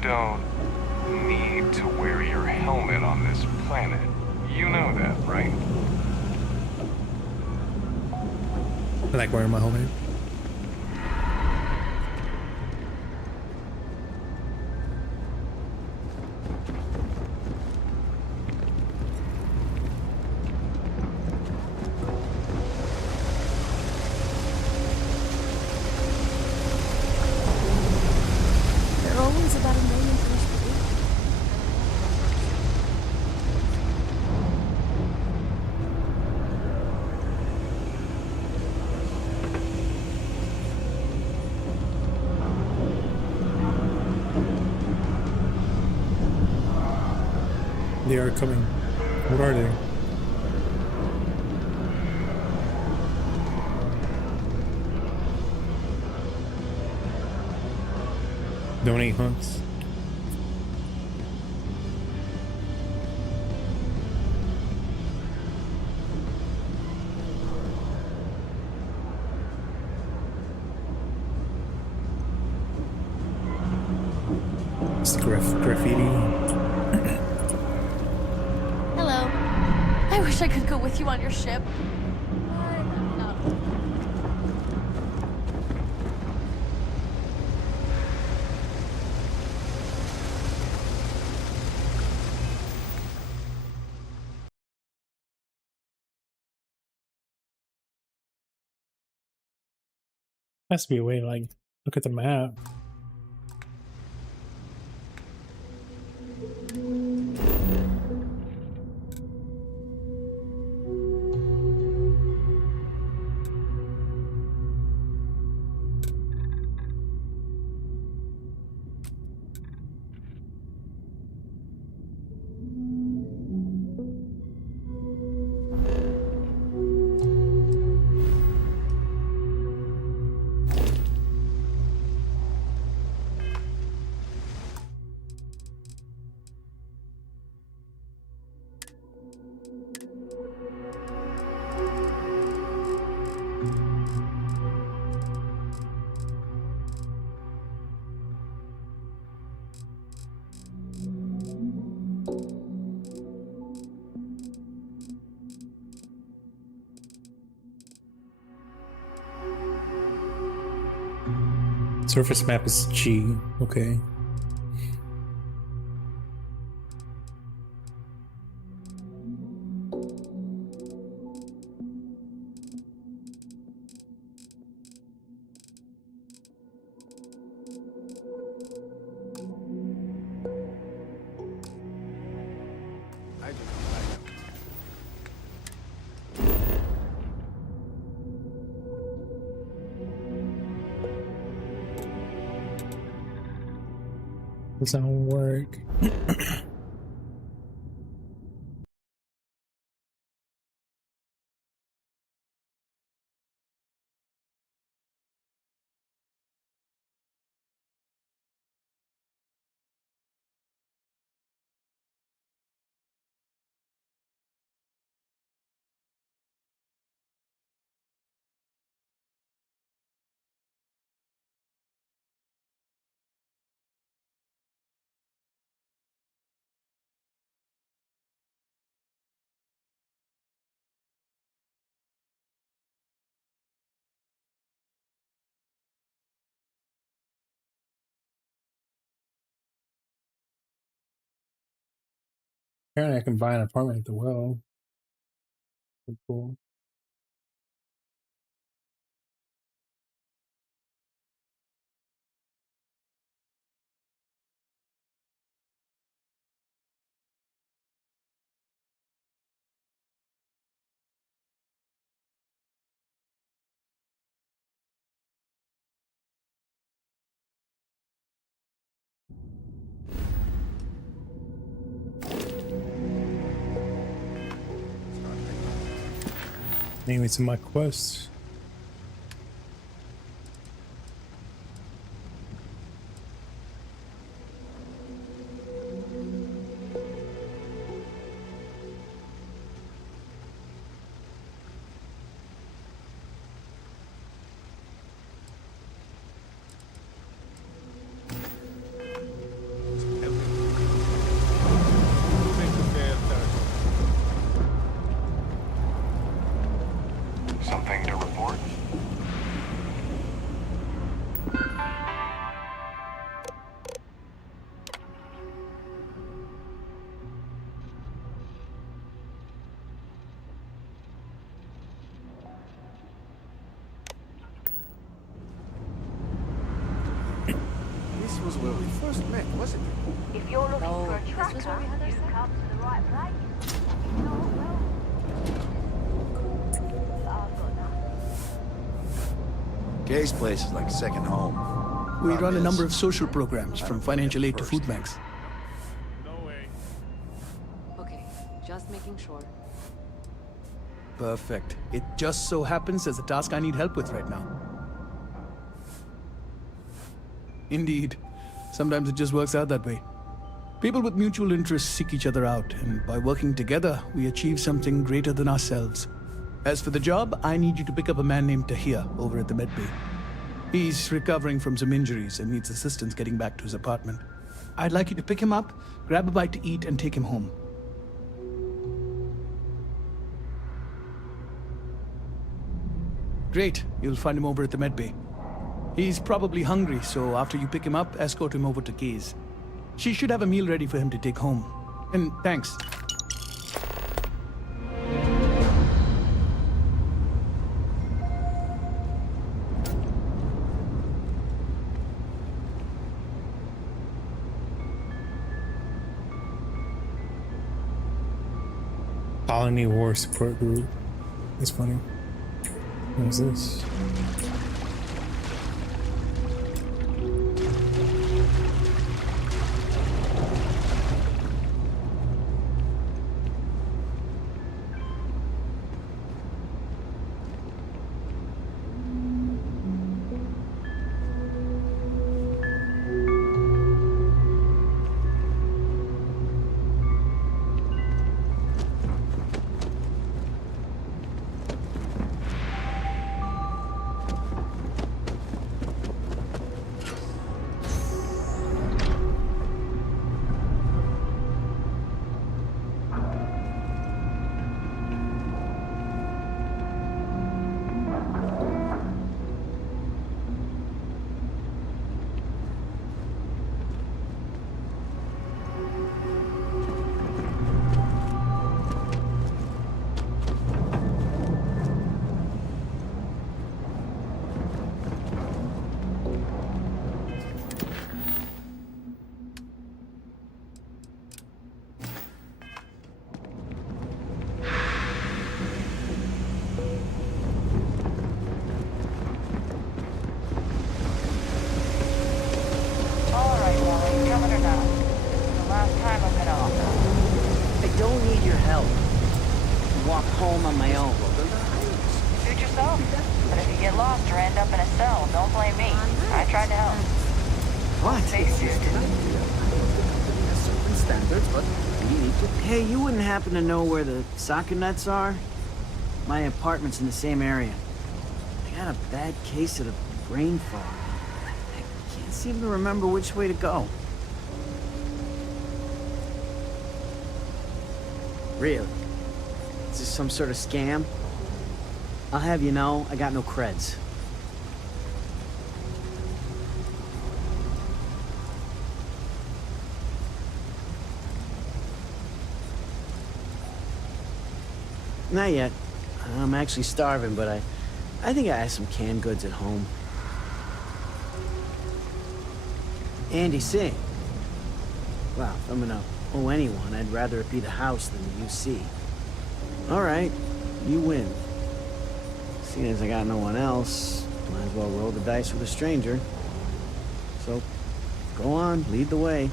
don't need to wear your helmet on this planet. You know that, right? I like wearing my helmet. There are always about 1 million fish per week. They are coming. What are they? Donate hunks. It's graffiti. Hello. I wish I could go with you on your ship. Has to be a way to like look at the map. Surface map is G. Okay. This don't work. Apparently I can buy an apartment at the well. Pretty cool. Anyway, to my quest. This was where we first met, wasn't it? If you're looking for a this tracker, was where we had our you've sex. come to the right place. You know it well. I've got nothing. Kay's place is like second home. We run a Problem number is, of social programs, from financial aid to food banks. Okay, just making sure. Perfect. It just so happens there's a task I need help with right now. Indeed. Sometimes it just works out that way. People with mutual interests seek each other out, and by working together, we achieve something greater than ourselves. As for the job, I need you to pick up a man named Tahir over at the medbay. He's recovering from some injuries and needs assistance getting back to his apartment. I'd like you to pick him up, grab a bite to eat, and take him home. Great. You'll find him over at the medbay. He's probably hungry, so after you pick him up, escort him over to Kay's. She should have a meal ready for him to take home. And thanks. Colony War Support Group. It's funny. What is this? home on my own. Suit yourself. But if you get lost or end up in a cell, don't blame me. I tried to help. What? Certain standards, but we need to... Hey, you wouldn't happen to know where the soccer nets are? My apartment's in the same area. I got a bad case of the brain fog. I can't seem to remember which way to go. Really? Is this some sort of scam? I'll have you know, I got no creds. Not yet. I'm actually starving, but I think I have some canned goods at home. Andy, sing. Well, if I'm gonna owe anyone, I'd rather it be the house than the UC. All right, you win. Seeing as I got no one else, might as well roll the dice with a stranger. So, go on, lead the way.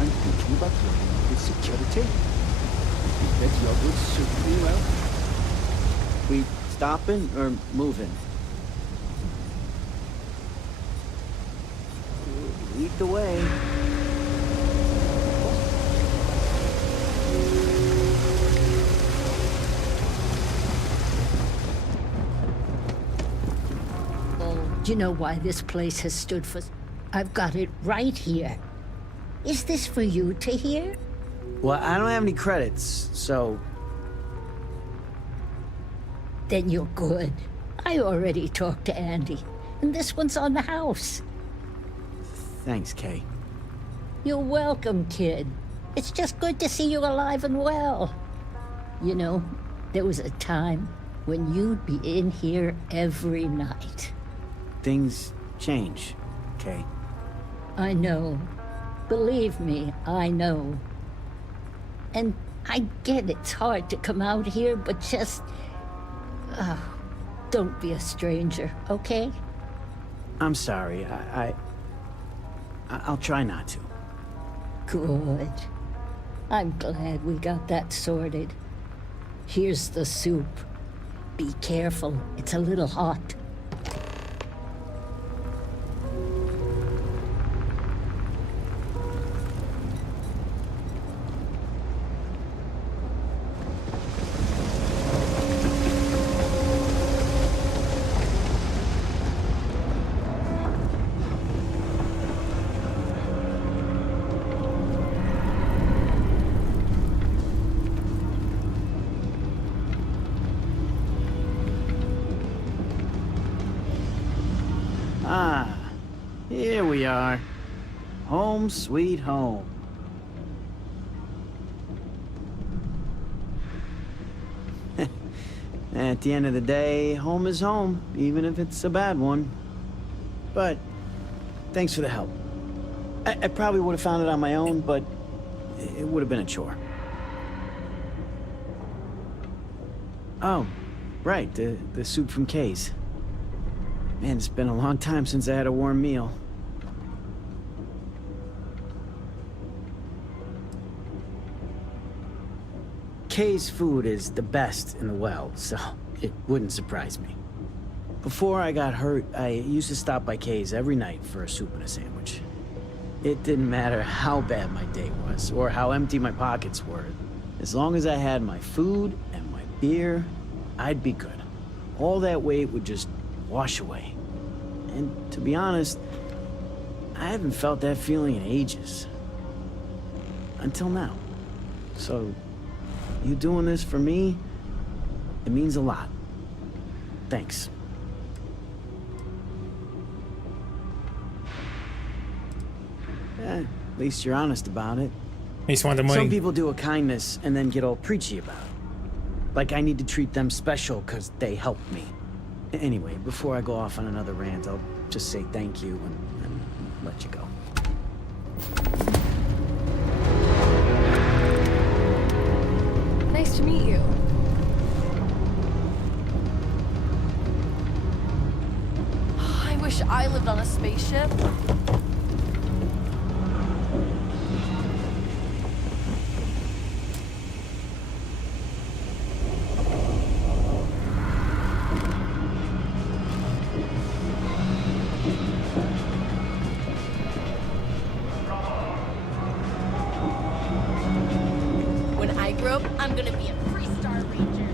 I'm thinking about running with security. I think that job would suit me well. We stopping or moving? Lead the way. Do you know why this place has stood for... I've got it right here. Is this for you to hear? Well, I don't have any credits, so... Then you're good. I already talked to Andy, and this one's on the house. Thanks, Kay. You're welcome, kid. It's just good to see you alive and well. You know, there was a time when you'd be in here every night. Things change, Kay. I know. Believe me, I know. And I get it's hard to come out here, but just... don't be a stranger, okay? I'm sorry. I'll try not to. Good. I'm glad we got that sorted. Here's the soup. Be careful, it's a little hot. Here we are. Home sweet home. At the end of the day, home is home, even if it's a bad one. But thanks for the help. I probably would have found it on my own, but it would have been a chore. Oh, right, the soup from Kay's. Man, it's been a long time since I had a warm meal. Kay's food is the best in the well, so it wouldn't surprise me. Before I got hurt, I used to stop by Kay's every night for a soup and a sandwich. It didn't matter how bad my day was, or how empty my pockets were. As long as I had my food and my beer, I'd be good. All that weight would just wash away. And to be honest, I haven't felt that feeling in ages. Until now. So, you doing this for me, it means a lot. Thanks. At least you're honest about it. He just wanted the money. Some people do a kindness and then get all preachy about it. Like I need to treat them special because they helped me. Anyway, before I go off on another rant, I'll just say thank you and let you go. Nice to meet you. I wish I lived on a spaceship. When I grow up, I'm gonna be a three-star ranger.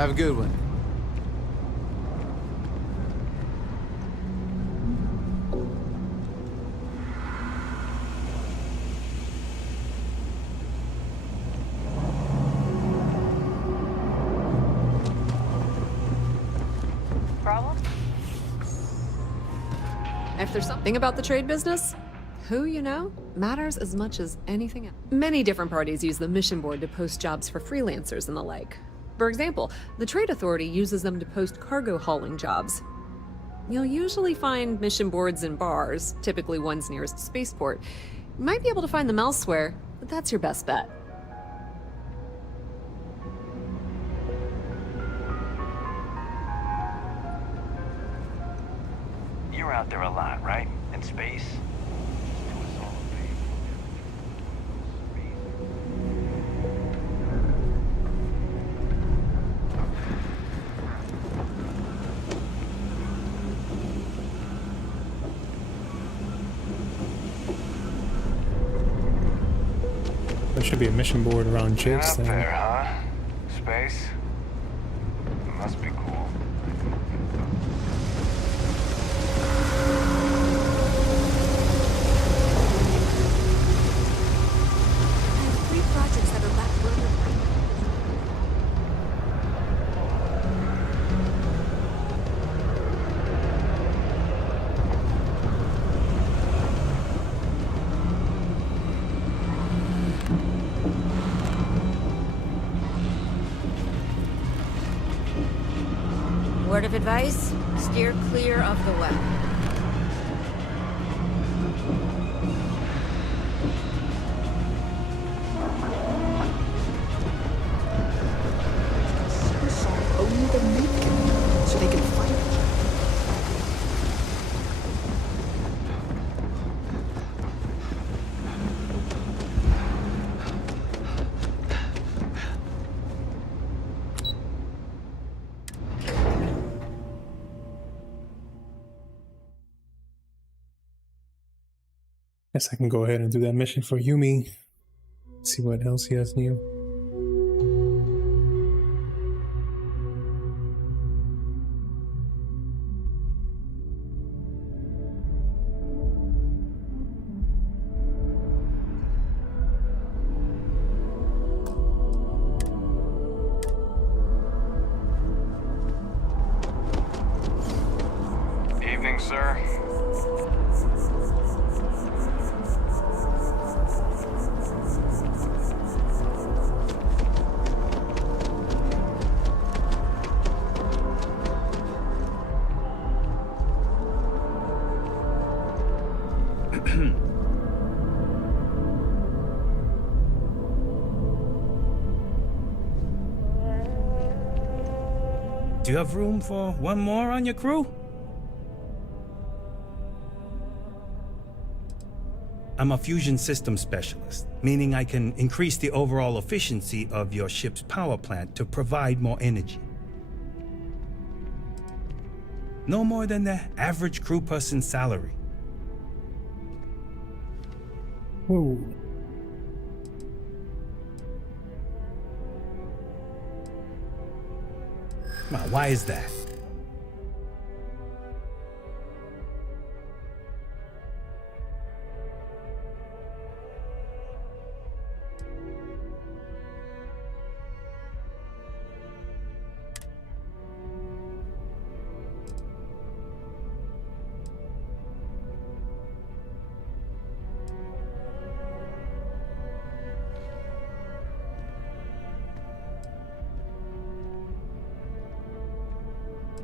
Have a good one. Problem? If there's something about the trade business, who you know matters as much as anything else. Many different parties use the mission board to post jobs for freelancers and the like. For example, the Trade Authority uses them to post cargo hauling jobs. You'll usually find mission boards in bars, typically ones nearest a spaceport. You might be able to find them elsewhere, but that's your best bet. You're out there a lot, right? In space? There should be a mission board around Jake's Out then. there, huh? Space? Must be cool. I have 3 projects that are back burner. Word of advice? Steer clear of the web. Only the mate can, so they can fight each other. Guess I can go ahead and do that mission for Yumi. See what else he has new. Evening, sir. Do you have room for one more on your crew? I'm a fusion system specialist, meaning I can increase the overall efficiency of your ship's power plant to provide more energy. No more than the average crew person's salary. Whoa. Now, why is that?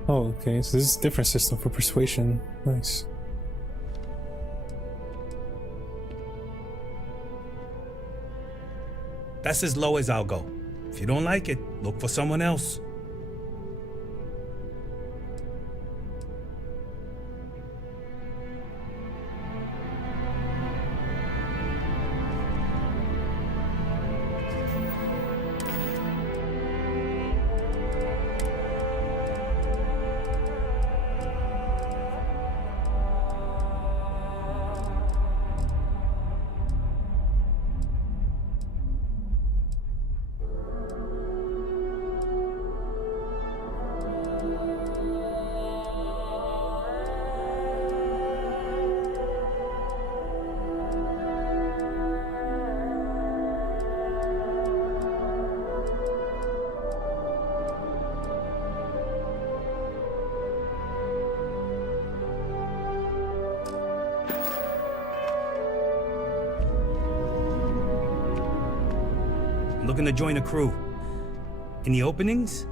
Oh, okay. So this is a different system for persuasion. Nice. That's as low as I'll go. If you don't like it, look for someone else. looking to join a crew. Any openings?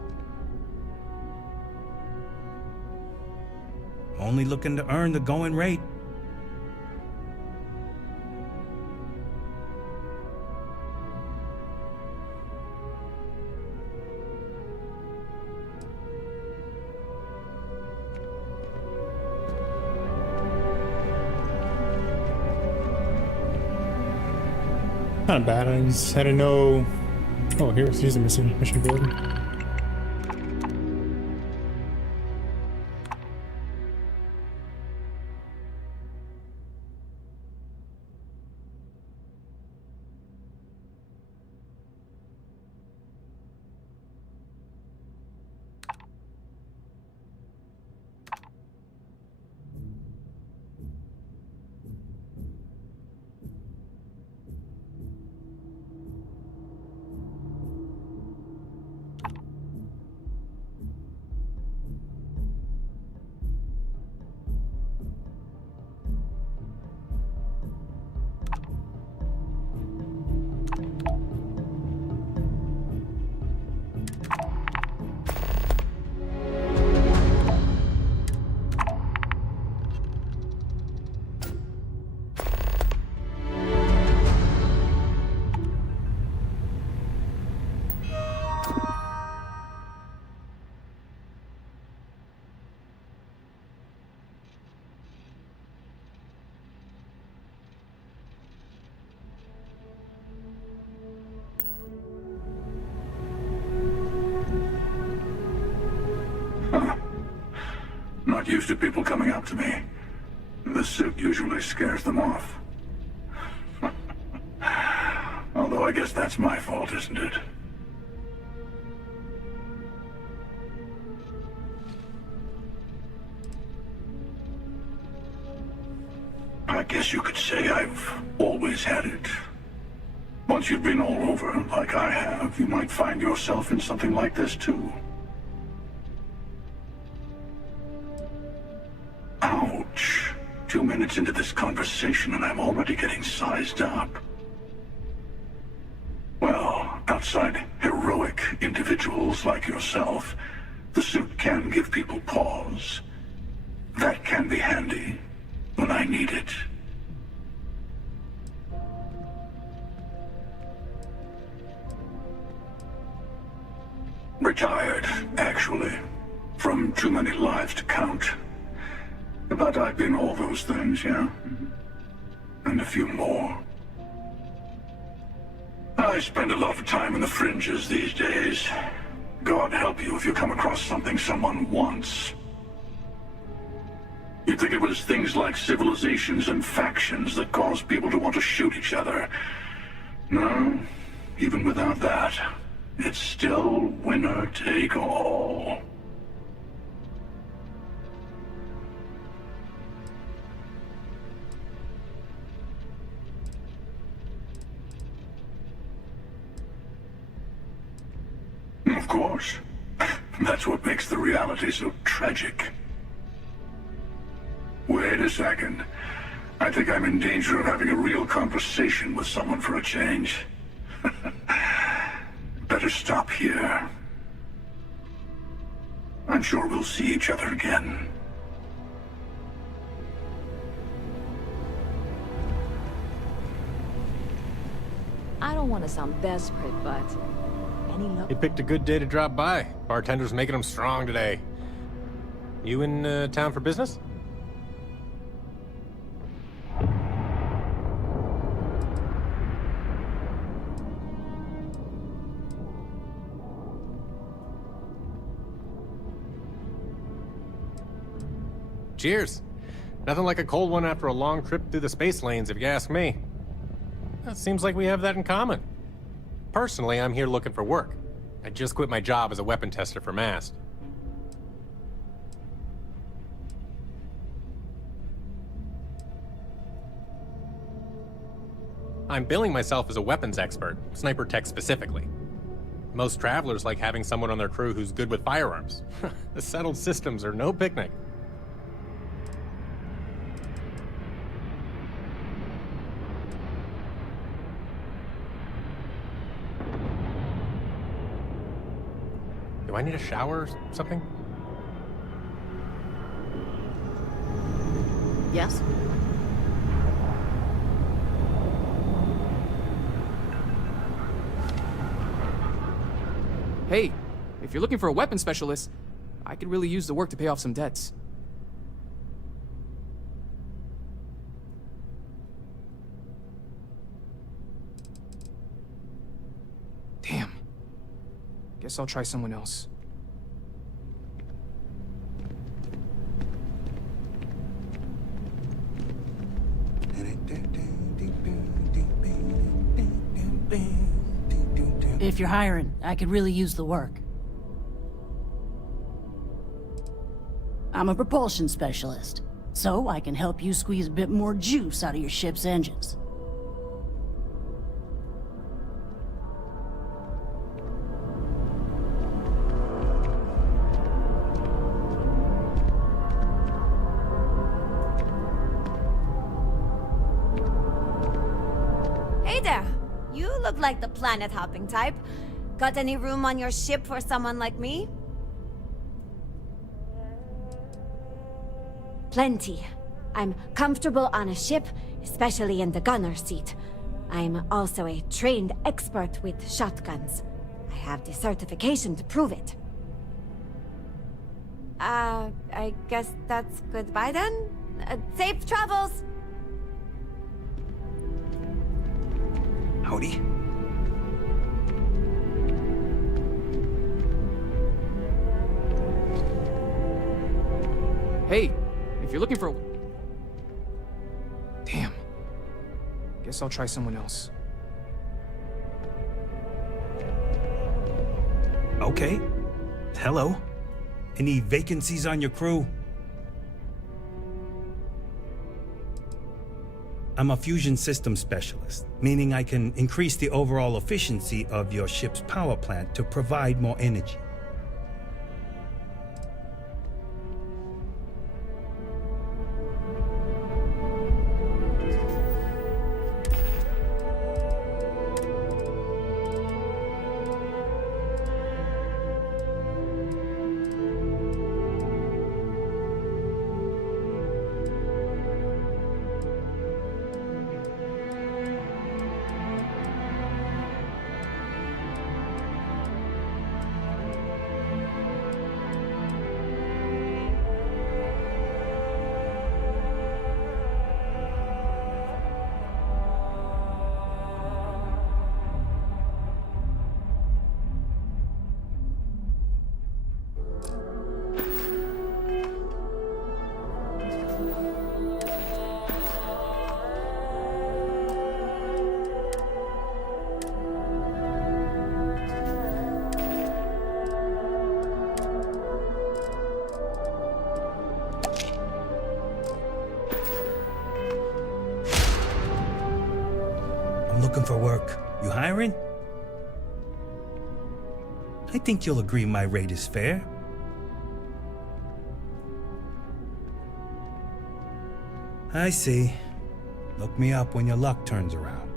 Only looking to earn the going rate. Not bad. I just had to know. Oh, here's the mission board. Not used to people coming up to me. The suit usually scares them off. Although I guess that's my fault, isn't it? I guess you could say I've always had it. Once you've been all over, like I have, you might find yourself in something like this too. Ouch. 2 minutes into this conversation and I'm already getting sized up. Well, outside heroic individuals like yourself, the suit can give people pause. That can be handy when I need it. Retired, actually, from too many lives to count. But I've been all those things, yeah? And a few more. I spend a lot of time in the fringes these days. God help you if you come across something someone wants. You'd think it was things like civilizations and factions that cause people to want to shoot each other. No, even without that, it's still winner take all. Of course. That's what makes the reality so tragic. Wait a second. I think I'm in danger of having a real conversation with someone for a change. Better stop here. I'm sure we'll see each other again. I don't want to sound desperate, but any luck? You picked a good day to drop by. Bartender's making them strong today. You in town for business? Cheers. Nothing like a cold one after a long trip through the space lanes, if you ask me. It seems like we have that in common. Personally, I'm here looking for work. I just quit my job as a weapon tester for Mast. I'm billing myself as a weapons expert, sniper tech specifically. Most travelers like having someone on their crew who's good with firearms. The settled systems are no picnic. Do I need a shower or something? Yes? Hey, if you're looking for a weapon specialist, I could really use the work to pay off some debts. Damn. Guess I'll try someone else. If you're hiring, I could really use the work. I'm a propulsion specialist, so I can help you squeeze a bit more juice out of your ship's engines. Hey there! You look like the planet-hopping type. Got any room on your ship for someone like me? Plenty. I'm comfortable on a ship, especially in the gunner seat. I'm also a trained expert with shotguns. I have the certification to prove it. I guess that's goodbye then? Safe travels! Howdy. Hey, if you're looking for a... Damn. Guess I'll try someone else. Okay. Hello. Any vacancies on your crew? I'm a fusion system specialist, meaning I can increase the overall efficiency of your ship's power plant to provide more energy. I'm looking for work. You hiring? I think you'll agree my rate is fair. I see. Look me up when your luck turns around.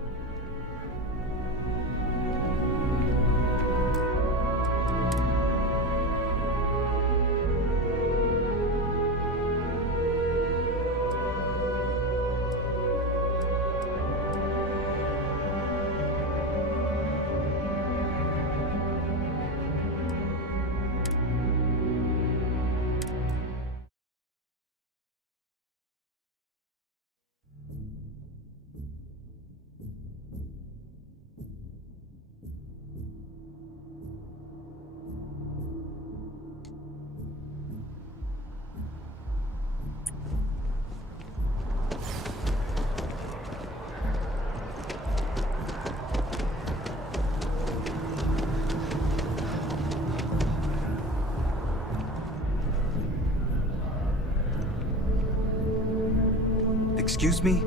Excuse me?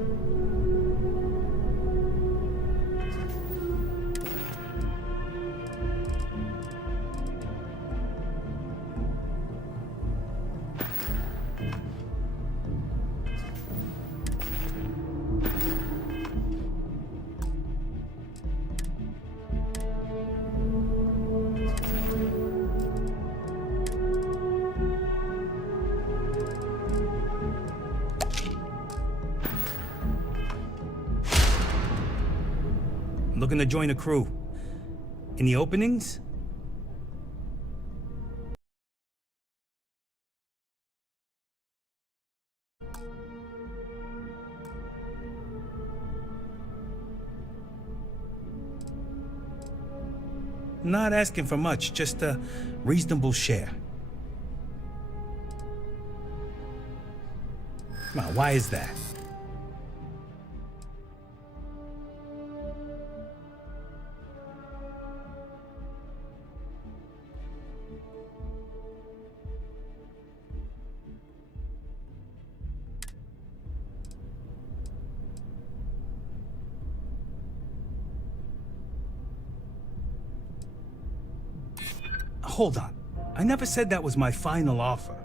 I'm looking to join a crew. Any openings? Not asking for much, just a reasonable share. Come on, why is that? Hold on. I never said that was my final offer.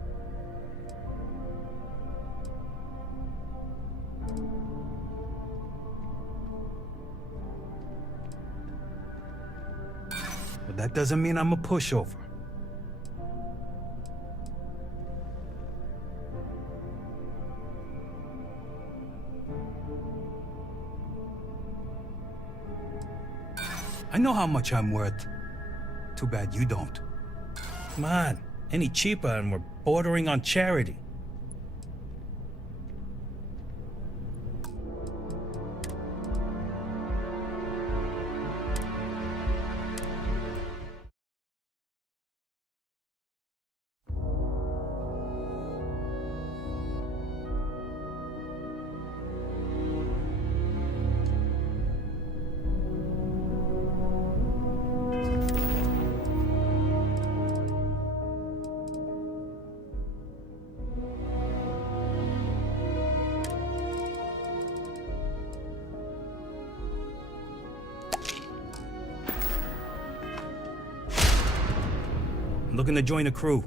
But that doesn't mean I'm a pushover. I know how much I'm worth. Too bad you don't. Come on, any cheaper and we're bordering on charity. I'm looking to join a crew.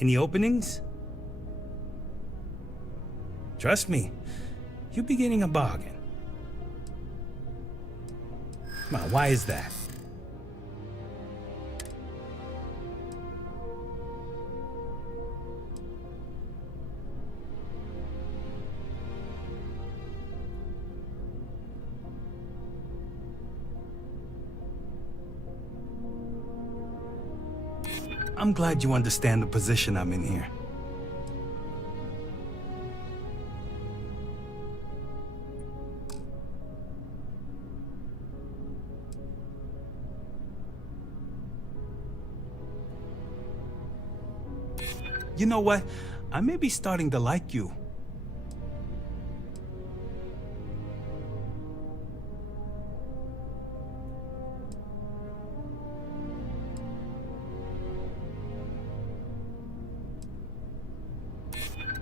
Any openings? Trust me, you'll be getting a bargain. Come on, why is that? I'm glad you understand the position I'm in here. You know what? I may be starting to like you.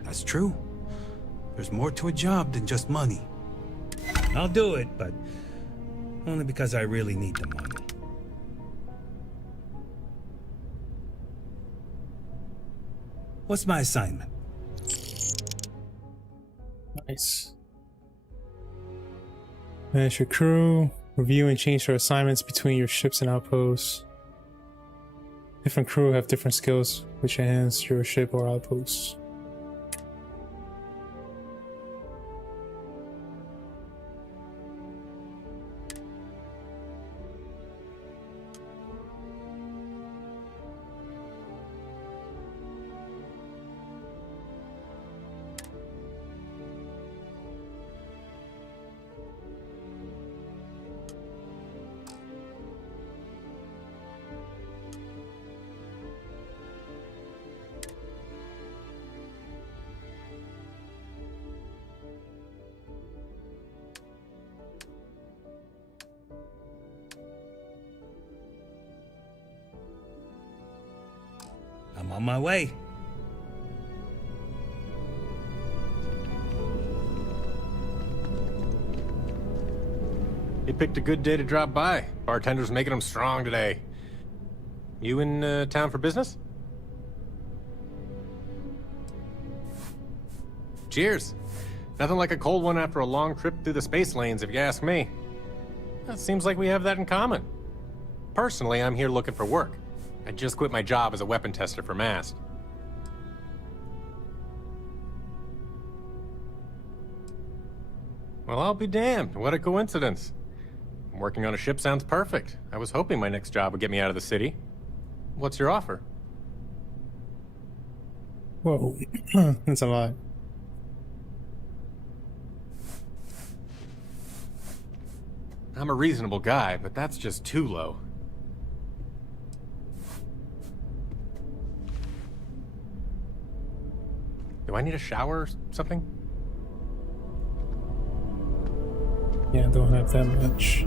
That's true. There's more to a job than just money. I'll do it, but only because I really need the money. What's my assignment? Nice. Manage your crew. Review and change your assignments between your ships and outposts. Different crew have different skills which enhance your ship or outposts. I'm on my way. He picked a good day to drop by. Bartender's making him strong today. You in town for business? Cheers. Nothing like a cold one after a long trip through the space lanes, if you ask me. It seems like we have that in common. Personally, I'm here looking for work. I just quit my job as a weapon tester for Mast. Well, I'll be damned. What a coincidence. Working on a ship sounds perfect. I was hoping my next job would get me out of the city. What's your offer? Whoa, that's a lot. I'm a reasonable guy, but that's just too low. Do I need a shower or something? Yeah, I don't have that much.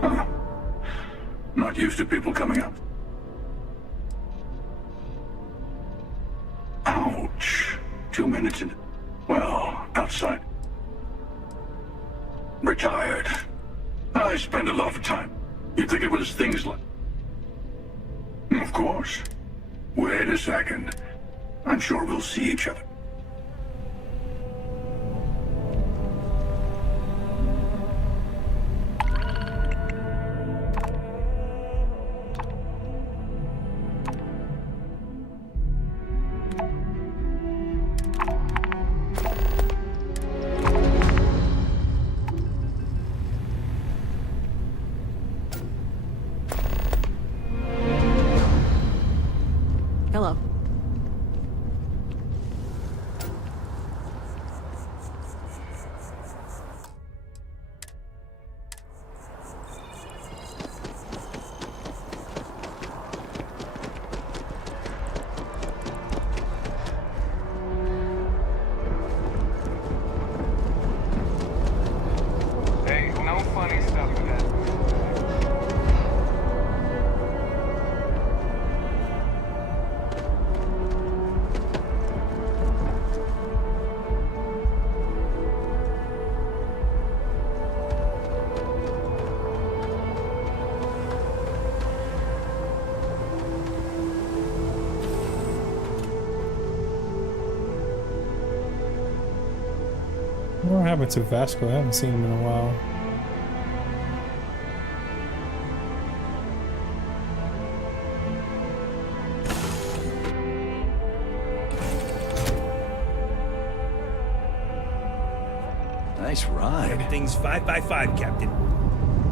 Huh. Not used to people coming up. Ouch. 2 minutes in. Well, outside. Retired. I spend a lot of time. You'd think it was things like... Of course. Wait a second. I'm sure we'll see each other. Hello. Hey, no funny stuff with that. What happened to Vasco? I haven't seen him in a while. Nice ride. Everything's 5 by 5, Captain.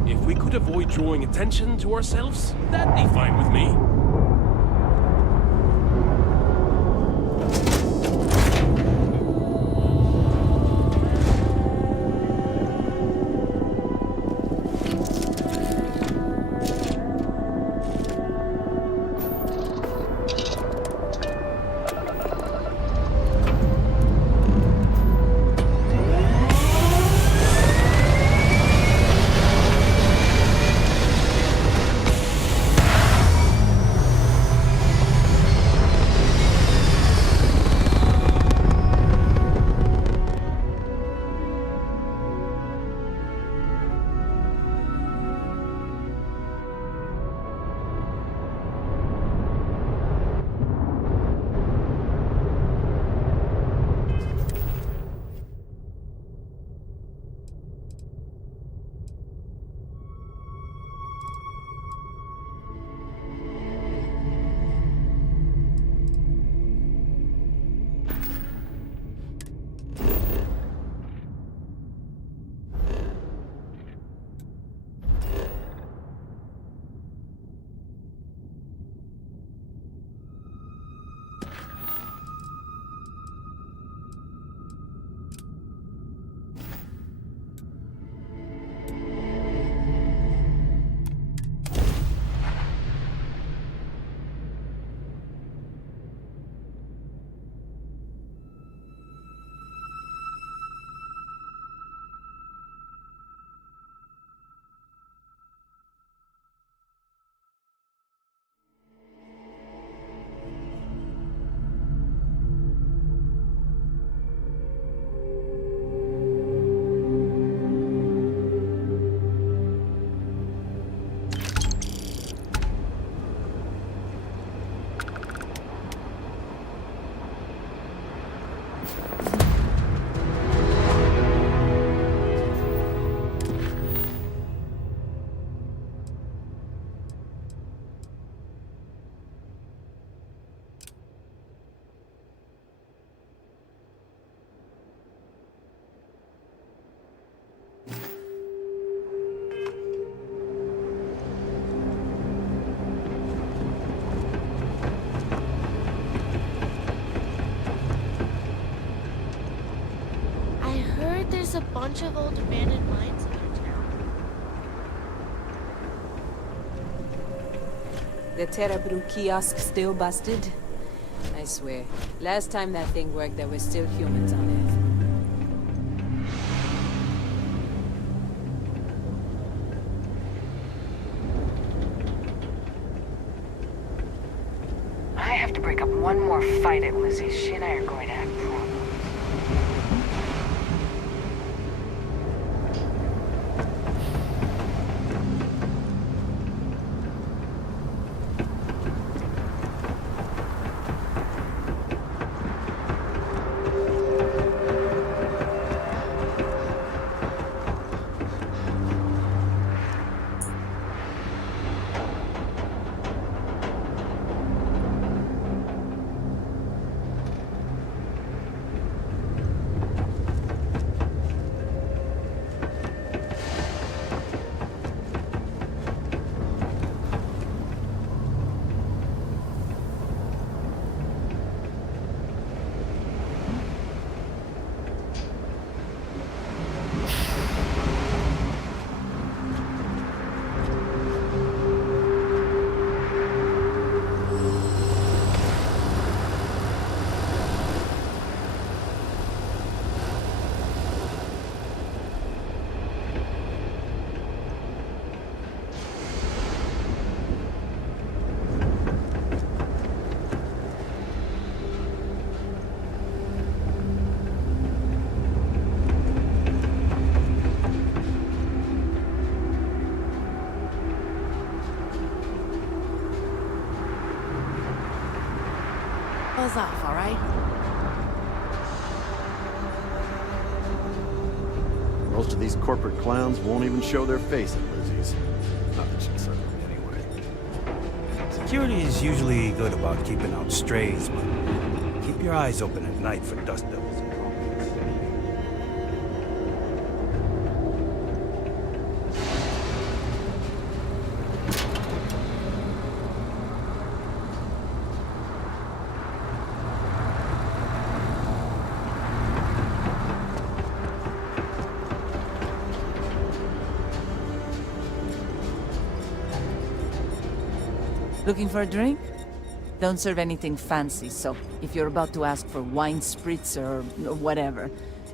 If we could avoid drawing attention to ourselves, that'd be fine with me. a bunch of old abandoned mines in our town. The Terebru kiosk still busted? I swear, last time that thing worked, there were still humans on it. I have to break up one more fight at Lizzie's. She and I are going to have problems. Buzz off, alright? Most of these corporate clowns won't even show their face at Lizzie's. Not that she'd serve them anyway. Security is usually good about keeping out strays, but keep your eyes open at night for dust devils. Looking for a drink? Don't serve anything fancy, so if you're about to ask for wine spritz or whatever,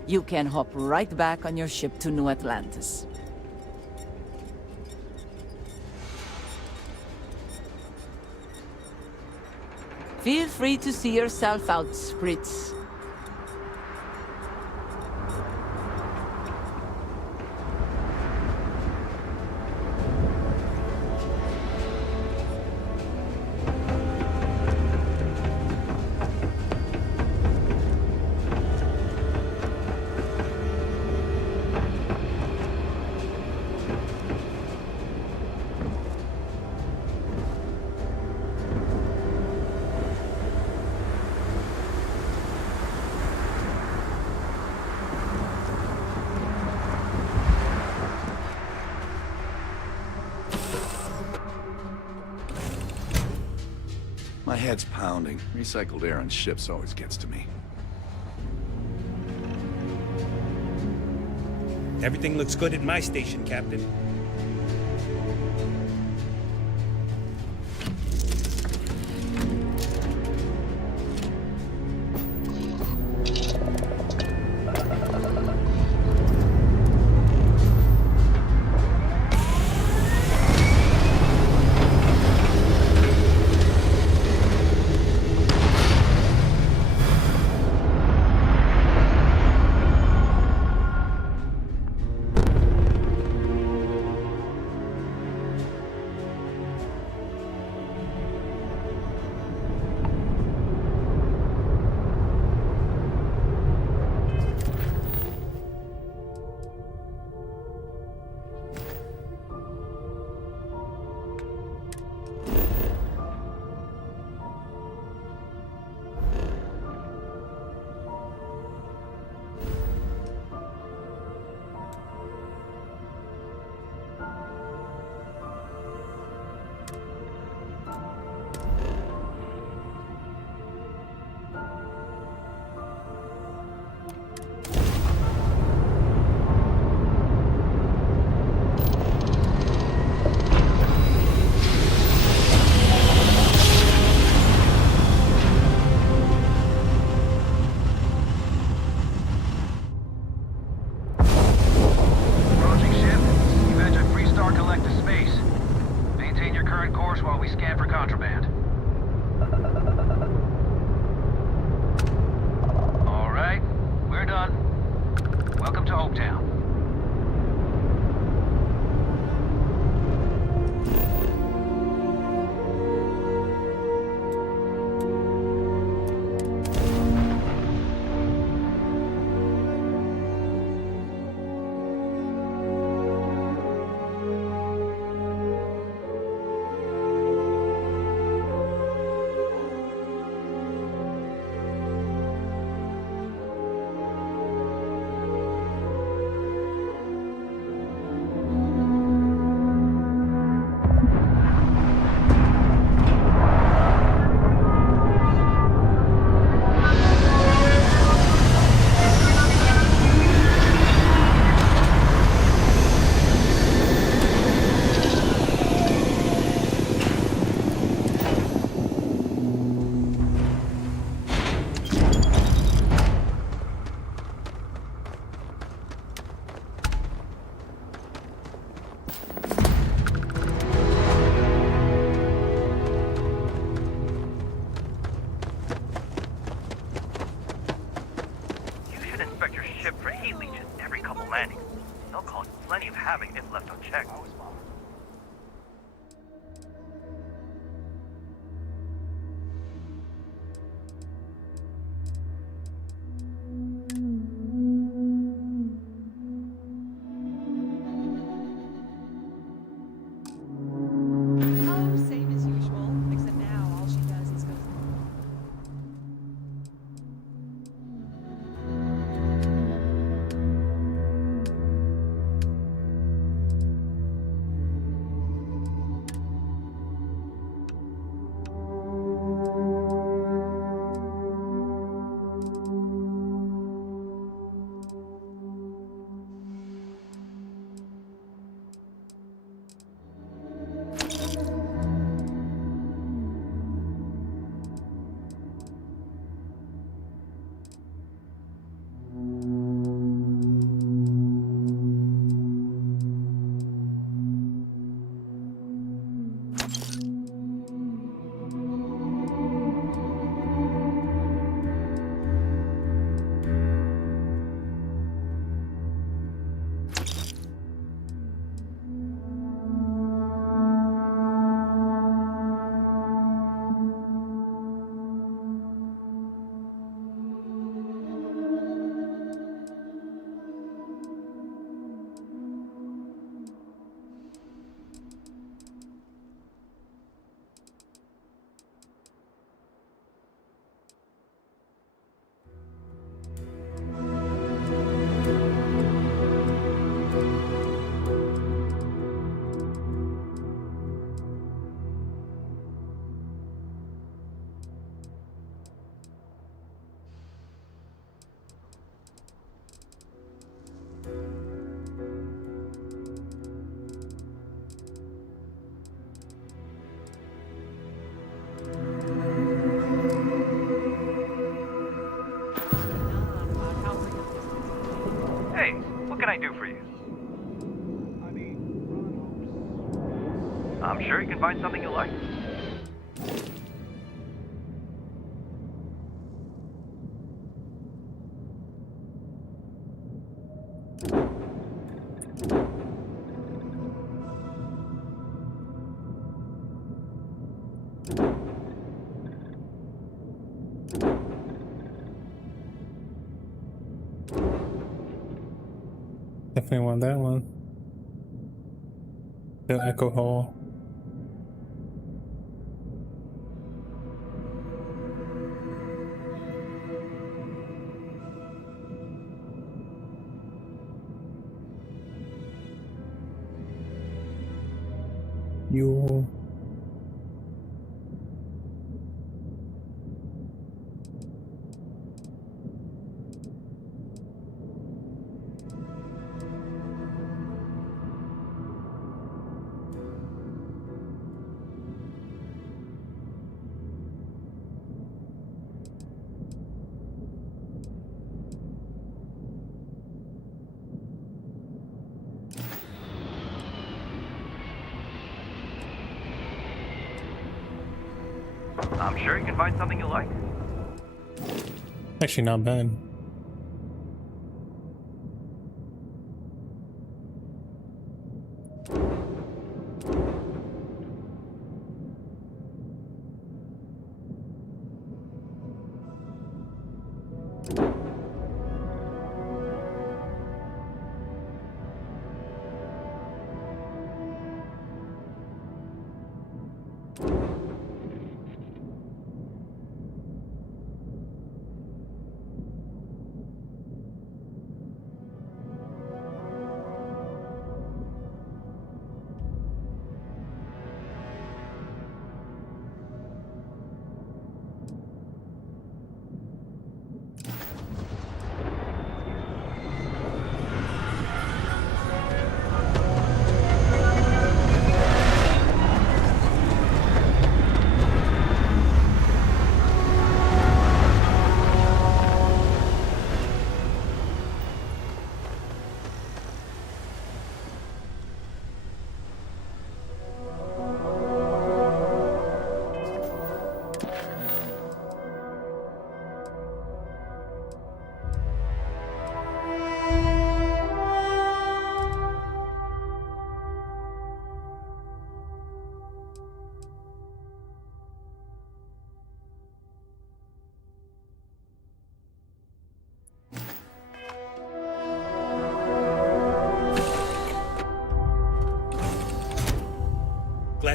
you can hop right back on your ship to New Atlantis. Feel free to see yourself out, Spritz. My head's pounding. Recycled air on ships always gets to me. Everything looks good at my station, Captain. plenty of havoc if left unchecked. Oh, same as usual, except now all she does is go. Hey, what can I do for you? I'm sure you can find something you like. Definitely want that one. The Echo Hall. You. I'm sure you can find something you like. Actually, not bad.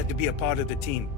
glad to be a part of the team.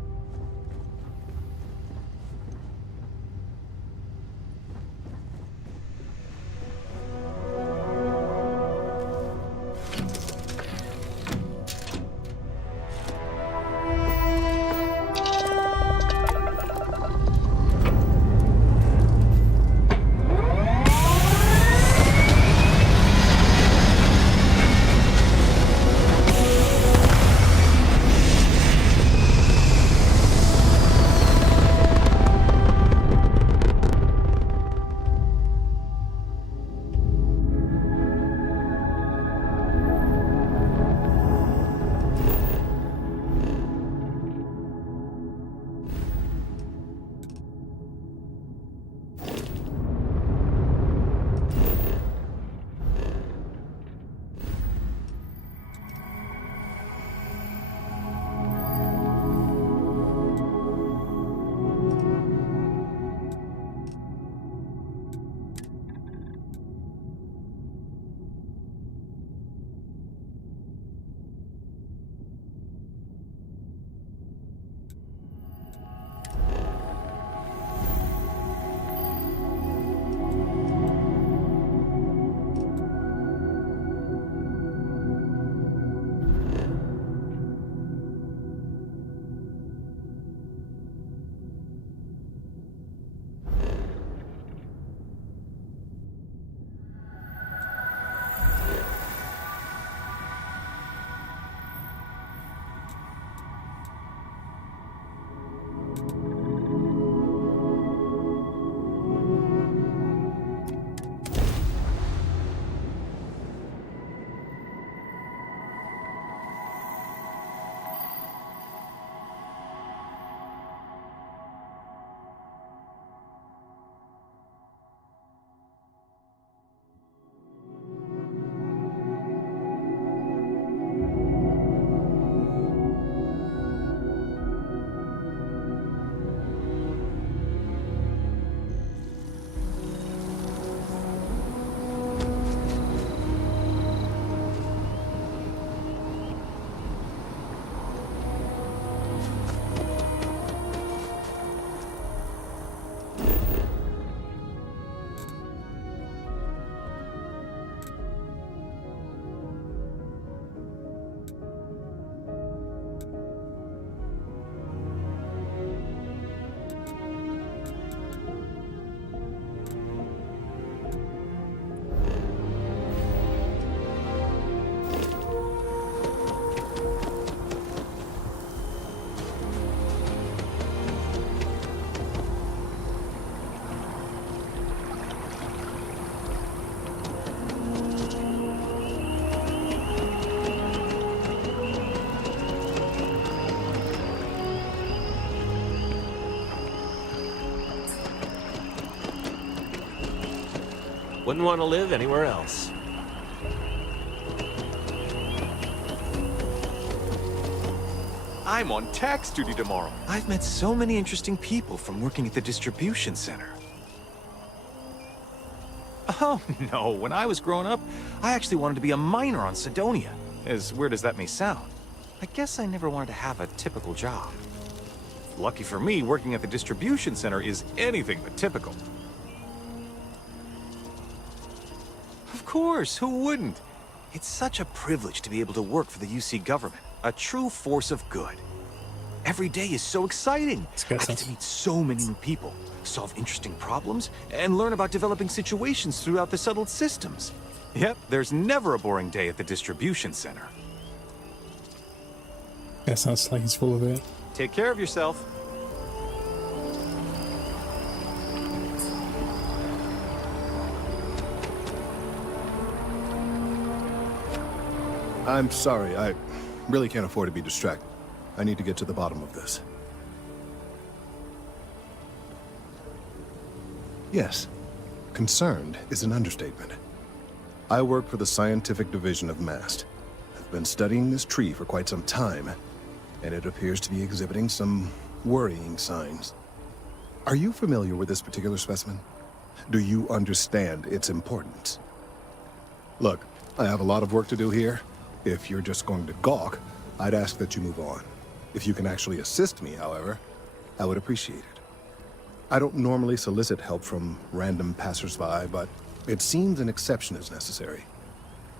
Wouldn't want to live anywhere else. I'm on tax duty tomorrow. I've met so many interesting people from working at the distribution center. Oh, no. When I was growing up, I actually wanted to be a miner on Sidonia. As weird as that may sound. I guess I never wanted to have a typical job. Lucky for me, working at the distribution center is anything but typical. Of course, who wouldn't? It's such a privilege to be able to work for the UC government, a true force of good. Every day is so exciting. I get to meet so many new people, solve interesting problems, and learn about developing situations throughout the settled systems. Yep, there's never a boring day at the distribution center. That sounds like he's full of it. Take care of yourself. I'm sorry, I really can't afford to be distracted. I need to get to the bottom of this. Yes, concerned is an understatement. I work for the scientific division of MAST. I've been studying this tree for quite some time, and it appears to be exhibiting some worrying signs. Are you familiar with this particular specimen? Do you understand its importance? Look, I have a lot of work to do here. If you're just going to gawk, I'd ask that you move on. If you can actually assist me, however, I would appreciate it. I don't normally solicit help from random passersby, but it seems an exception is necessary.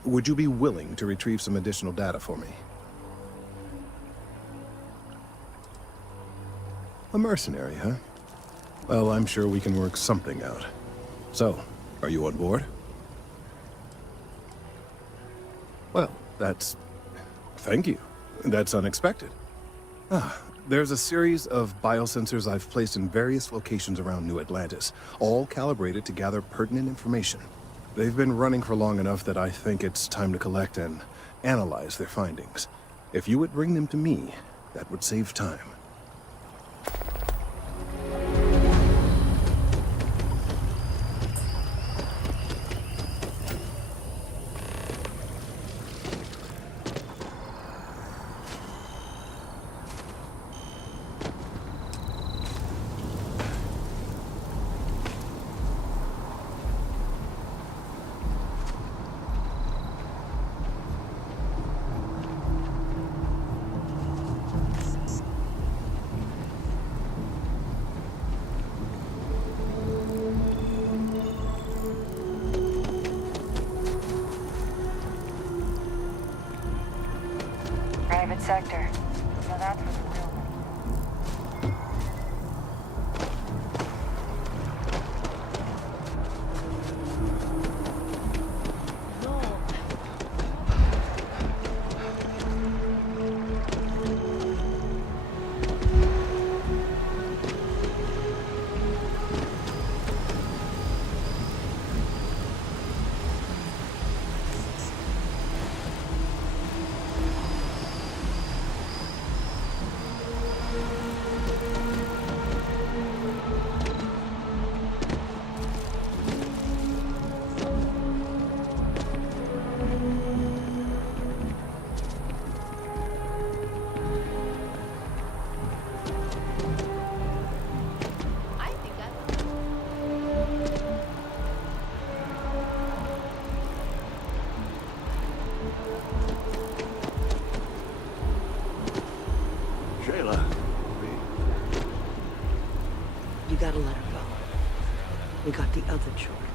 Would you be willing to retrieve some additional data for me? A mercenary, huh? Well, I'm sure we can work something out. So, are you on board? Well, thank you. That's unexpected. There's a series of biosensors I've placed in various locations around New Atlantis, all calibrated to gather pertinent information. They've been running for long enough that I think it's time to collect and analyze their findings. If you would bring them to me, that would save time. Private sector. Now that's where the real one. You gotta let her go. We got the other children.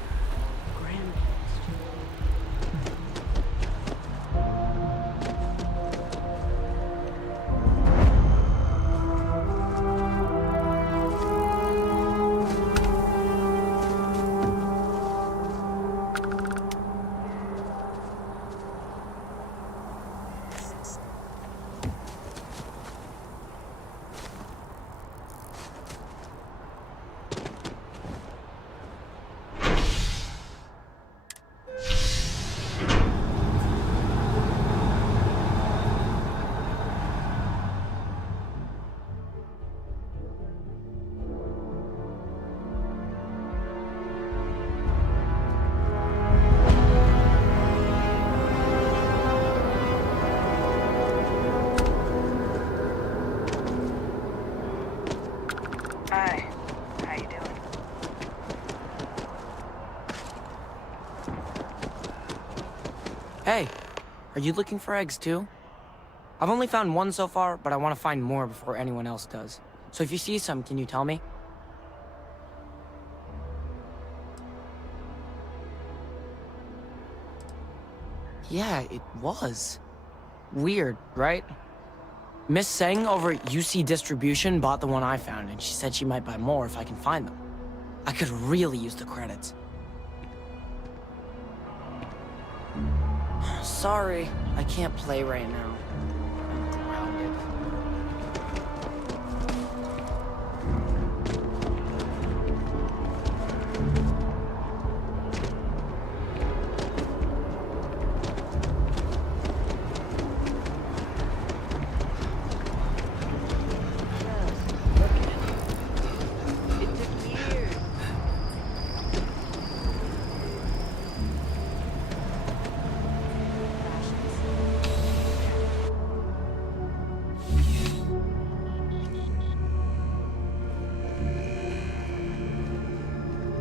Hi. How you doing? Hey, are you looking for eggs too? I've only found one so far, but I want to find more before anyone else does. So if you see some, can you tell me? Yeah, it was. Weird, right? Miss Seng over at UC Distribution bought the one I found, and she said she might buy more if I can find them. I could really use the credits. Sorry, I can't play right now. I'm grounded.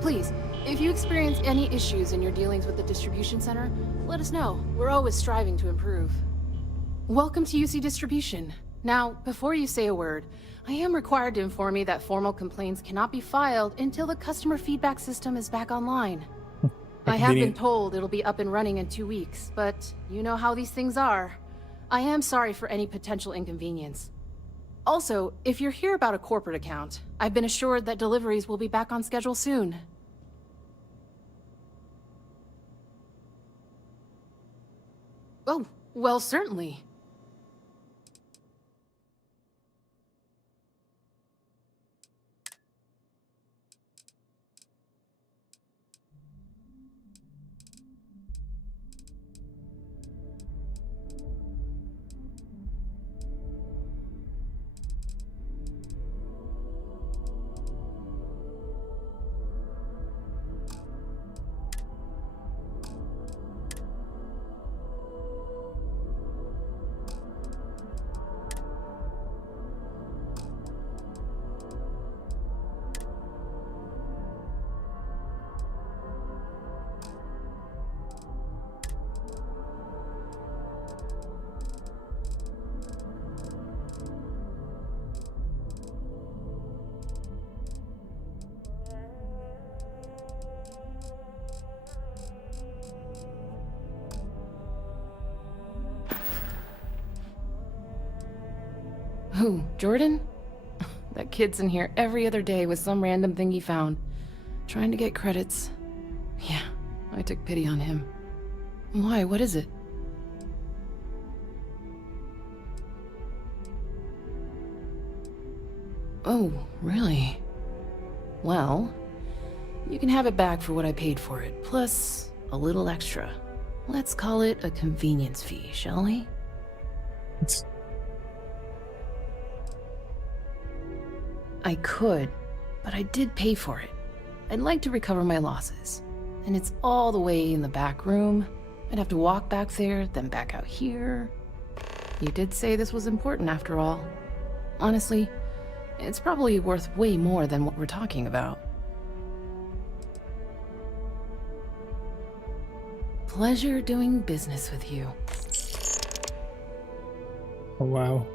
Please, if you experience any issues in your dealings with the distribution center, let us know. We're always striving to improve. Welcome to UC Distribution. Now, before you say a word, I am required to inform you that formal complaints cannot be filed until the customer feedback system is back online. I have been told it'll be up and running in 2 weeks, but you know how these things are. I am sorry for any potential inconvenience. Also, if you're here about a corporate account, I've been assured that deliveries will be back on schedule soon. Oh, well, certainly. Who, Jordan? That kid's in here every other day with some random thing he found, trying to get credits. Yeah, I took pity on him. Why, what is it? Oh, really? Well, you can have it back for what I paid for it, plus a little extra. Let's call it a convenience fee, shall we? I could, but I did pay for it. I'd like to recover my losses. And it's all the way in the back room. I'd have to walk back there, then back out here. You did say this was important after all. Honestly, it's probably worth way more than what we're talking about. Pleasure doing business with you. Oh, wow.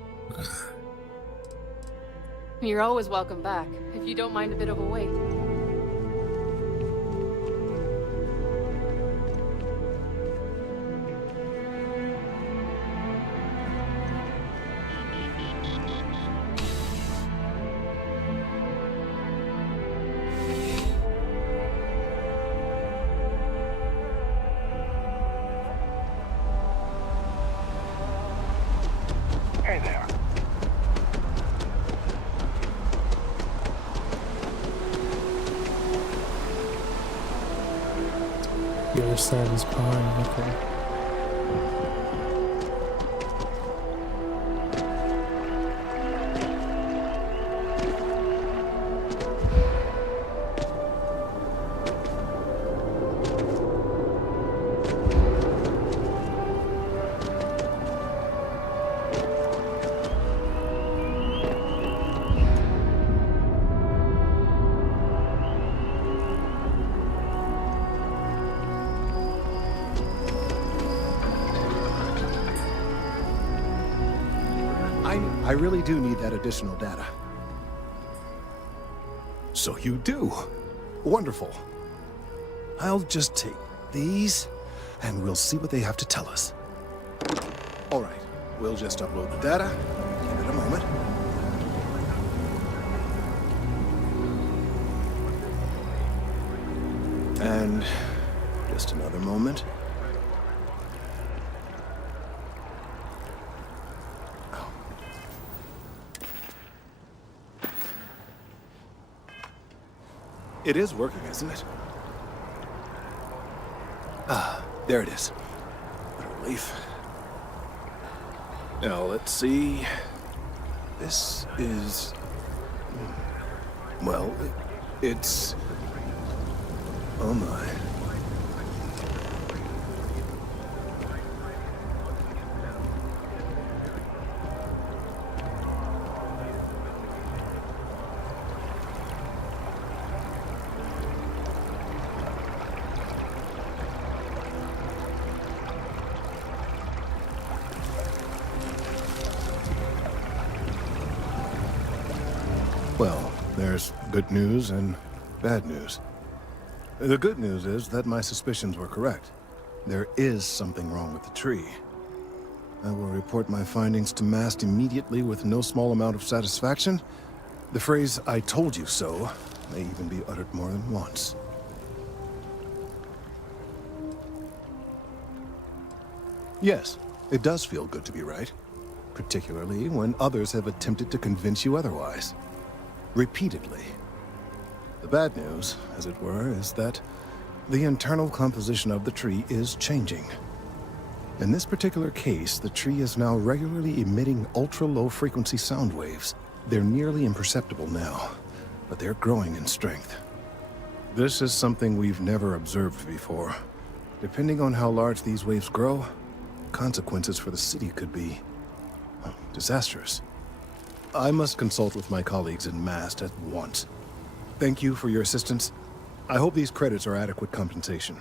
You're always welcome back, if you don't mind a bit of a wait. Hey there. The other side is behind, okay. I really do need that additional data. So you do? Wonderful. I'll just take these, and we'll see what they have to tell us. All right, we'll just upload the data. Give it a moment. And just another moment. It is working, isn't it? Ah, there it is. What a relief. Now, let's see. This is... well, it's... oh my. Good news and bad news. The good news is that my suspicions were correct. There is something wrong with the tree. I will report my findings to Mast immediately with no small amount of satisfaction. The phrase, "I told you so," may even be uttered more than once. Yes, it does feel good to be right. Particularly when others have attempted to convince you otherwise. Repeatedly. The bad news, as it were, is that the internal composition of the tree is changing. In this particular case, the tree is now regularly emitting ultra-low frequency sound waves. They're nearly imperceptible now, but they're growing in strength. This is something we've never observed before. Depending on how large these waves grow, consequences for the city could be disastrous. I must consult with my colleagues in Mast at once. Thank you for your assistance. I hope these credits are adequate compensation.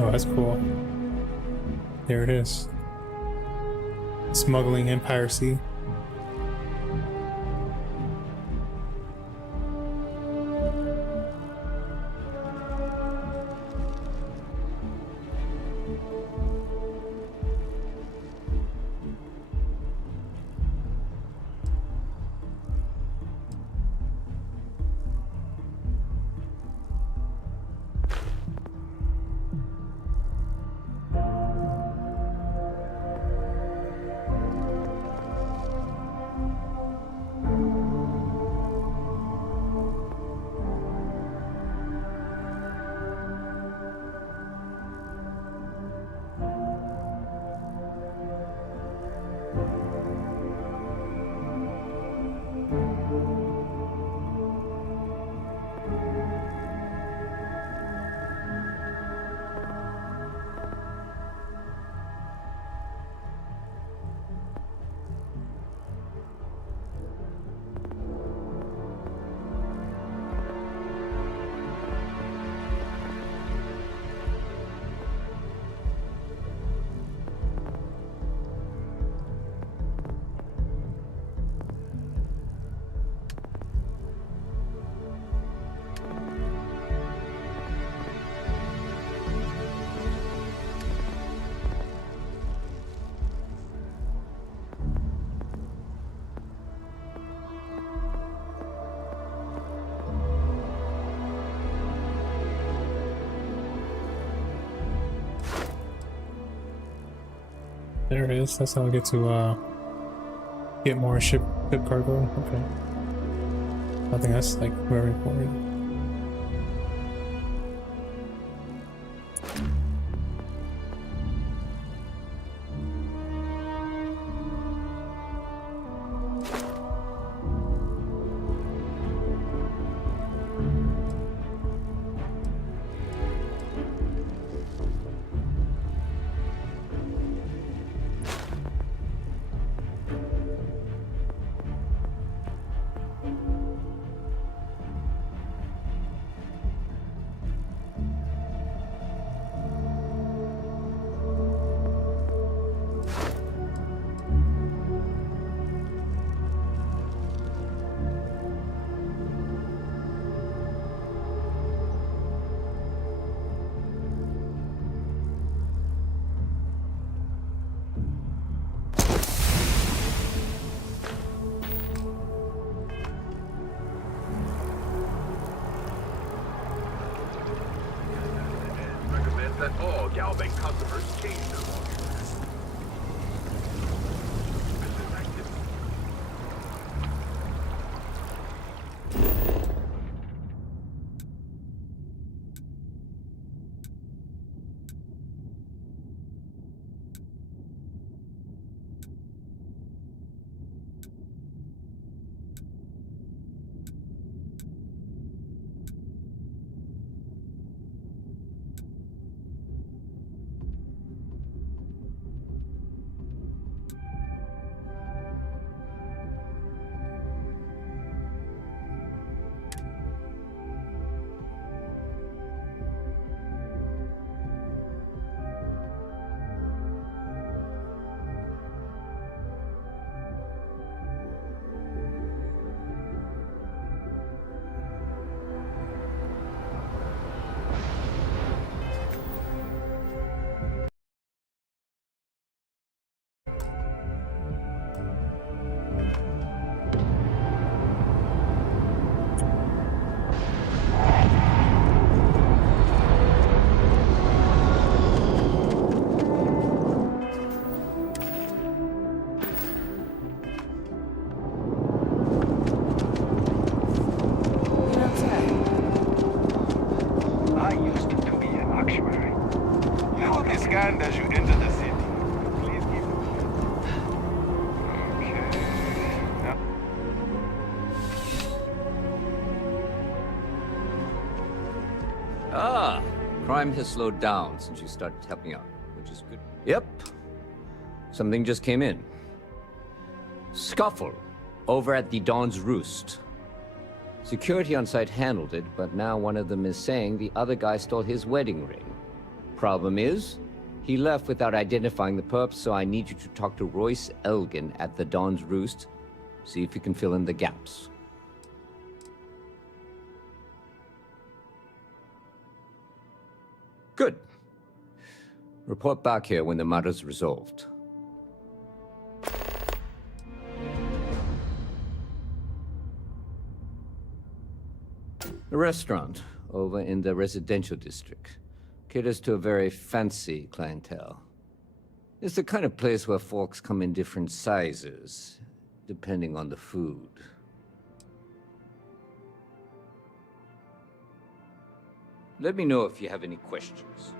Oh, that's cool. There it is. Smuggling and piracy. There it is. That's how I get to get more ship cargo. Okay. I think that's like very important. That all Galbank customers change their login. I used to be an auctioneer. You will be scanned as you enter the city. Please give me. Okay. Now. Ah, crime has slowed down since you started helping out, which is good. Yep. Something just came in. Scuffle over at the Dawn's Roost. Security on site handled it, but now one of them is saying the other guy stole his wedding ring. Problem is, he left without identifying the perp, so I need you to talk to Royce Elgin at the Dawn's Roost. See if you can fill in the gaps. Good. Report back here when the matter's resolved. A restaurant over in the residential district caters to a very fancy clientele. It's the kind of place where forks come in different sizes, depending on the food. Let me know if you have any questions.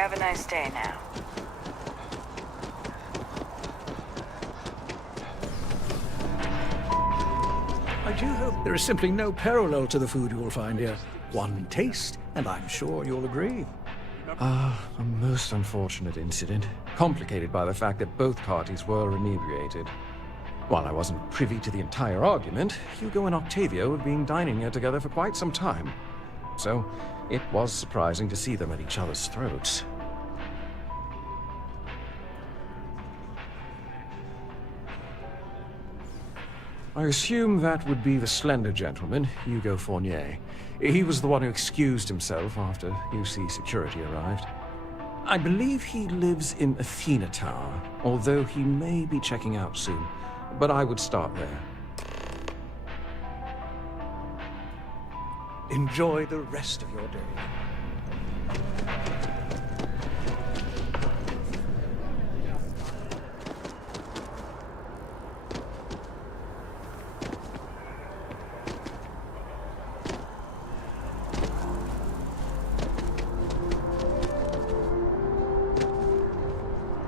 have a nice day now. I do hope there is simply no parallel to the food you will find here. One taste, and I'm sure you'll agree. A most unfortunate incident, complicated by the fact that both parties were inebriated. While I wasn't privy to the entire argument, Hugo and Octavio had been dining here together for quite some time. So, it was surprising to see them at each other's throats. I assume that would be the slender gentleman, Hugo Fournier. He was the one who excused himself after UC security arrived. I believe he lives in Athena Tower, although he may be checking out soon. But I would start there. Enjoy the rest of your day.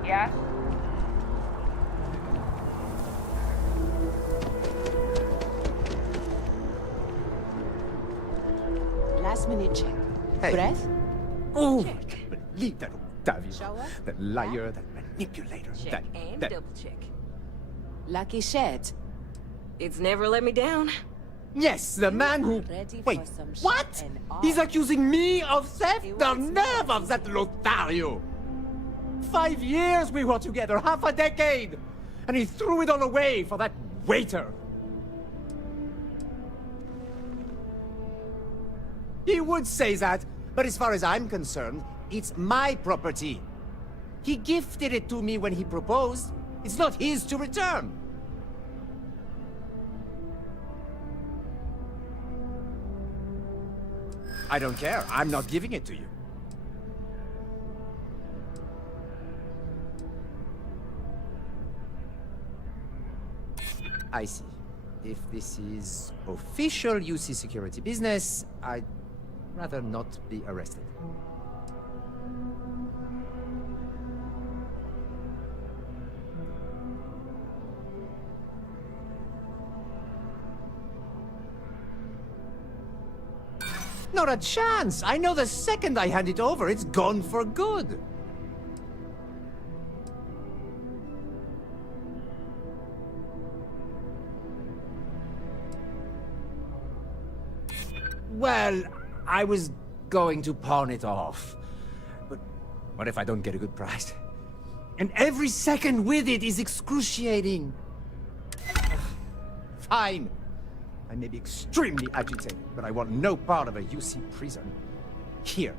Yeah? Last minute check. Hey. Breath? Oh, Check. I can't believe that Octavio. Shower? That liar, that manipulator, Check. And that... double check. Lucky shed. It's never let me down. Yes, the man who... Wait, what? He's accusing me of theft? The nerve of that Lothario! 5 years we were together, half a decade! And he threw it all away for that waiter! He would say that, but as far as I'm concerned, it's my property. He gifted it to me when he proposed. It's not his to return. I don't care. I'm not giving it to you. I see. If this is official UC security business, I'd rather not be arrested. Not a chance! I know the second I hand it over, it's gone for good! Well, I was going to pawn it off. But what if I don't get a good price? And every second with it is excruciating. Fine. I may be extremely agitated, but I want no part of a UC prison. Here.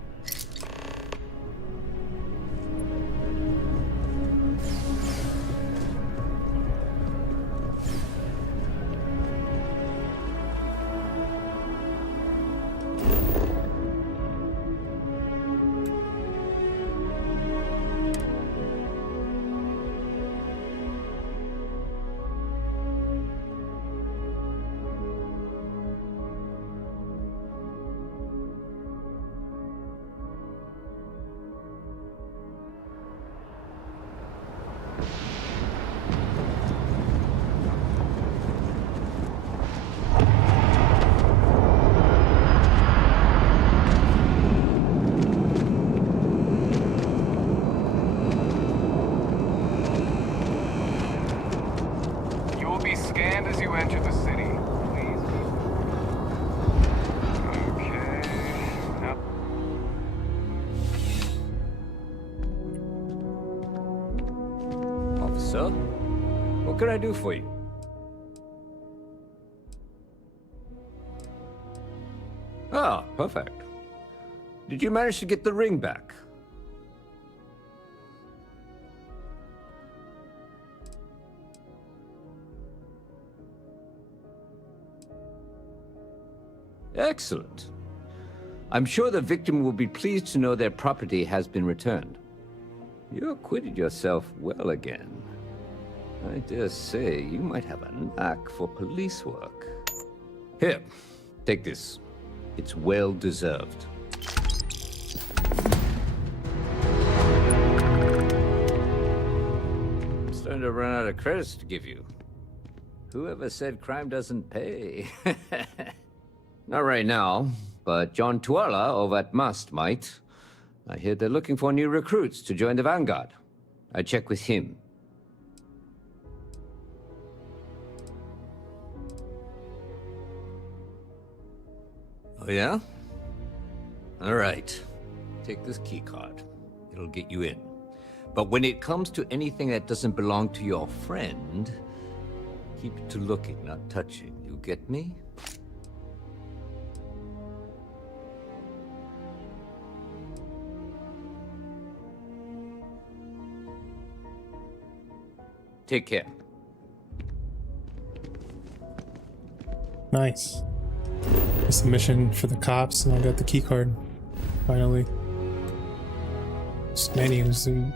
You will be scanned as you enter the city. Please. Okay. Nope. Officer, what can I do for you? Ah, perfect. Did you manage to get the ring back? Excellent. I'm sure the victim will be pleased to know their property has been returned. You acquitted yourself well again. I dare say you might have a knack for police work. Here, take this. It's well deserved. starting to run out of credits to give you. Whoever said crime doesn't pay? Not right now, but John Tuala over at Must might. I hear they're looking for new recruits to join the Vanguard. I check with him. Oh yeah? All right. Take this key card. It'll get you in. But when it comes to anything that doesn't belong to your friend, keep it to looking, not touching. You get me? Take care. Nice. It's the mission for the cops, and I got the key card. Finally. Just menus and...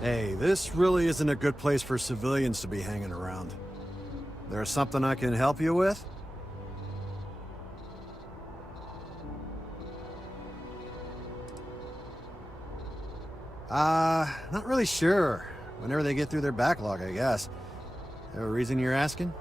Hey, this really isn't a good place for civilians to be hanging around. There's something I can help you with? Not really sure. Whenever they get through their backlog, I guess. Have a reason you're asking?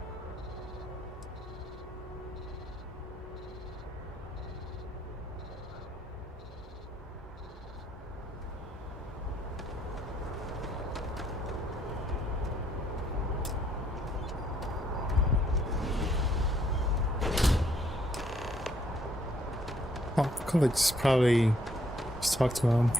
Oh, could just probably just talk to him.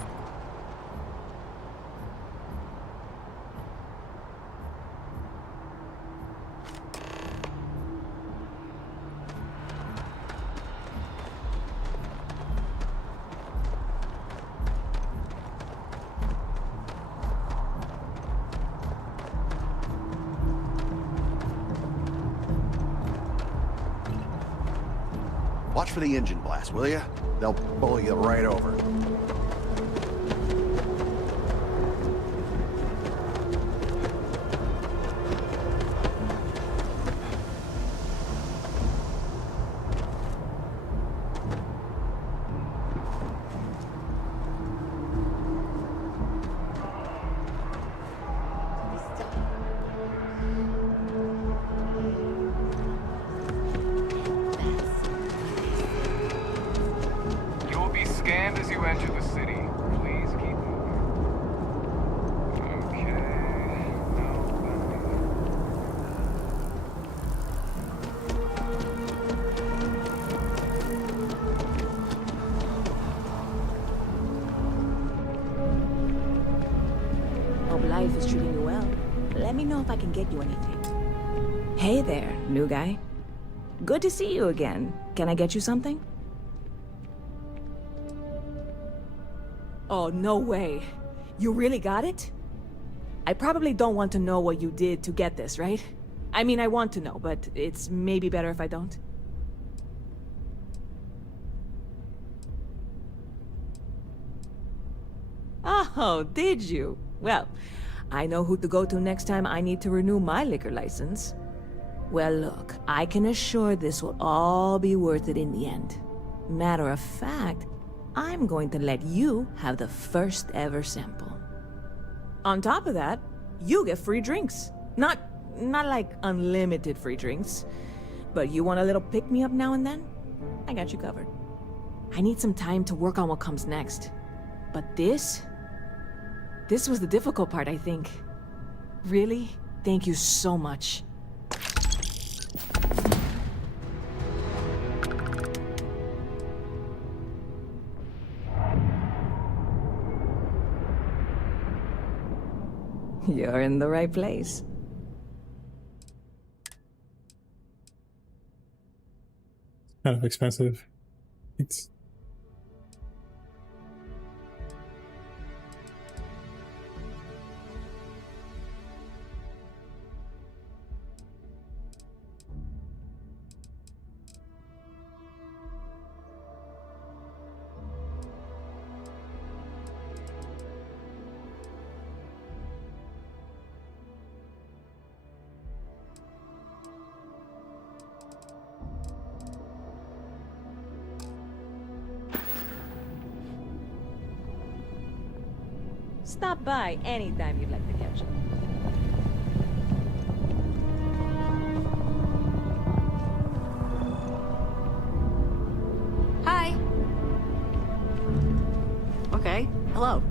Watch for the engine blast, will ya? They'll bowl you right over. Scanned as you enter the city. Please keep moving. Okay. Hope life is treating you well. Let me know if I can get you anything. Hey there, new guy. Good to see you again. Can I get you something? Oh, no way. You really got it? I probably don't want to know what you did to get this, right? I mean, I want to know, but it's maybe better if I don't. Oh, did you? Well, I know who to go to next time I need to renew my liquor license. Well, look, I can assure this will all be worth it in the end. Matter of fact, I'm going to let you have the first ever sample. On top of that, you get free drinks. Not like unlimited free drinks, but you want a little pick-me-up now and then? I got you covered. I need some time to work on what comes next. But this This was the difficult part, I think. Really? Thank you so much. You're in the right place. Kind of expensive. It's Stop by anytime you'd like to catch up. Hi. Okay, hello.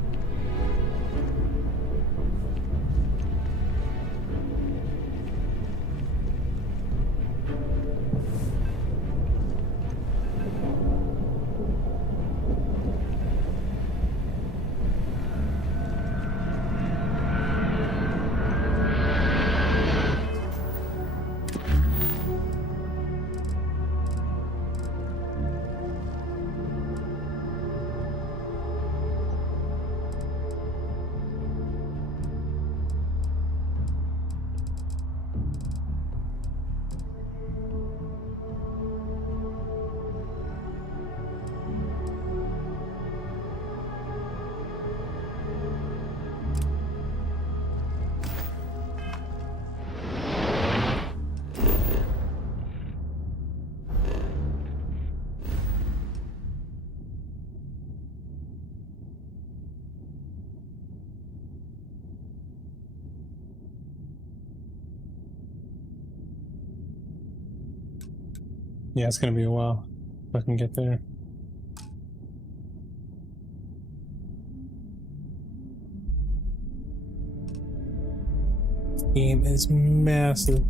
yeah, it's gonna be a while if I can get there. Game is massive.